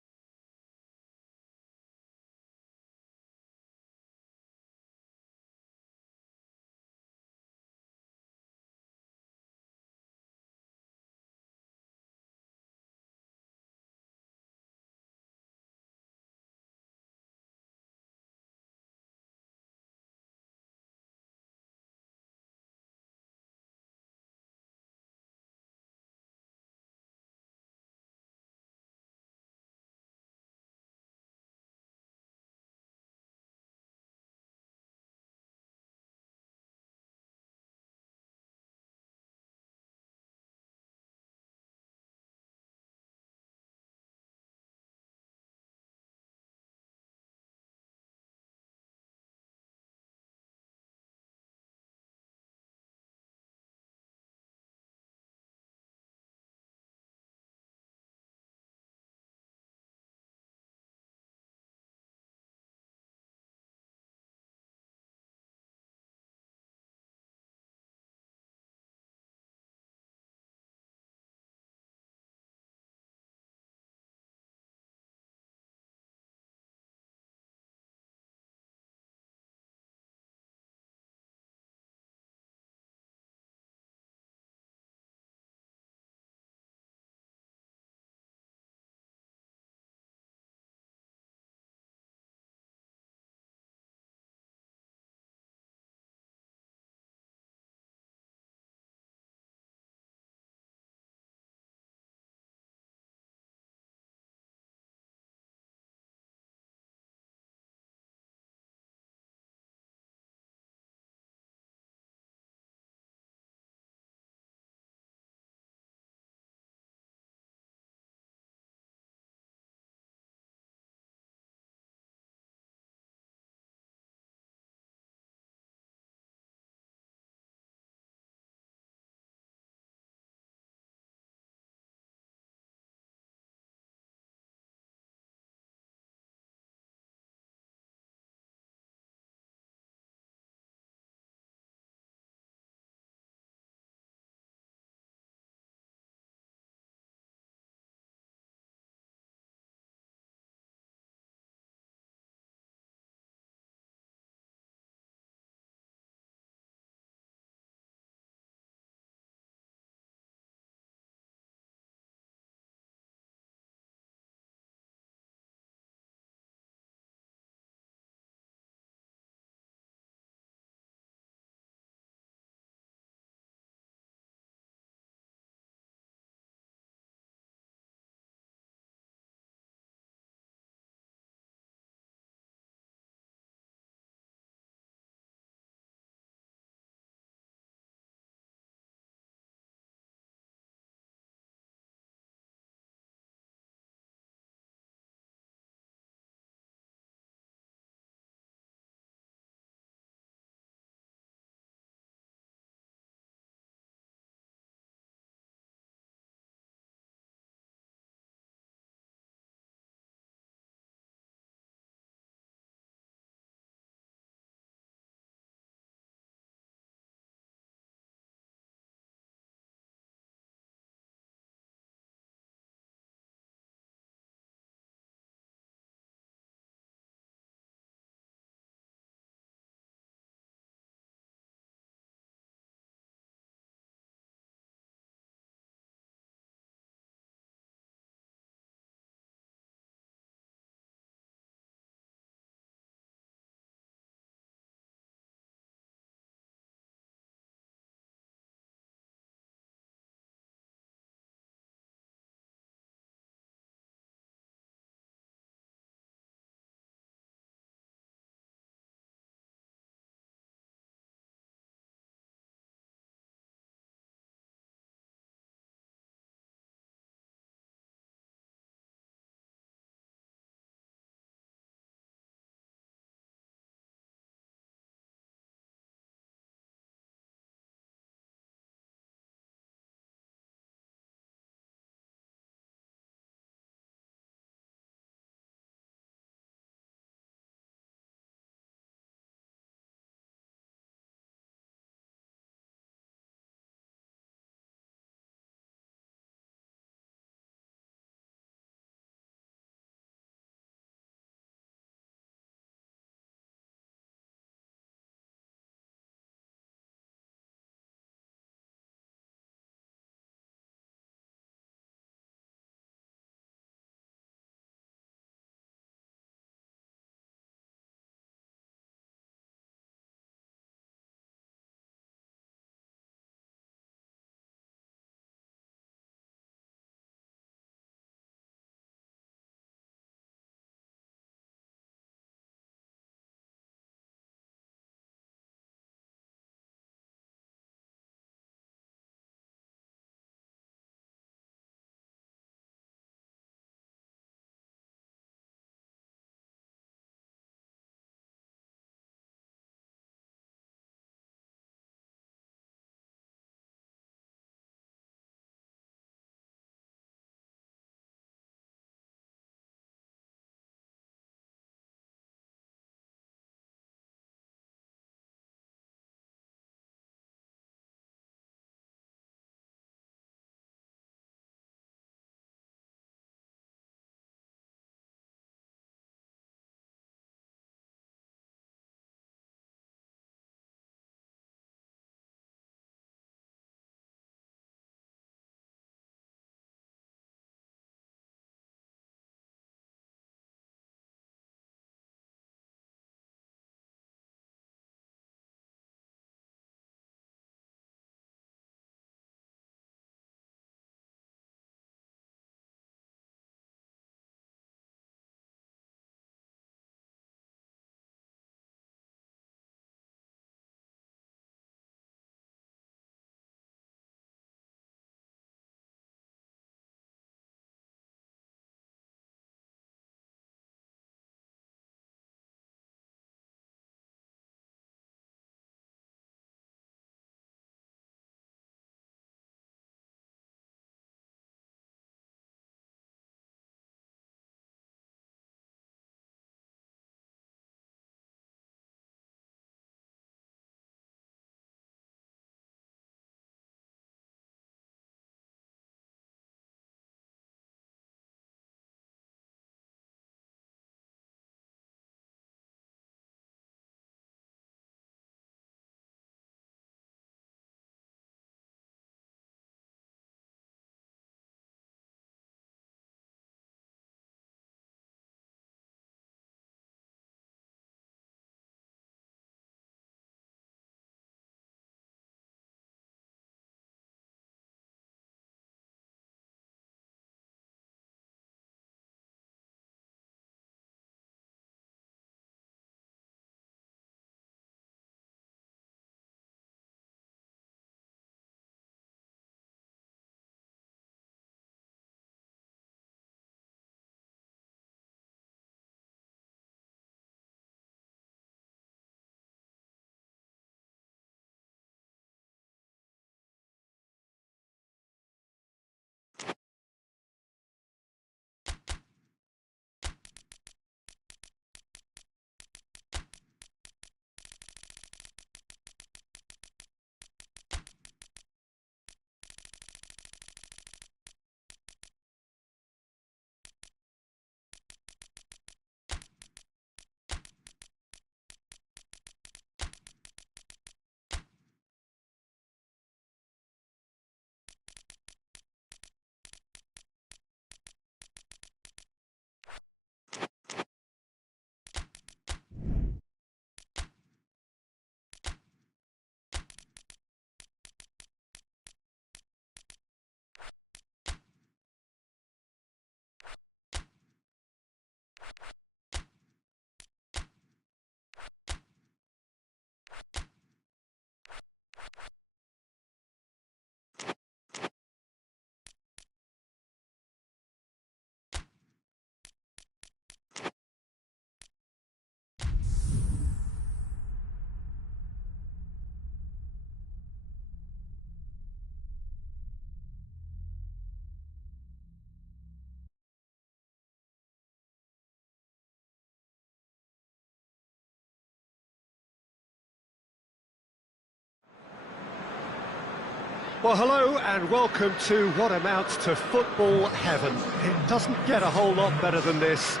Well, hello and welcome to what amounts to football heaven. It doesn't get a whole lot better than this.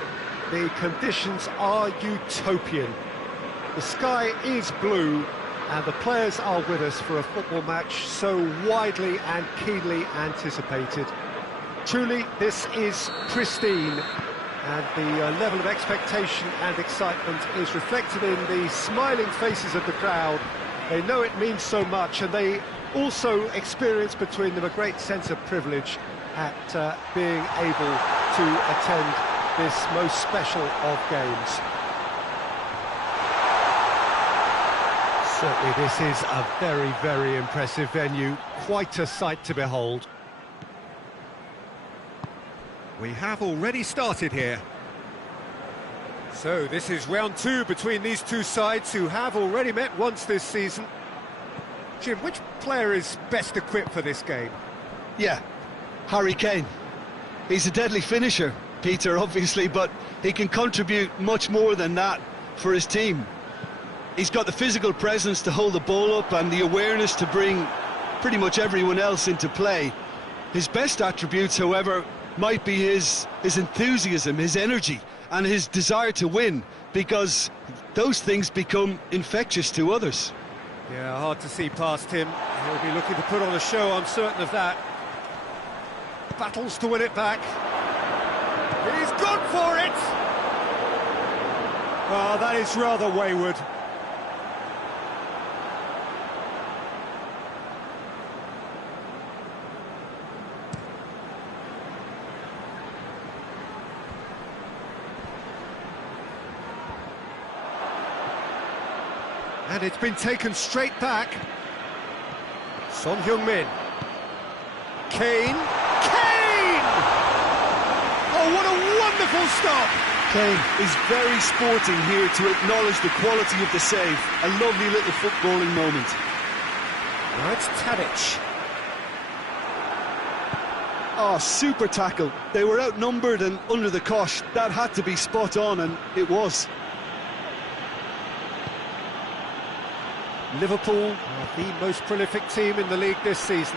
The conditions are utopian. The sky is blue and the players are with us for a football match so widely and keenly anticipated. Truly, this is pristine, and the level of expectation and excitement is reflected in the smiling faces of the crowd. They know it means so much, and they also experience between them a great sense of privilege at being able to attend this most special of games. Certainly this is a very, very impressive venue, quite a sight to behold. We have already started here. So this is round two between these two sides who have already met once this season. Jim, which player is best equipped for this game? Yeah, Harry Kane. He's a deadly finisher, Peter, obviously, but he can contribute much more than that for his team. He's got the physical presence to hold the ball up and the awareness to bring pretty much everyone else into play. His best attributes, however, might be his enthusiasm, his energy, and his desire to win, because those things become infectious to others. Yeah, hard to see past him. He'll be looking to put on a show, I'm certain of that. Battles to win it back. He's gone for it! Oh, that is rather wayward. And it's been taken straight back. Son Heung-min. Kane. Kane! Oh, what a wonderful stop! Kane is very sporting here to acknowledge the quality of the save. A lovely little footballing moment. Now it's Tadic. Oh, super tackle. They were outnumbered and under the cosh. That had to be spot on, and it was. Liverpool are the most prolific team in the league this season.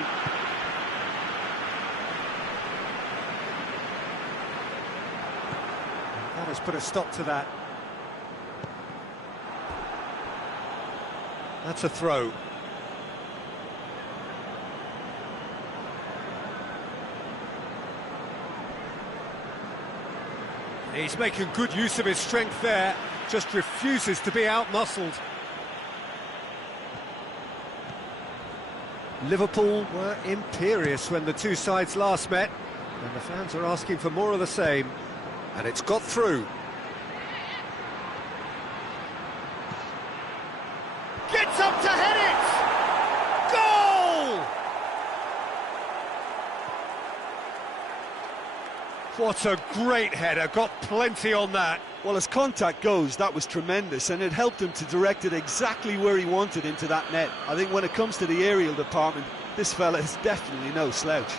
And that has put a stop to that. That's a throw. He's making good use of his strength there, just refuses to be out-muscled. Liverpool were imperious when the two sides last met, and the fans are asking for more of the same. And it's got through. Gets up to head it! Goal! What a great header, got plenty on that. Well, as contact goes, that was tremendous, and it helped him to direct it exactly where he wanted into that net. I think when it comes to the aerial department, this fella is definitely no slouch.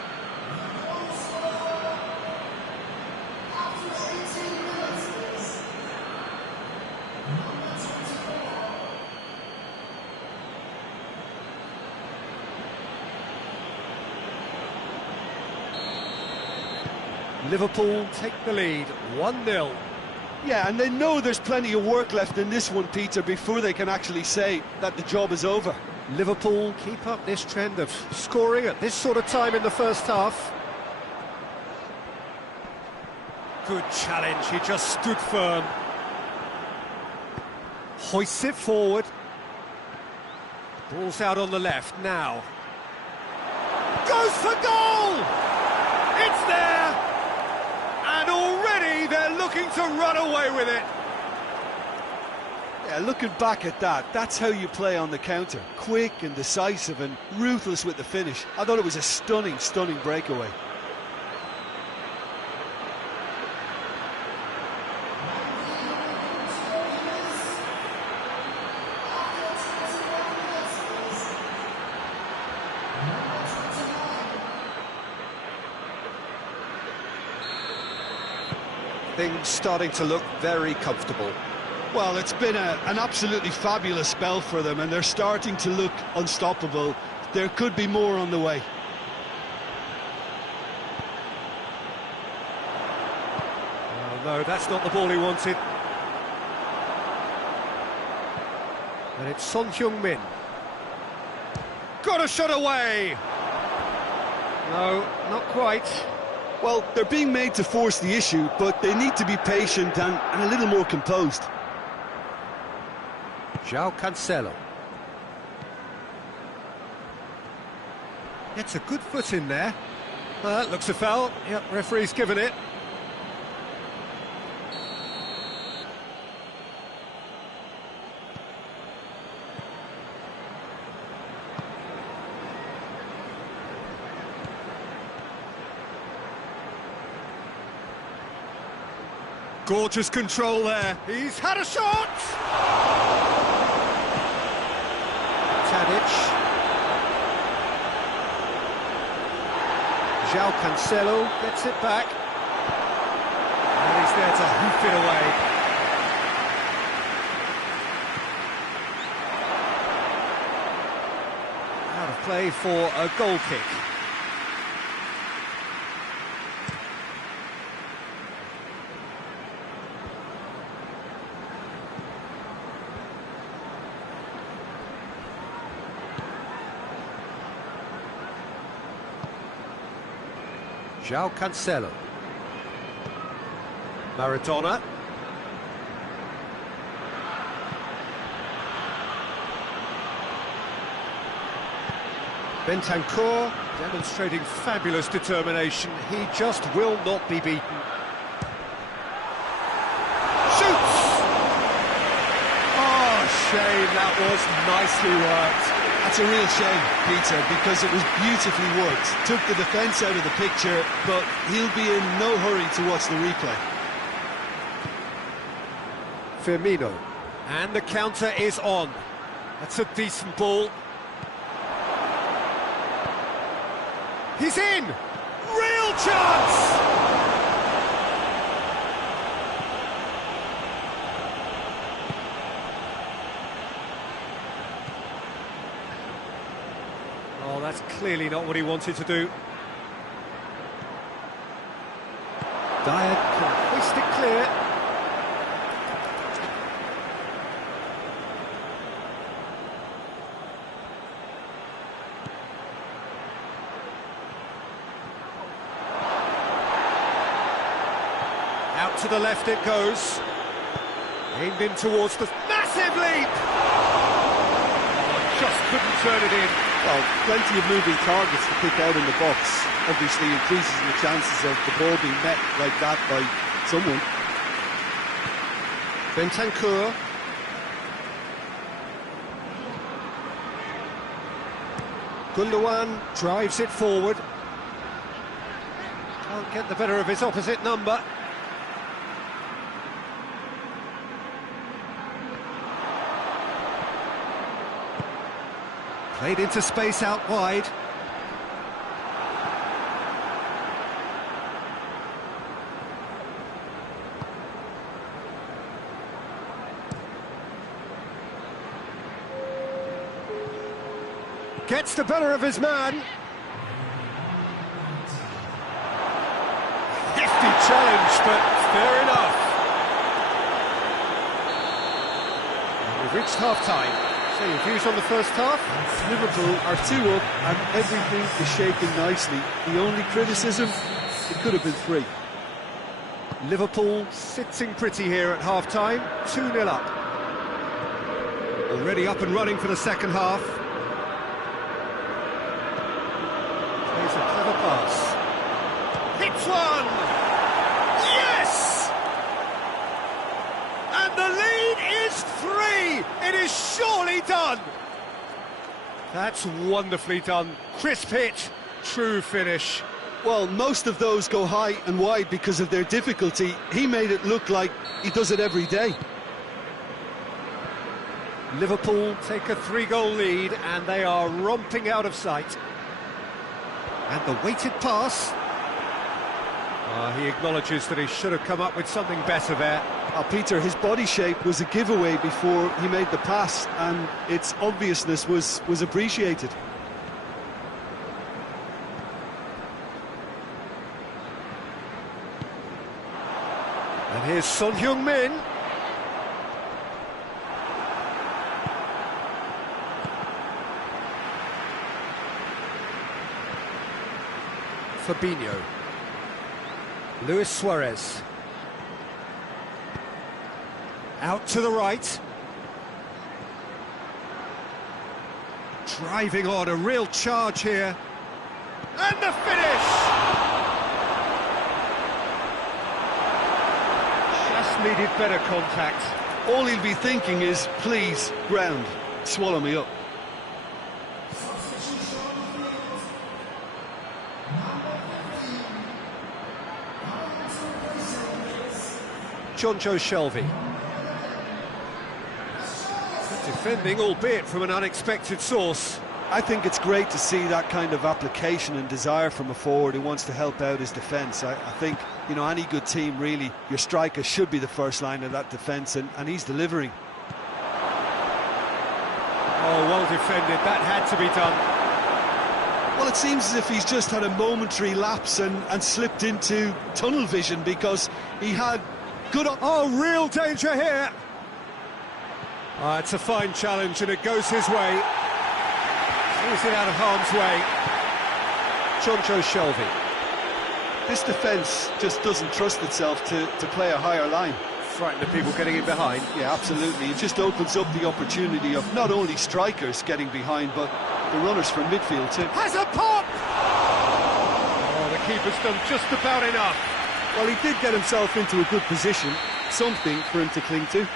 Liverpool take the lead, 1-0. Yeah, and they know there's plenty of work left in this one, Peter, before they can actually say that the job is over. Liverpool keep up this trend of scoring at this sort of time in the first half. Good challenge, he just stood firm. Hoists it forward. Ball's out on the left now. Goes for goal! It's there! And already they're looking to run away with it. Yeah, looking back at that, that's how you play on the counter. Quick and decisive and ruthless with the finish. I thought it was a stunning, stunning breakaway. Things starting to look very comfortable. Well, it's been an absolutely fabulous spell for them, and they're starting to look unstoppable. There could be more on the way. Oh, no, that's not the ball he wanted. And it's Son Heung-min. Got a shot away! No, not quite. Well, they're being made to force the issue, but they need to be patient and a little more composed. João Cancelo. Gets a good foot in there. That looks a foul. Yep, referee's given it. Gorgeous control there. He's had a shot! Tadic. João Cancelo gets it back. And he's there to hoof it away. Out of play for a goal kick. João Cancelo. Maradona. Bentancur demonstrating fabulous determination. He just will not be beaten. Shoots! Oh, shame, that was nicely worked. That's a real shame, Peter, because it was beautifully worked. Took the defence out of the picture, but he'll be in no hurry to watch the replay. Firmino. And the counter is on. That's a decent ball. He's in! Real chance! Oh, that's clearly not what he wanted to do. Dyer can hoist it clear. Out to the left it goes. Aimed in towards the massive leap! Oh, just couldn't turn it in. Well, plenty of moving targets to pick out in the box. Obviously increases the chances of the ball being met like that by someone. Bentancur. Gundogan drives it forward. Can't get the better of his opposite number. Played into space out wide. Gets the better of his man. Hefty challenge, but fair enough. We've reached half-time. So your views on the first half? Liverpool are 2 up and everything is shaping nicely. The only criticism, it could have been 3. Liverpool sitting pretty here at half-time, 2-0 up. Already up and running for the second half. Plays a clever pass. Hits one! Yes! And the lead is 3! volley! It is surely done! That's wonderfully done. Crisp hit, true finish. Well, most of those go high and wide because of their difficulty. He made it look like he does it every day. Liverpool take a 3-goal lead and they are romping out of sight. And the weighted pass. He acknowledges that he should have come up with something better there. Peter, his body shape was a giveaway before he made the pass, and its obviousness was appreciated. And here's Son Heung-min. Fabinho. Luis Suarez. Out to the right. Driving on, a real charge here. And the finish! Just needed better contact. All he'll be thinking is, please, ground, swallow me up. Jonjo Shelvey. Defending, albeit from an unexpected source. I think it's great to see that kind of application and desire from a forward who wants to help out his defence. I think, you know, any good team, really, your striker should be the first line of that defence, and he's delivering. Oh, well defended. That had to be done. Well, it seems as if he's just had a momentary lapse and slipped into tunnel vision, because he had good... Oh, real danger here. It's a fine challenge and it goes his way. He's it out of harm's way. Jonjo Shelvey. This defence just doesn't trust itself to play a higher line. Frightened of people getting in behind. Yeah, absolutely. It just opens up the opportunity of not only strikers getting behind, but the runners from midfield too. Has a pop! Oh, the keeper's done just about enough. Well, he did get himself into a good position, something for him to cling to.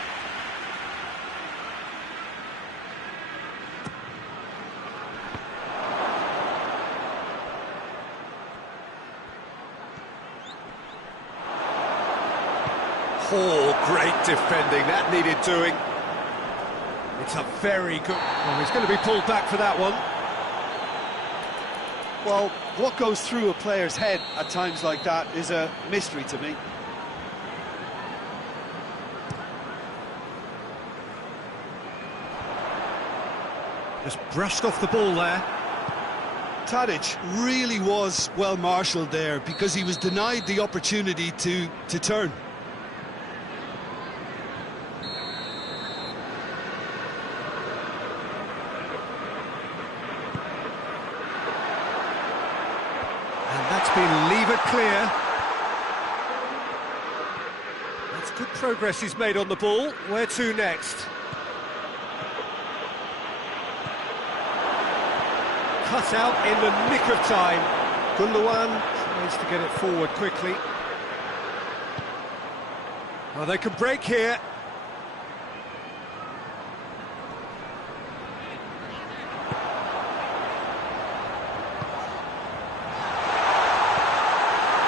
Oh, great defending, that needed doing. It's a very good... Oh, he's going to be pulled back for that one. Well, what goes through a player's head at times like that is a mystery to me. Just brushed off the ball there. Tadic really was well marshalled there, because he was denied the opportunity to turn. That's been levered clear. That's good progress he's made on the ball. Where to next? Cut out in the nick of time. Gundogan tries to get it forward quickly. Well, they can break here.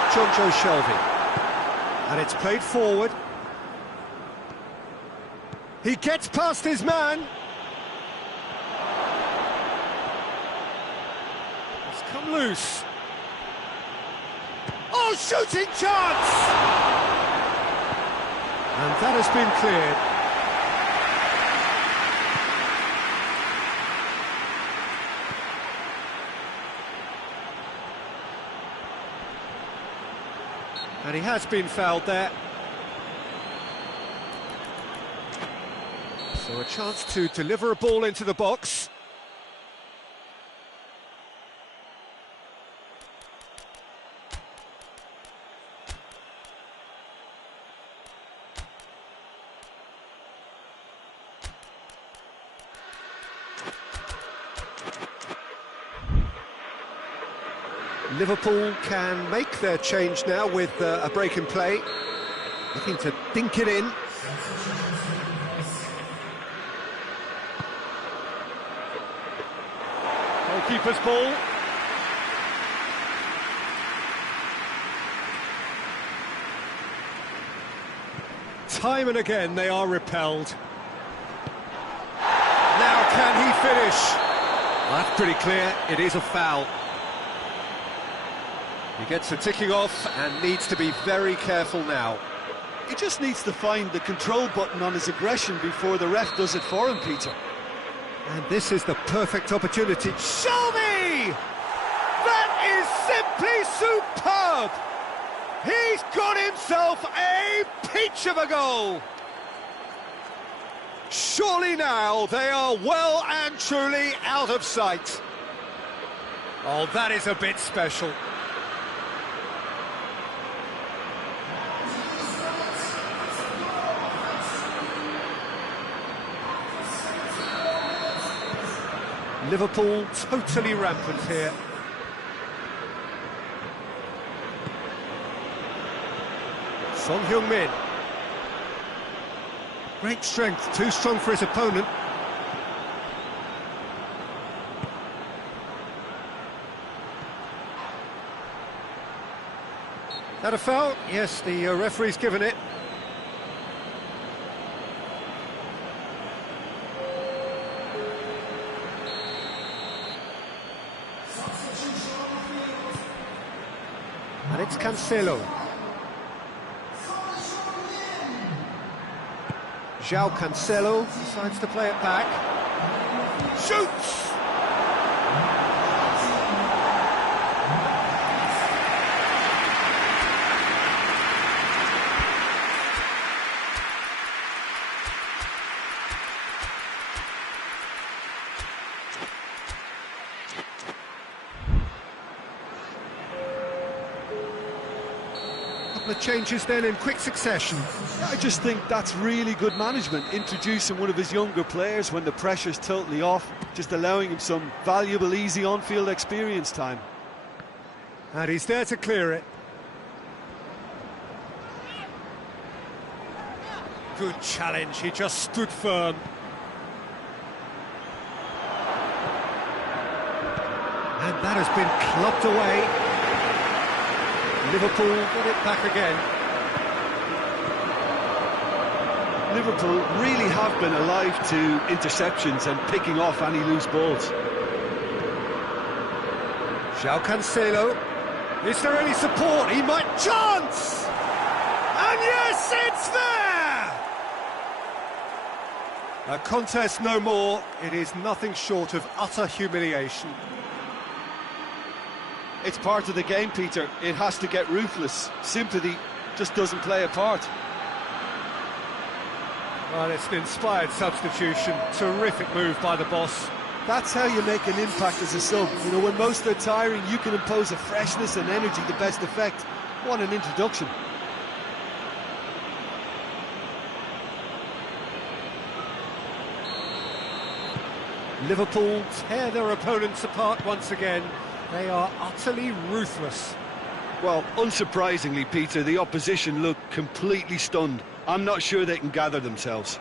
Jonjo Shelvey, and it's played forward. He gets past his man. It's come loose. Oh, shooting chance! And that has been cleared. And he has been fouled there. So a chance to deliver a ball into the box. Liverpool can make their change now with a break in play. Looking to dink it in. goalkeeper's ball. Time and again they are repelled. Now can he finish? Well, that's pretty clear, it is a foul. He gets the ticking off and needs to be very careful now. He just needs to find the control button on his aggression before the ref does it for him, Peter. And this is the perfect opportunity. Show me! That is simply superb! He's got himself a peach of a goal! Surely now they are well and truly out of sight. Oh, that is a bit special. Liverpool totally rampant here. Son Heung-min. Great strength, too strong for his opponent. That a foul? Yes, the referee's given it. And it's Cancelo. João Cancelo decides to play it back. Shoots! The changes then in quick succession. I just think that's really good management, introducing one of his younger players when the pressure's totally off, just allowing him some valuable, easy on-field experience time. And he's there to clear it. Good challenge, he just stood firm. And that has been clubbed away. Liverpool got it back again. Liverpool really have been alive to interceptions and picking off any loose balls. João Cancelo. Is there any support? He might chance! And yes, it's there! A contest no more. It is nothing short of utter humiliation. It's part of the game, Peter. It has to get ruthless. Sympathy just doesn't play a part. Well, it's an inspired substitution. Terrific move by the boss. That's how you make an impact as a sub. You know, when most are tiring, you can impose a freshness and energy to best effect. What an introduction. Liverpool tear their opponents apart once again. They are utterly ruthless. Well, unsurprisingly, Peter, the opposition look completely stunned. I'm not sure they can gather themselves.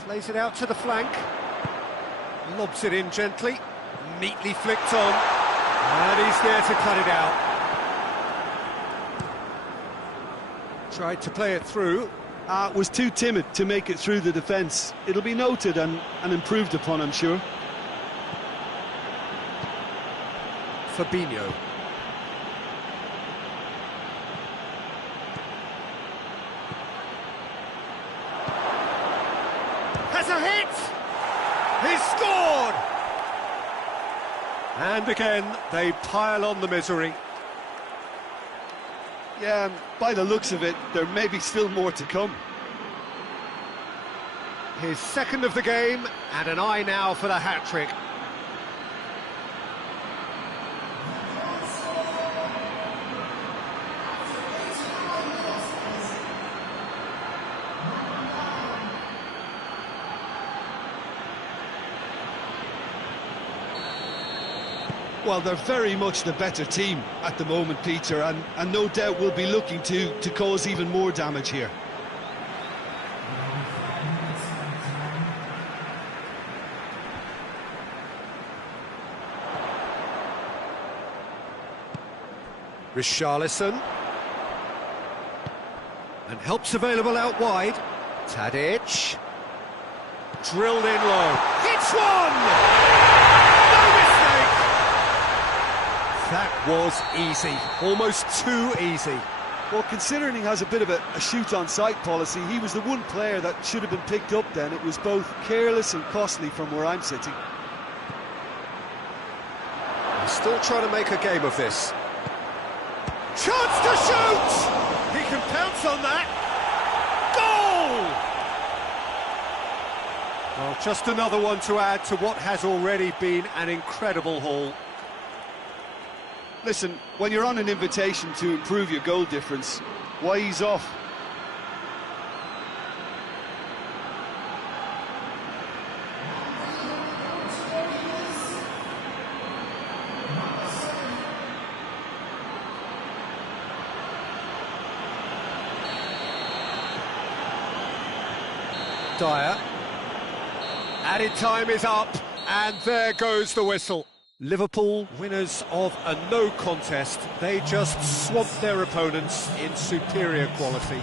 Plays it out to the flank. Lobs it in gently. Neatly flicked on. And he's there to cut it out. Tried to play it through. Was too timid to make it through the defence. It'll be noted and improved upon, I'm sure. Fabinho. Has a hit! He's scored! And again, they pile on the misery. Yeah, by the looks of it, there may be still more to come. His second of the game, and an eye now for the hat-trick. Well, they're very much the better team at the moment, Peter, and no doubt will be looking to cause even more damage here. Richarlison. And help's available out wide. Tadic. Drilled in low. It's one! No mistake! That was easy. Almost too easy. Well, considering he has a bit of a shoot-on-sight policy, he was the one player that should have been picked up then. It was both careless and costly from where I'm sitting. He's still trying to make a game of this. Chance to shoot! He can pounce on that. Goal! Well, just another one to add to what has already been an incredible haul. Listen, when you're on an invitation to improve your goal difference, why ease off? Dyer. Added time is up, and there goes the whistle. Liverpool, winners of a no contest. They just swamped their opponents in superior quality.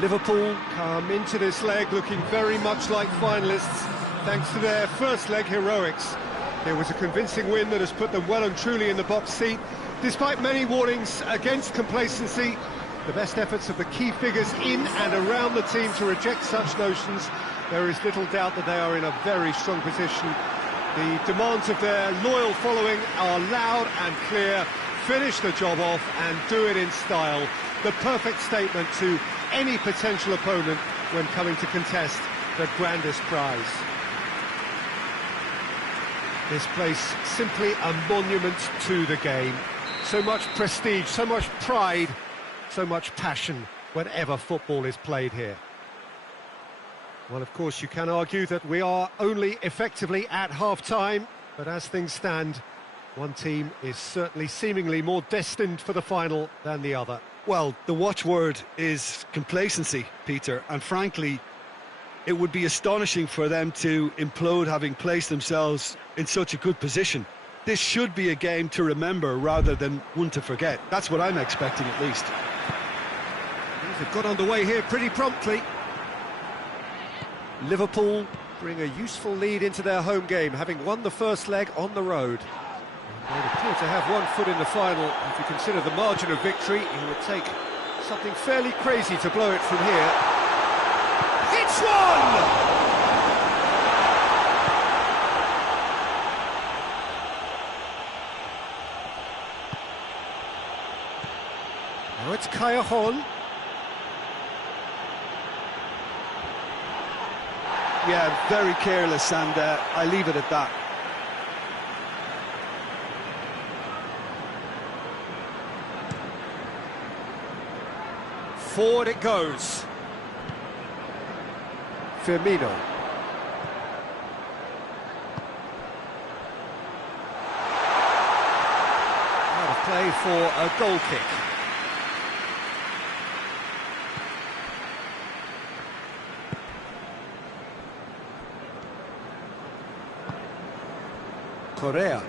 Liverpool come into this leg looking very much like finalists, thanks to their first leg heroics. It was a convincing win that has put them well and truly in the box seat. Despite many warnings against complacency, the best efforts of the key figures in and around the team to reject such notions, there is little doubt that they are in a very strong position. The demands of their loyal following are loud and clear. Finish the job off and do it in style. The perfect statement to any potential opponent when coming to contest the grandest prize. This place simply a monument to the game. So much prestige, so much pride, so much passion whenever football is played here. Well, of course, you can argue that we are only effectively at half-time, but as things stand, one team is certainly seemingly more destined for the final than the other. Well, the watchword is complacency, Peter, and frankly, it would be astonishing for them to implode having placed themselves in such a good position. This should be a game to remember rather than one to forget. That's what I'm expecting, at least. They've got underway here pretty promptly. Liverpool bring a useful lead into their home game, having won the first leg on the road. They appear to have one foot in the final. If you consider the margin of victory, it would take something fairly crazy to blow it from here. It's one! Now it's Cajon. Yeah, very careless, and I leave it at that. Forward it goes. Firmino. Out of play for a goal kick. Correa.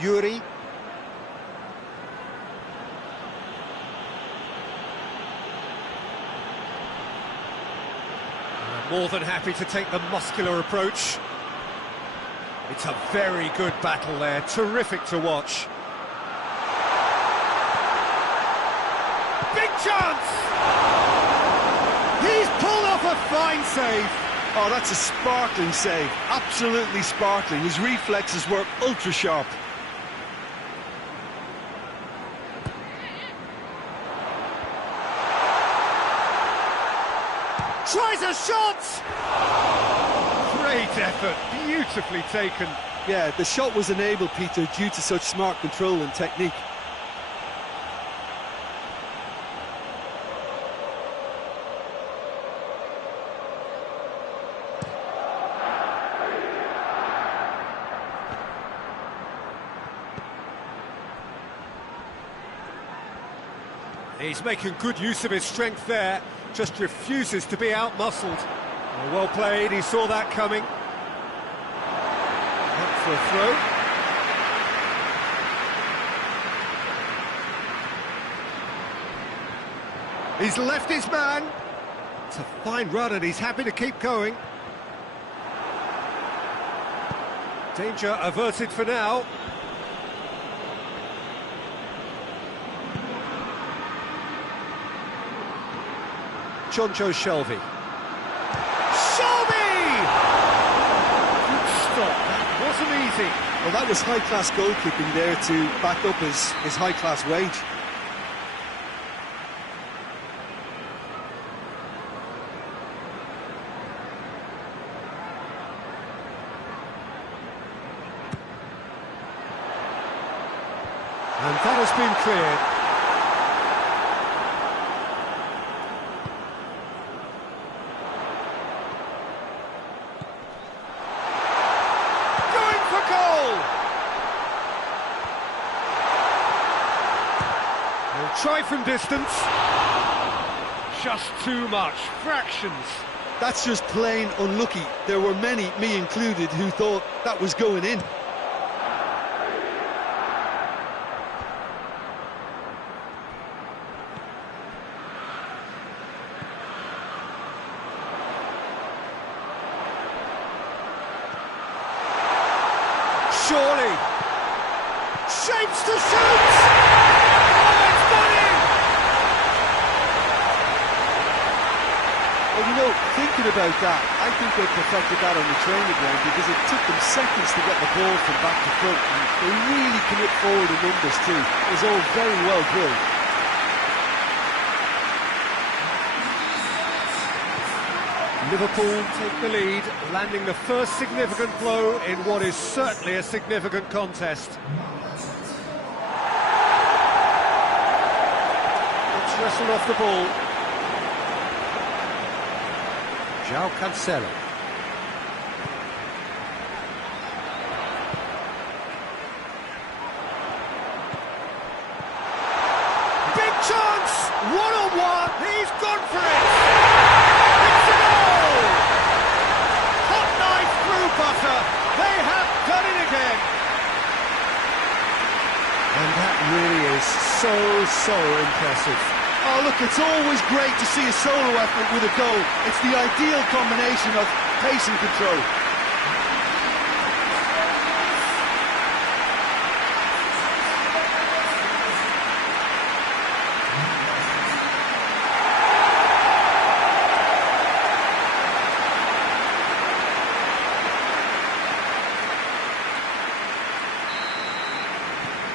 Yuri. More than happy to take the muscular approach. It's a very good battle there, terrific to watch. Big chance! He's pulled off a fine save. Oh, that's a sparkling save, absolutely sparkling. His reflexes were ultra sharp. Tries a shot! Great effort, beautifully taken. Yeah, the shot was enabled, Peter, due to such smart control and technique. He's making good use of his strength there, just refuses to be out-muscled. Well played, he saw that coming. Up for a throw. He's left his man. It's a fine run and he's happy to keep going. Danger averted for now. Jonjo Shelvey. Shelvey! Good stop, that wasn't easy. Well, that was high-class goal-keeping there to back up his high-class wage. And that has been cleared. Try from distance. Just too much. Fractions. That's just plain unlucky. There were many, me included, who thought that was going in. Surely. Shapes to shoot! Well, you know, thinking about that, I think they perfected that on the training ground because it took them seconds to get the ball from back to front, and they really commit forward in numbers too. It was all very well drilled. Liverpool take the lead, landing the first significant blow in what is certainly a significant contest. wrestled off the ball. João Cancelo. Big chance! One-on-one! He's gone for it! It's a goal! Hot knife through butter. They have done it again. And that really is so impressive. Oh, look, it's always great to see a solo effort with a goal. It's the ideal combination of pace and control.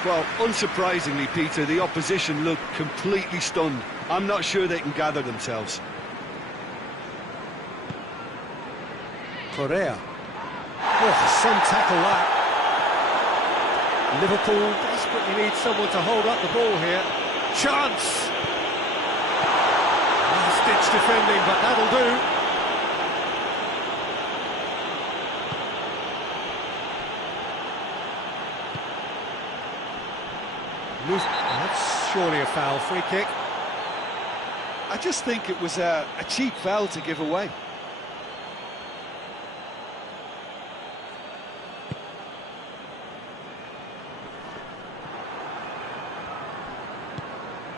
Well, unsurprisingly, Peter, the opposition looked completely stunned. I'm not sure they can gather themselves. Correa. Oh, some tackle that. Liverpool desperately need someone to hold up the ball here. Chance! Last-ditch defending, but that'll do. That's surely a foul. Free kick. I just think it was a cheap foul to give away.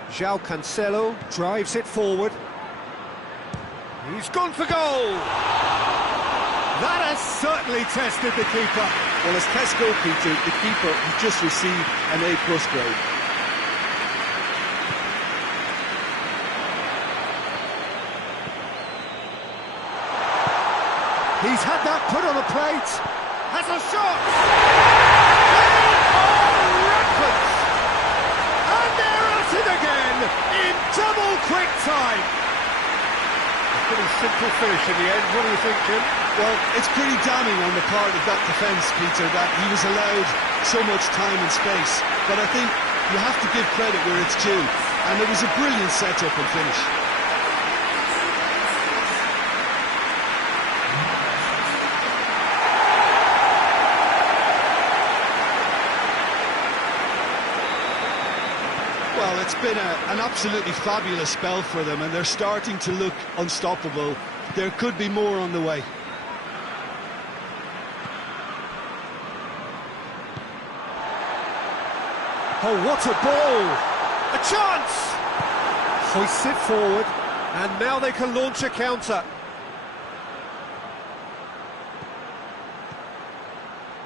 João Cancelo drives it forward. He's gone for goal! That has certainly tested the keeper. Well, as tests go, Peter, the keeper has just received an A+ grade. He's had that put on a plate. Has a shot. They are rampant. And they're at it again in double quick time. A pretty simple finish in the end. What do you think, Jim? Well, it's pretty damning on the part of that defence, Peter, that he was allowed so much time and space. But I think you have to give credit where it's due. And it was a brilliant setup and finish. Well, it's been an absolutely fabulous spell for them, and they're starting to look unstoppable. There could be more on the way. Oh, what a ball! A chance! Hoists it forward, and now they can launch a counter.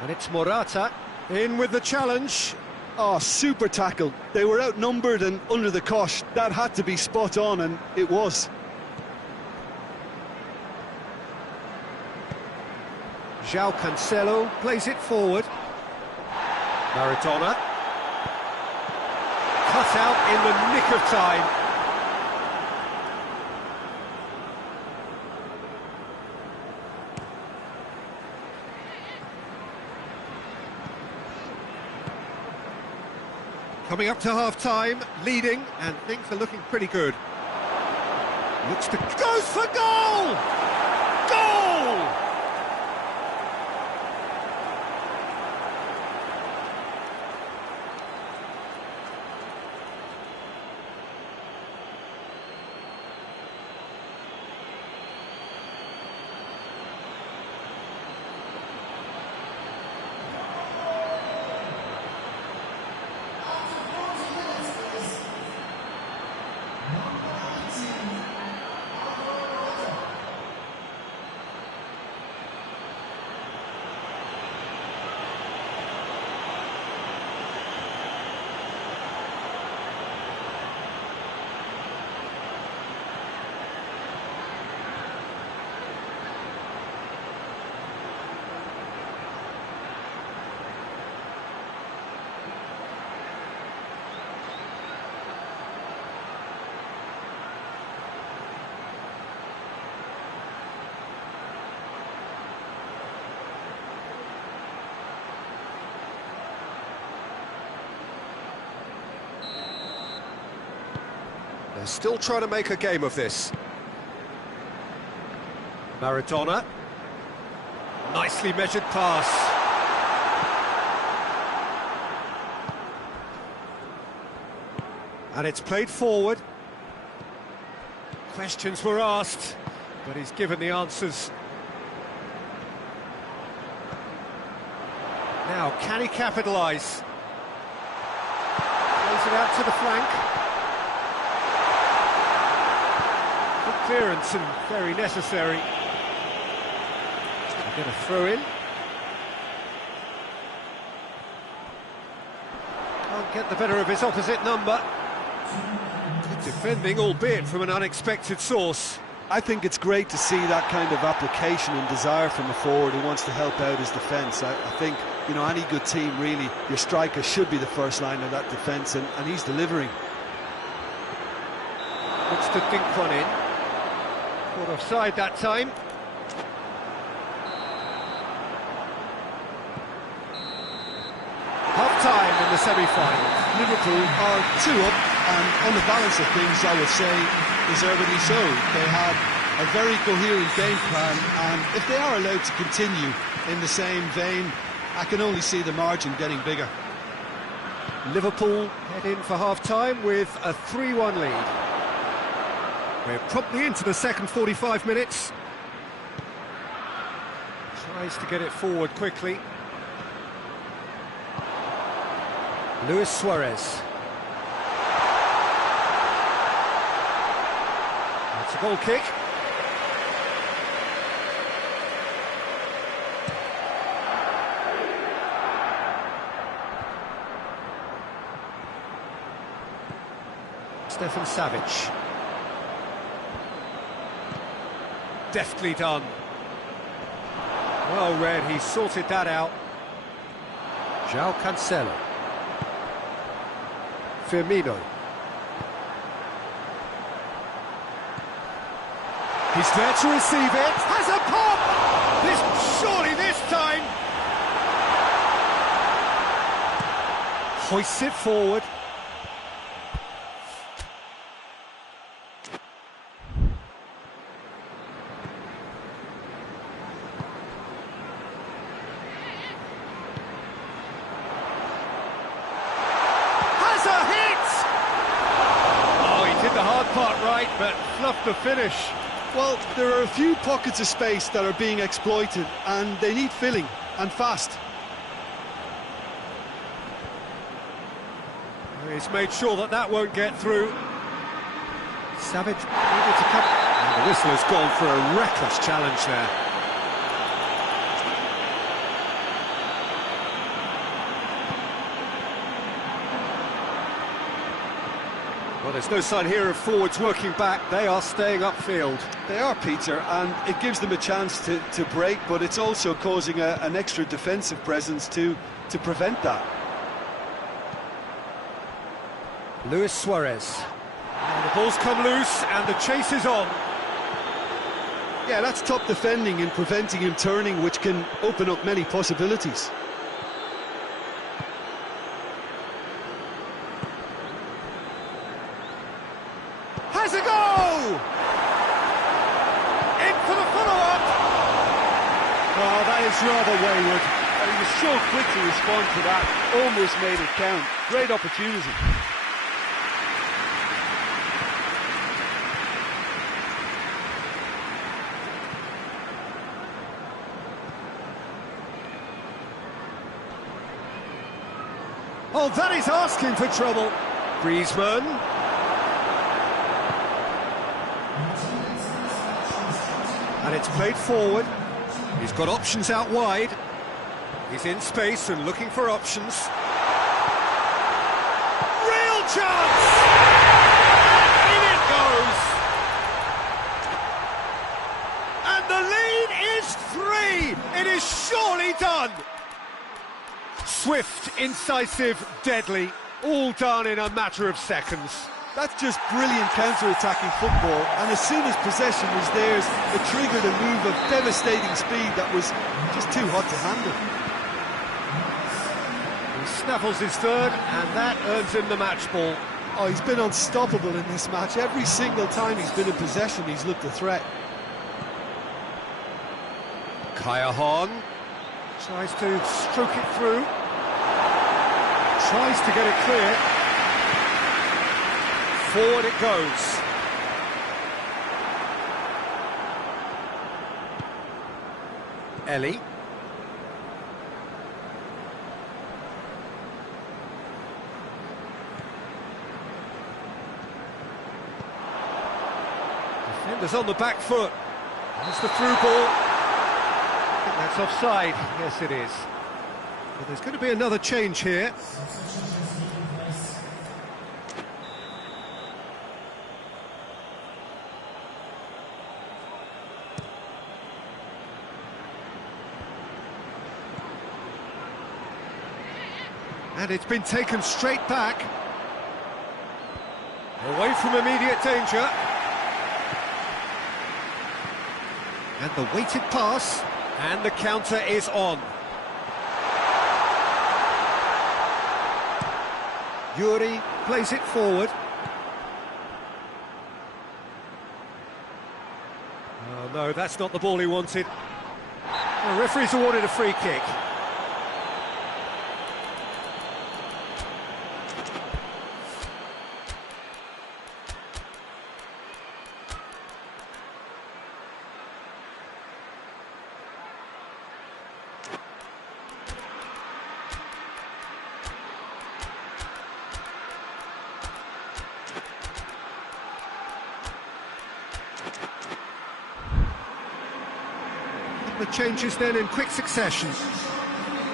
And it's Morata in with the challenge. Oh, super tackle. They were outnumbered and under the cosh. That had to be spot on, and it was. João Cancelo plays it forward. Maradona. Cut out in the nick of time. Coming up to half-time, leading, and things are looking pretty good. Looks to... goes for goal! Goal! They're still trying to make a game of this. Maradona. Nicely measured pass. And it's played forward. Questions were asked, but he's given the answers. Now, can he capitalise? Plays it out to the flank. Good clearance and very necessary. They're going to throw in. Can't get the better of his opposite number. Good defending, albeit from an unexpected source. I think it's great to see that kind of application and desire from a forward who wants to help out his defence. I think, you know, any good team, really, your striker should be the first line of that defence, and he's delivering. Looks to dink one in. Caught offside that time. Half-time in the semi-final. Liverpool are 2 up, and on the balance of things, I would say, deservedly so. They had a very coherent game plan, and if they are allowed to continue in the same vein, I can only see the margin getting bigger. Liverpool head in for half-time with a 3-1 lead. We're promptly into the second 45 minutes. Tries to get it forward quickly. Luis Suarez. That's a goal kick. Stefan Savic. Deftly done. Well read, he sorted that out. João Cancelo. Firmino. He's there to receive it. Has a pop! Surely this time! Hoists it forward. Part right, but fluffed the finish. Well, there are a few pockets of space that are being exploited, and they need filling, and fast. He's made sure that that won't get through. Savic needed to come. And the whistle has gone for a reckless challenge there. Well, there's no sign here of forwards working back. They are staying upfield. They are, Peter, and it gives them a chance to break, but it's also causing an extra defensive presence to prevent that. Luis Suarez. And the ball's come loose, and the chase is on. Yeah, that's top defending and preventing him turning, which can open up many possibilities. Has a go! In for the follow-up! Oh, that is rather wayward. He was so quick to respond to that, almost made it count. Great opportunity. Oh, that is asking for trouble. Griezmann. And it's played forward. He's got options out wide. He's in space and looking for options. Real chance! And in it goes! And the lead is 3! It is surely done! Swift, incisive, deadly, all done in a matter of seconds. That's just brilliant counter-attacking football, and as soon as possession was theirs, it triggered a move of devastating speed that was just too hot to handle. He snaffles his third, and that earns him the match ball. Oh, he's been unstoppable in this match. Every single time he's been in possession, he's looked a threat. Kaya Hon tries to stroke it through. Tries to get it clear. Forward it goes. Ellie. Defenders on the back foot. There's the through ball. I think that's offside. Yes, it is. But there's going to be another change here. And it's been taken straight back. Away from immediate danger. And the weighted pass. And the counter is on. Yuri plays it forward. Oh no, that's not the ball he wanted. The referee's awarded a free kick. The changes then in quick succession.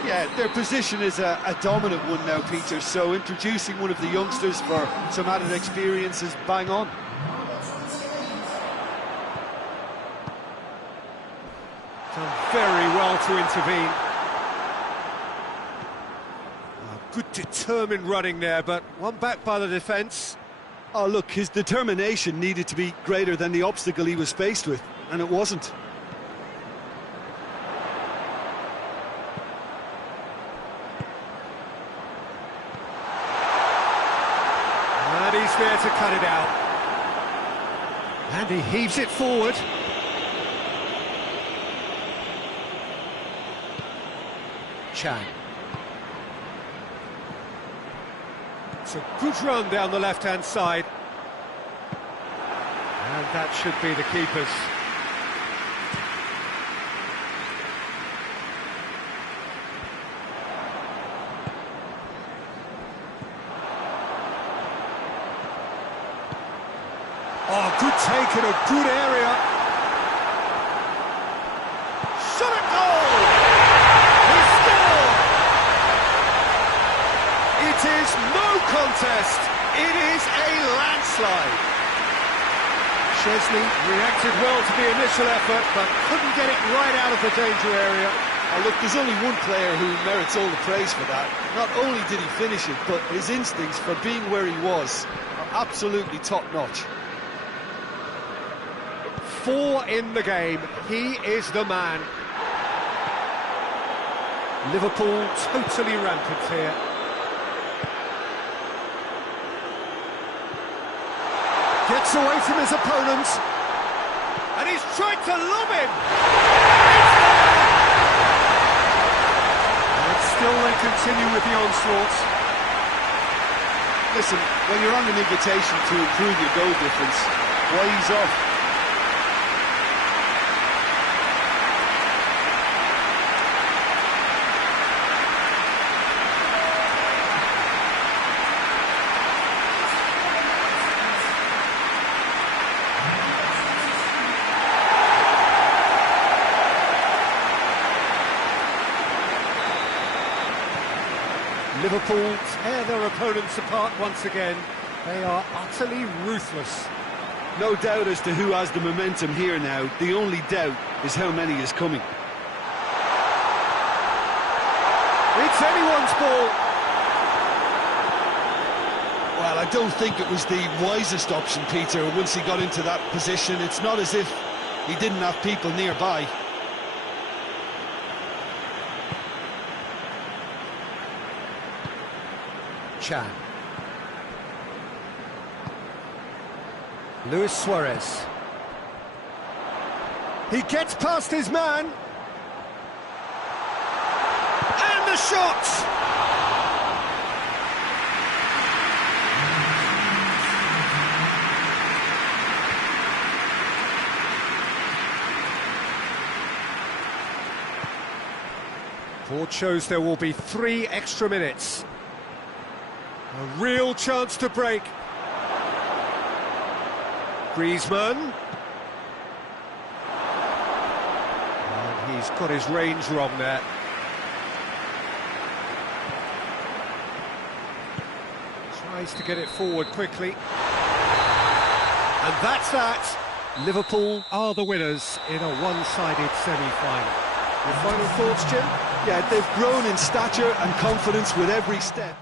Yeah, their position is a dominant one now, Peter, so introducing one of the youngsters for some added experience is bang on. Done very well to intervene. Good determined running there, but one back by the defence. Oh, look, his determination needed to be greater than the obstacle he was faced with, and it wasn't. And he's there to cut it out. And he heaves it forward. Chan. It's a good run down the left-hand side. And that should be the keeper's. Oh, good take in a good area. Shot at goal! He scored! It is no contest. It is a landslide. Chesney reacted well to the initial effort, but couldn't get it right out of the danger area. Oh, look, there's only one player who merits all the praise for that. Not only did he finish it, but his instincts for being where he was are absolutely top-notch. 4 in the game. He is the man. Liverpool totally rampant here. Gets away from his opponents. And he's tried to lob him. And still they continue with the onslaughts. Listen, when you're on an invitation to improve your goal difference, why ease off? Liverpool tear their opponents apart once again. They are utterly ruthless. No doubt as to who has the momentum here now. The only doubt is how many is coming. It's anyone's ball. Well, I don't think it was the wisest option, Peter, once he got into that position. It's not as if he didn't have people nearby. Chan. Luis Suarez. He gets past his man. And the shot! Board shows there will be 3 extra minutes. A real chance to break. Griezmann. And he's got his range wrong there. Tries to get it forward quickly. And that's that. Liverpool are the winners in a one-sided semi-final. Your final thoughts, Jim? Yeah, they've grown in stature and confidence with every step.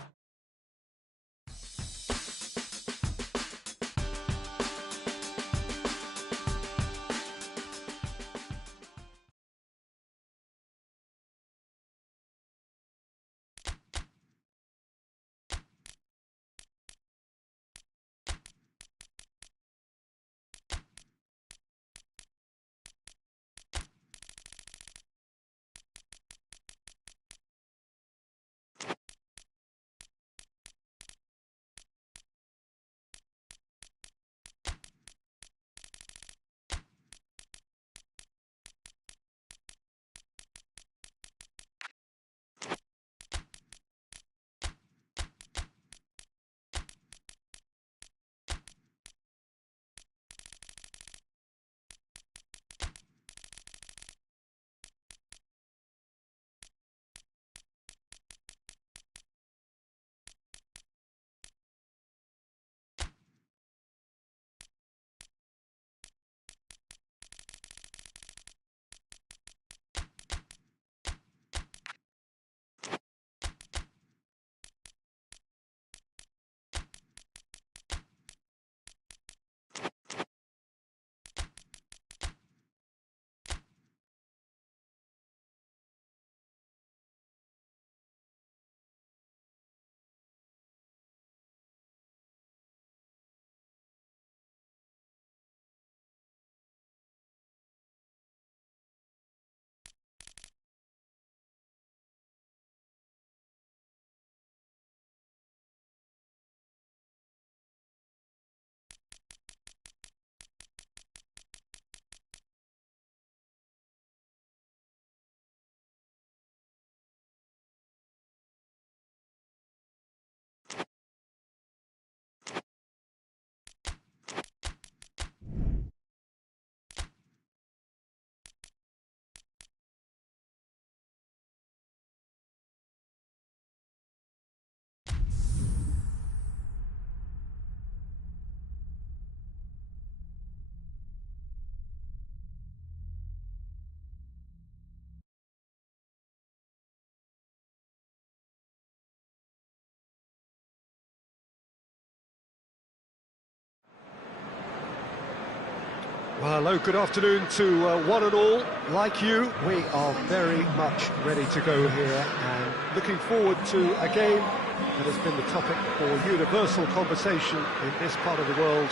Well, hello, good afternoon to one and all. Like you, we are very much ready to go here and looking forward to a game that has been the topic for universal conversation in this part of the world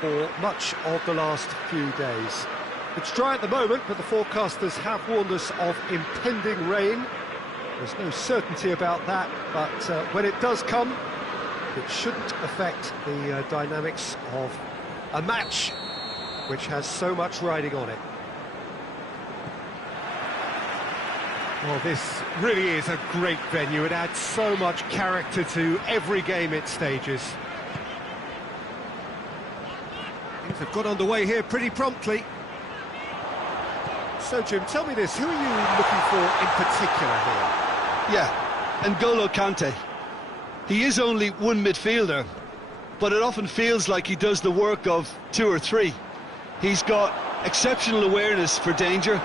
for much of the last few days. It's dry at the moment, but the forecasters have warned us of impending rain. There's no certainty about that, but when it does come, it shouldn't affect the dynamics of a match which has so much riding on it. Well, this really is a great venue. It adds so much character to every game it stages. Things have got underway here pretty promptly. So, Jim, tell me this, who are you looking for in particular here? Yeah, N'Golo Kante. He is only one midfielder, but it often feels like he does the work of 2 or 3. He's got exceptional awareness for danger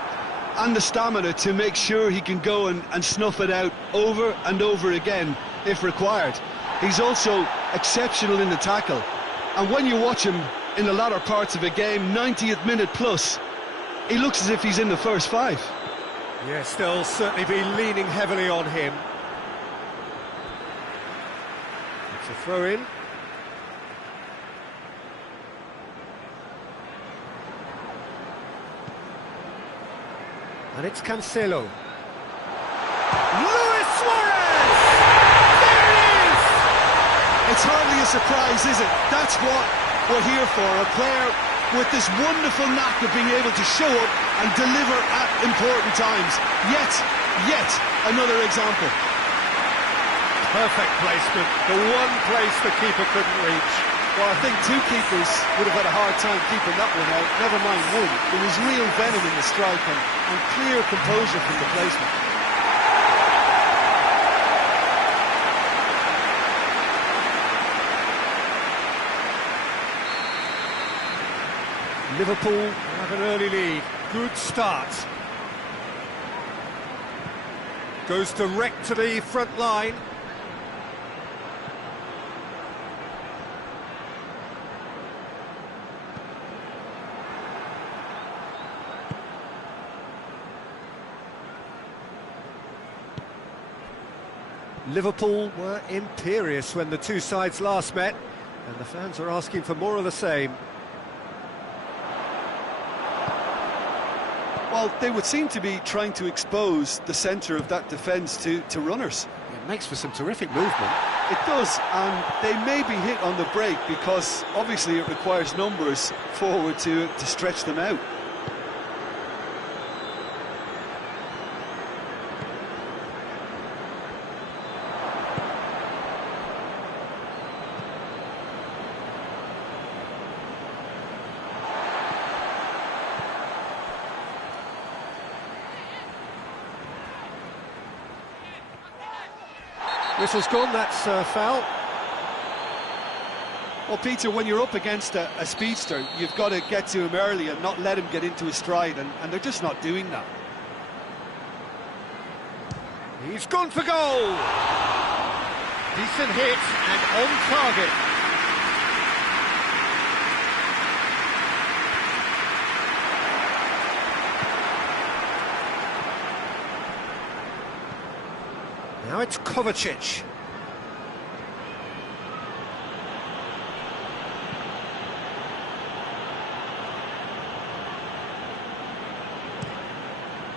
and the stamina to make sure he can go and snuff it out over and over again if required. He's also exceptional in the tackle, and when you watch him in the latter parts of a game, 90th minute plus, he looks as if he's in the first 5. Yes, they'll certainly be leaning heavily on him. It's a throw-in. And it's Cancelo. Luis Suarez! There it is! It's hardly a surprise, is it? That's what we're here for. A player with this wonderful knack of being able to show up and deliver at important times. Yet another example. Perfect placement, the one place the keeper couldn't reach. Well, I think two keepers would have had a hard time keeping that one out, never mind one. There was real venom in the strike and clear composure from the placement. Liverpool have an early lead. Good start. Goes direct to the front line. Liverpool were imperious when the two sides last met, and the fans are asking for more of the same. Well, they would seem to be trying to expose the centre of that defence to runners. It makes for some terrific movement. It does, and they may be hit on the break because obviously it requires numbers forward to stretch them out. Whistle's gone, that's foul. Well, Peter, when you're up against a speedster, you've got to get to him early and not let him get into his stride, and they're just not doing that. He's gone for goal! Decent hit and on target. Now it's Kovacic.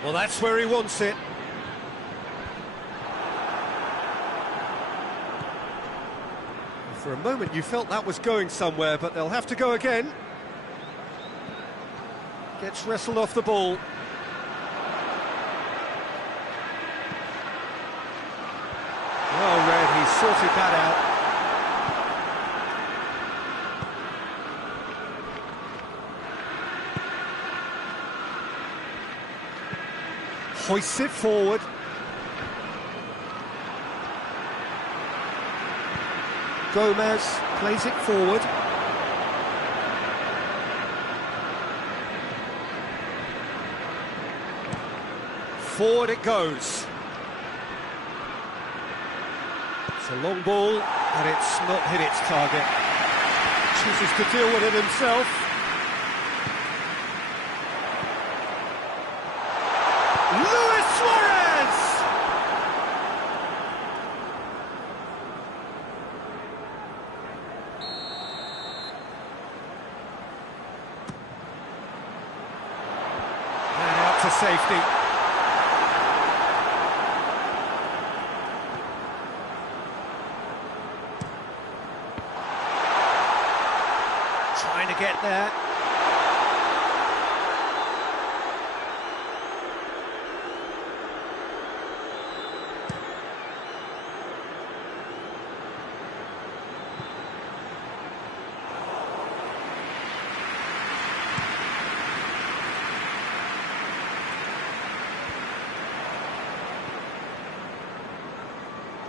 Well, that's where he wants it. For a moment you felt that was going somewhere, but they'll have to go again. Gets wrestled off the ball. Well read, he sorted that out. Hoists it forward. Gomez plays it forward. Forward it goes. It's a long ball, and it's not hit its target. Chooses to deal with it himself. Luis Suarez! And out to safety. Trying to get there.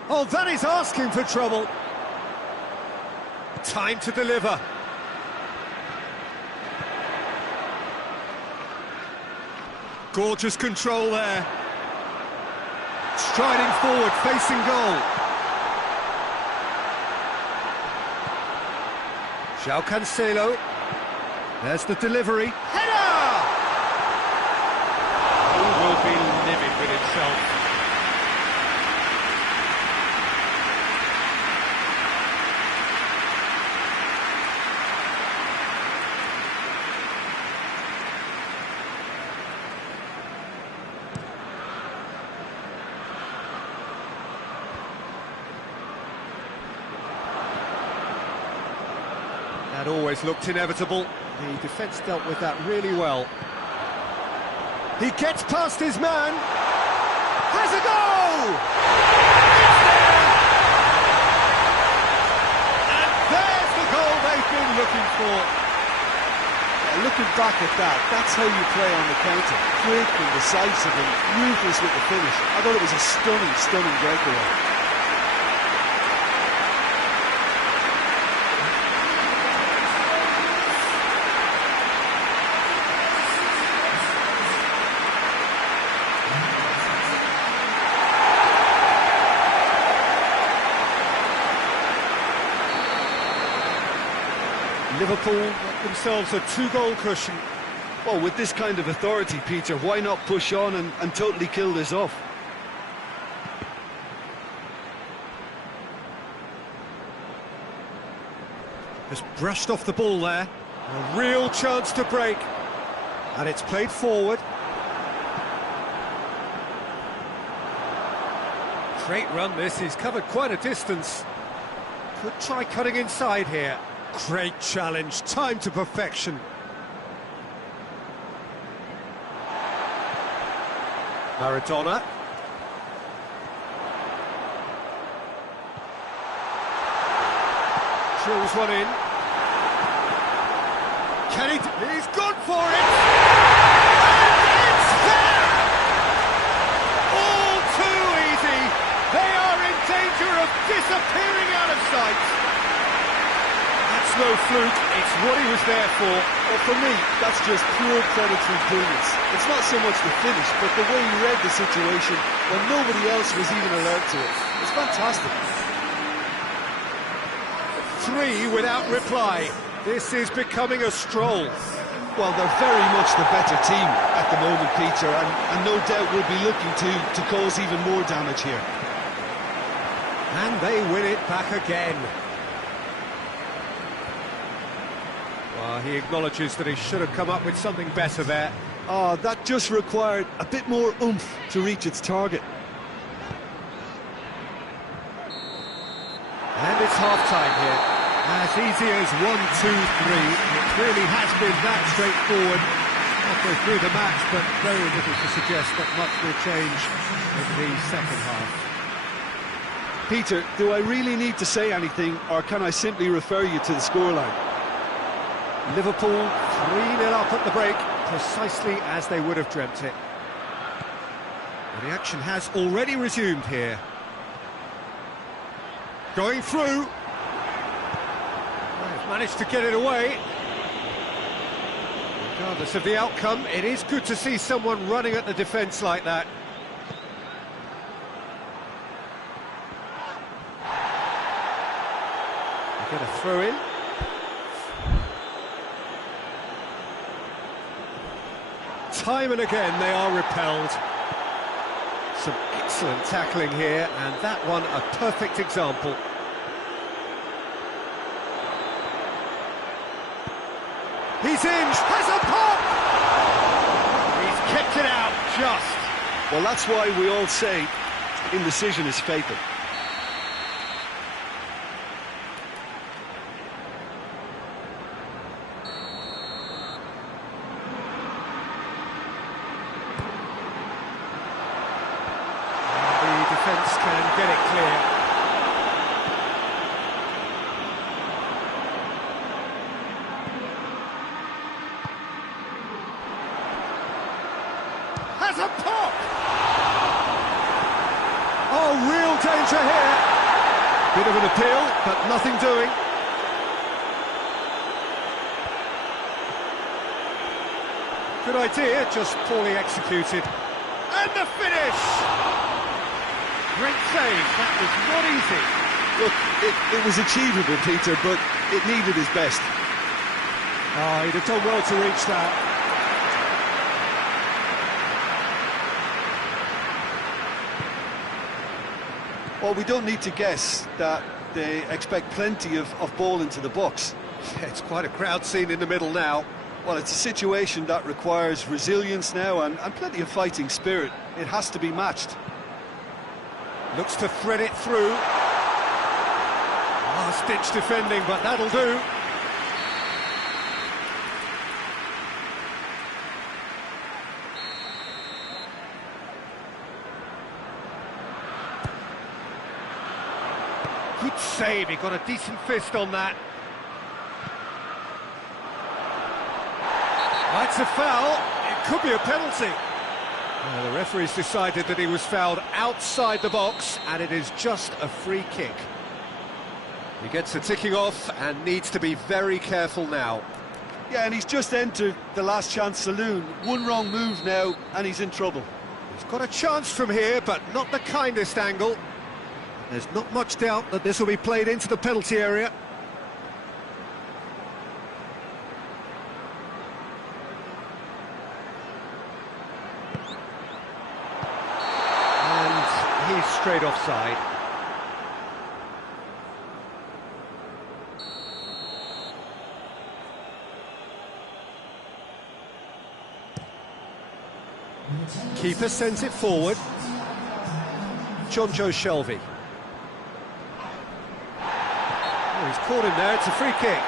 Oh, that is asking for trouble. Time to deliver. Gorgeous control there. Striding forward, facing goal. João Cancelo. There's the delivery. Header! It will be livid with itself. That always looked inevitable. The defence dealt with that really well. He gets past his man. Has a goal! It's there! And there's the goal they've been looking for. Looking back at that, that's how you play on the counter. Quick and decisive and ruthless with the finish. I thought it was a stunning, stunning breakaway. Liverpool got themselves a 2-goal cushion. Well, with this kind of authority, Peter, why not push on and totally kill this off? Has brushed off the ball there. A real chance to break. And it's played forward. Great run this, he's covered quite a distance. Could try cutting inside here. Great challenge, time to perfection. Maradona. Drills one in. Can he? He's gone for it! And it's there! All too easy. They are in danger of disappearing out of sight. That's no fluke, it's what he was there for. Well, for me, that's just pure predatory brilliance. It's not so much the finish, but the way he read the situation when nobody else was even alert to it. It's fantastic. 3 without reply. This is becoming a stroll. Well, they're very much the better team at the moment, Peter, and no doubt will be looking to cause even more damage here. And they win it back again. Well, he acknowledges that he should have come up with something better there. Oh, that just required a bit more oomph to reach its target. And it's half-time here. As easy as 1, 2, 3. It really has been that straightforward. Halfway through the match, but very little to suggest that much will change in the second half. Peter, do I really need to say anything, or can I simply refer you to the scoreline? Liverpool 3-0 up at the break, precisely as they would have dreamt it. Well, the action has already resumed here. Going through. They've managed to get it away. Regardless of the outcome, it is good to see someone running at the defence like that. They get a throw in. Time and again they are repelled. Some excellent tackling here, and that one a perfect example. He's in, has a pop! He's kept it out, just. Well, that's why we all say indecision is fatal. Defence can get it clear. Has a pop! Oh, real danger here. Bit of an appeal, but nothing doing. Good idea, just poorly executed. And the finish! Great save, that was not easy. Look, it was achievable, Peter, but it needed his best. Oh, he'd have done well to reach that. Well, we don't need to guess that they expect plenty of ball into the box. Yeah, it's quite a crowd scene in the middle now. Well, it's a situation that requires resilience now and plenty of fighting spirit. It has to be matched. Looks to thread it through. Last-ditch defending, but that'll do. Good save, he got a decent fist on that. That's a foul, it could be a penalty. The referee's decided that he was fouled outside the box, and it is just a free kick. He gets the ticking off and needs to be very careful now. Yeah, and he's just entered the last chance saloon. One wrong move now, and he's in trouble. He's got a chance from here, but not the kindest angle. There's not much doubt that this will be played into the penalty area. And he's straight offside. Keeper sends it forward. John Joe Shelvey. Oh, he's caught him there, it's a free kick.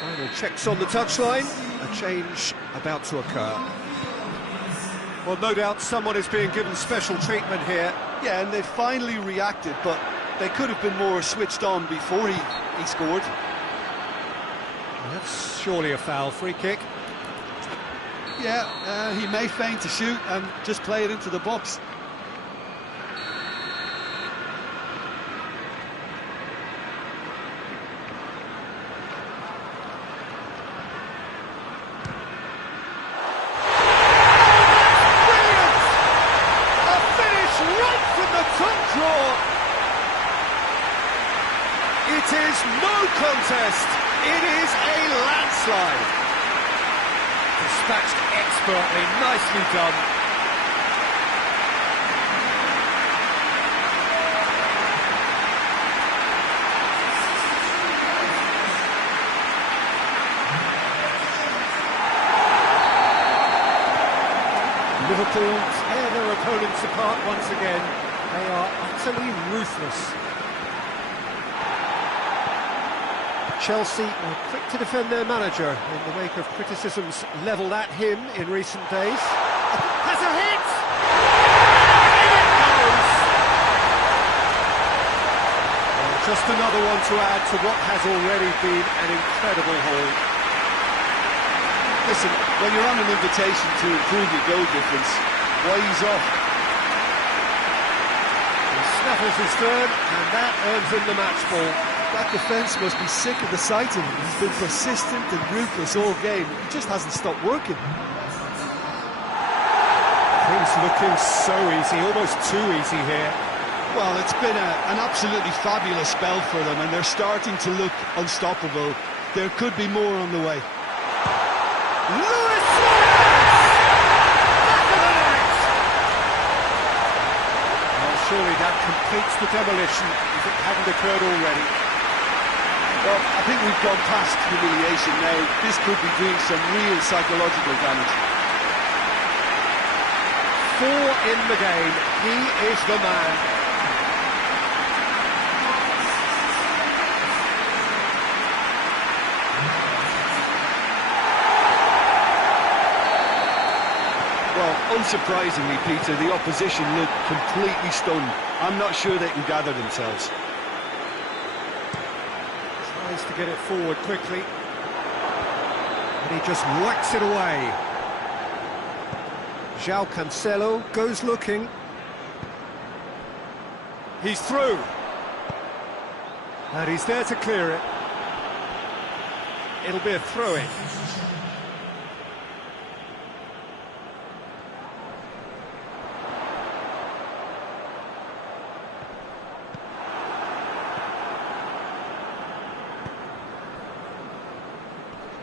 Final checks on the touchline, a change about to occur. Well, no doubt someone is being given special treatment here. Yeah, and they finally reacted, but they could have been more switched on before he scored. That's surely a foul, free kick. Yeah, he may feign to shoot and just play it into the box. It is no contest, it is a landslide. Dispatched expertly, nicely done. Liverpool tear their opponents apart once again. They are utterly ruthless. Chelsea are quick to defend their manager in the wake of criticisms levelled at him in recent days. Has a hit! In it goes! Well, just another one to add to what has already been an incredible haul. Listen, when you're on an invitation to improve your goal difference, why ease off? He snaffles his third, and that earns him the match ball. That defence must be sick of the sight of him. He's been persistent and ruthless all game. He just hasn't stopped working. Things looking so easy, almost too easy here. Well, it's been an absolutely fabulous spell for them, and they're starting to look unstoppable. There could be more on the way. Luis Suarez! Back of the net! Well, surely that completes the demolition if it hadn't occurred already. Well, I think we've gone past humiliation now. This could be doing some real psychological damage. 4 in the game. He is the man. Well, unsurprisingly, Peter, the opposition look completely stunned. I'm not sure they can gather themselves. Tries to get it forward quickly, and he just whacks it away. João Cancelo goes looking. He's through, and he's there to clear it. It'll be a throw-in.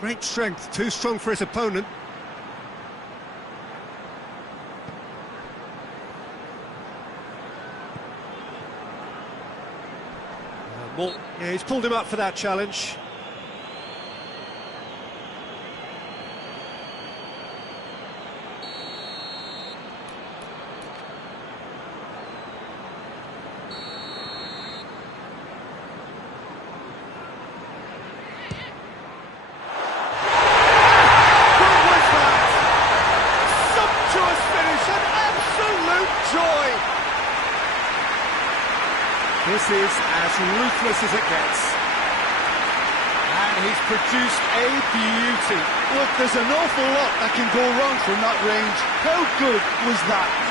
Great strength, too strong for his opponent. Yeah, he's pulled him up for that challenge. This is as ruthless as it gets. And he's produced a beauty. Look, there's an awful lot that can go wrong from that range. How good was that?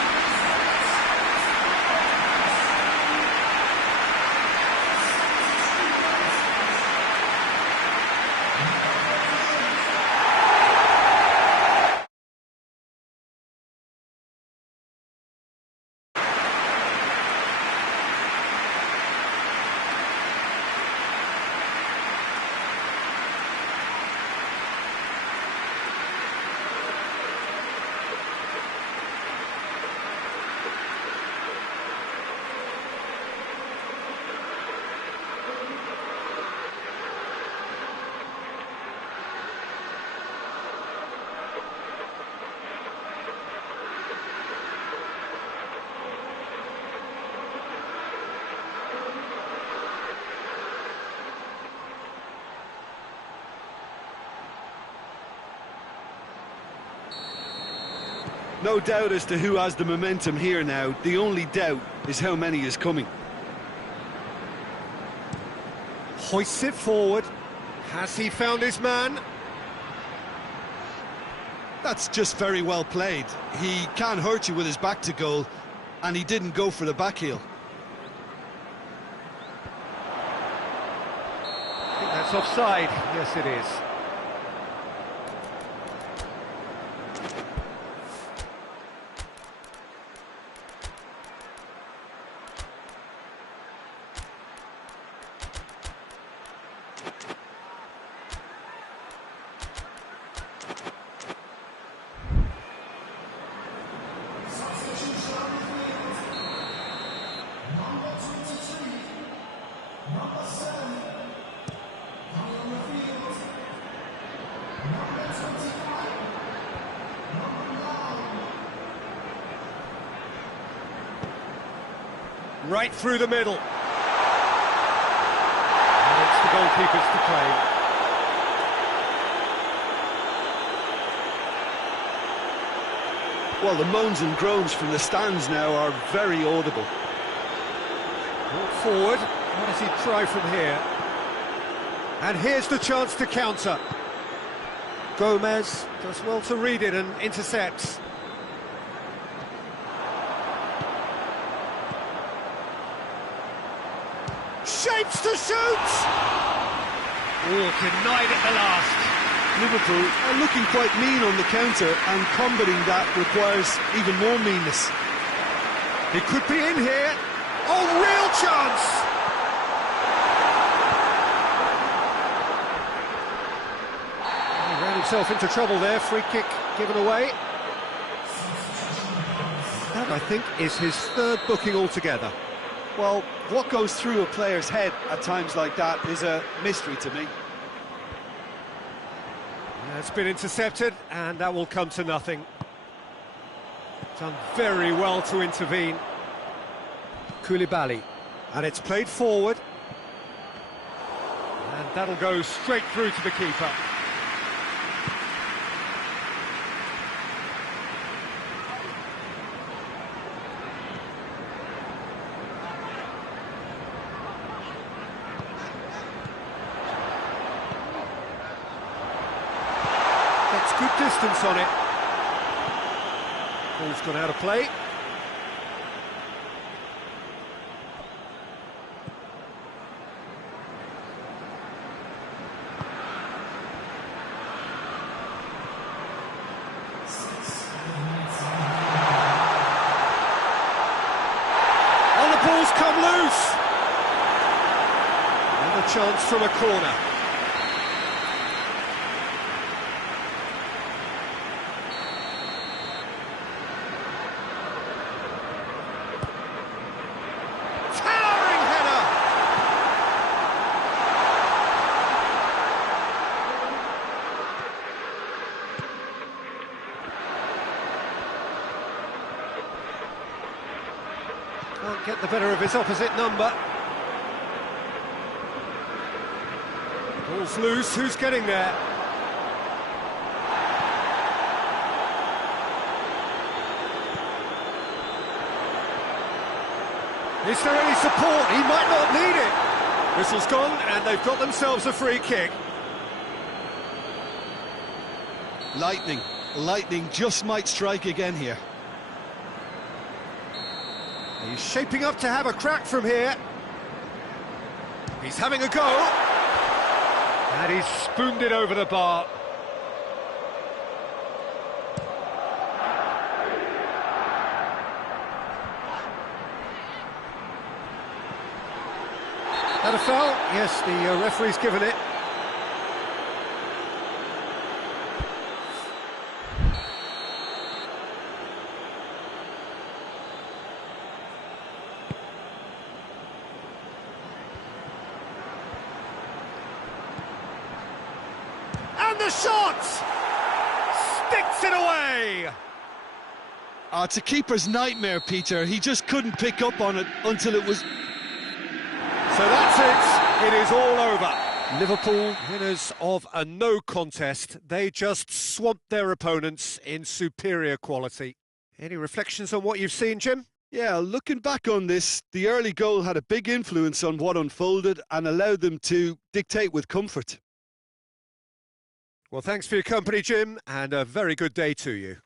No doubt as to who has the momentum here now. The only doubt is how many is coming. Hoists it forward. Has he found his man? That's just very well played. He can't hurt you with his back to goal, and he didn't go for the back heel. I think that's offside. Yes, it is. Right through the middle. And it's the goalkeepers to claim. Well, the moans and groans from the stands now are very audible. Brought forward. What does he try from here? And here's the chance to counter. Gomez does well to read it and intercepts. Shapes to shoot! Oh, denied at the last. Liverpool are looking quite mean on the counter, and combating that requires even more meanness. He could be in here. Oh, real chance! He ran himself into trouble there. Free kick given away. That, I think, is his third booking altogether. Well, what goes through a player's head at times like that is a mystery to me. It's been intercepted, and that will come to nothing. Done very well to intervene. Koulibaly, and it's played forward. And that'll go straight through to the keeper. Gets good distance on it. Ball's gone out of play. And the ball's come loose. Another chance from a corner. Can't get the better of his opposite number. Ball's loose, who's getting there? Is there any support? He might not need it. Whistle's gone, and they've got themselves a free kick. Lightning just might strike again here. He's shaping up to have a crack from here. He's having a go. And he's spooned it over the bar. That a foul? Yes, the referee's given it. And the shot! Sticks it away! Oh, it's a keeper's nightmare, Peter. He just couldn't pick up on it until it was... So that's it. It is all over. Liverpool, winners of a no contest. They just swamped their opponents in superior quality. Any reflections on what you've seen, Jim? Yeah, looking back on this, the early goal had a big influence on what unfolded and allowed them to dictate with comfort. Well, thanks for your company, Jim, and a very good day to you.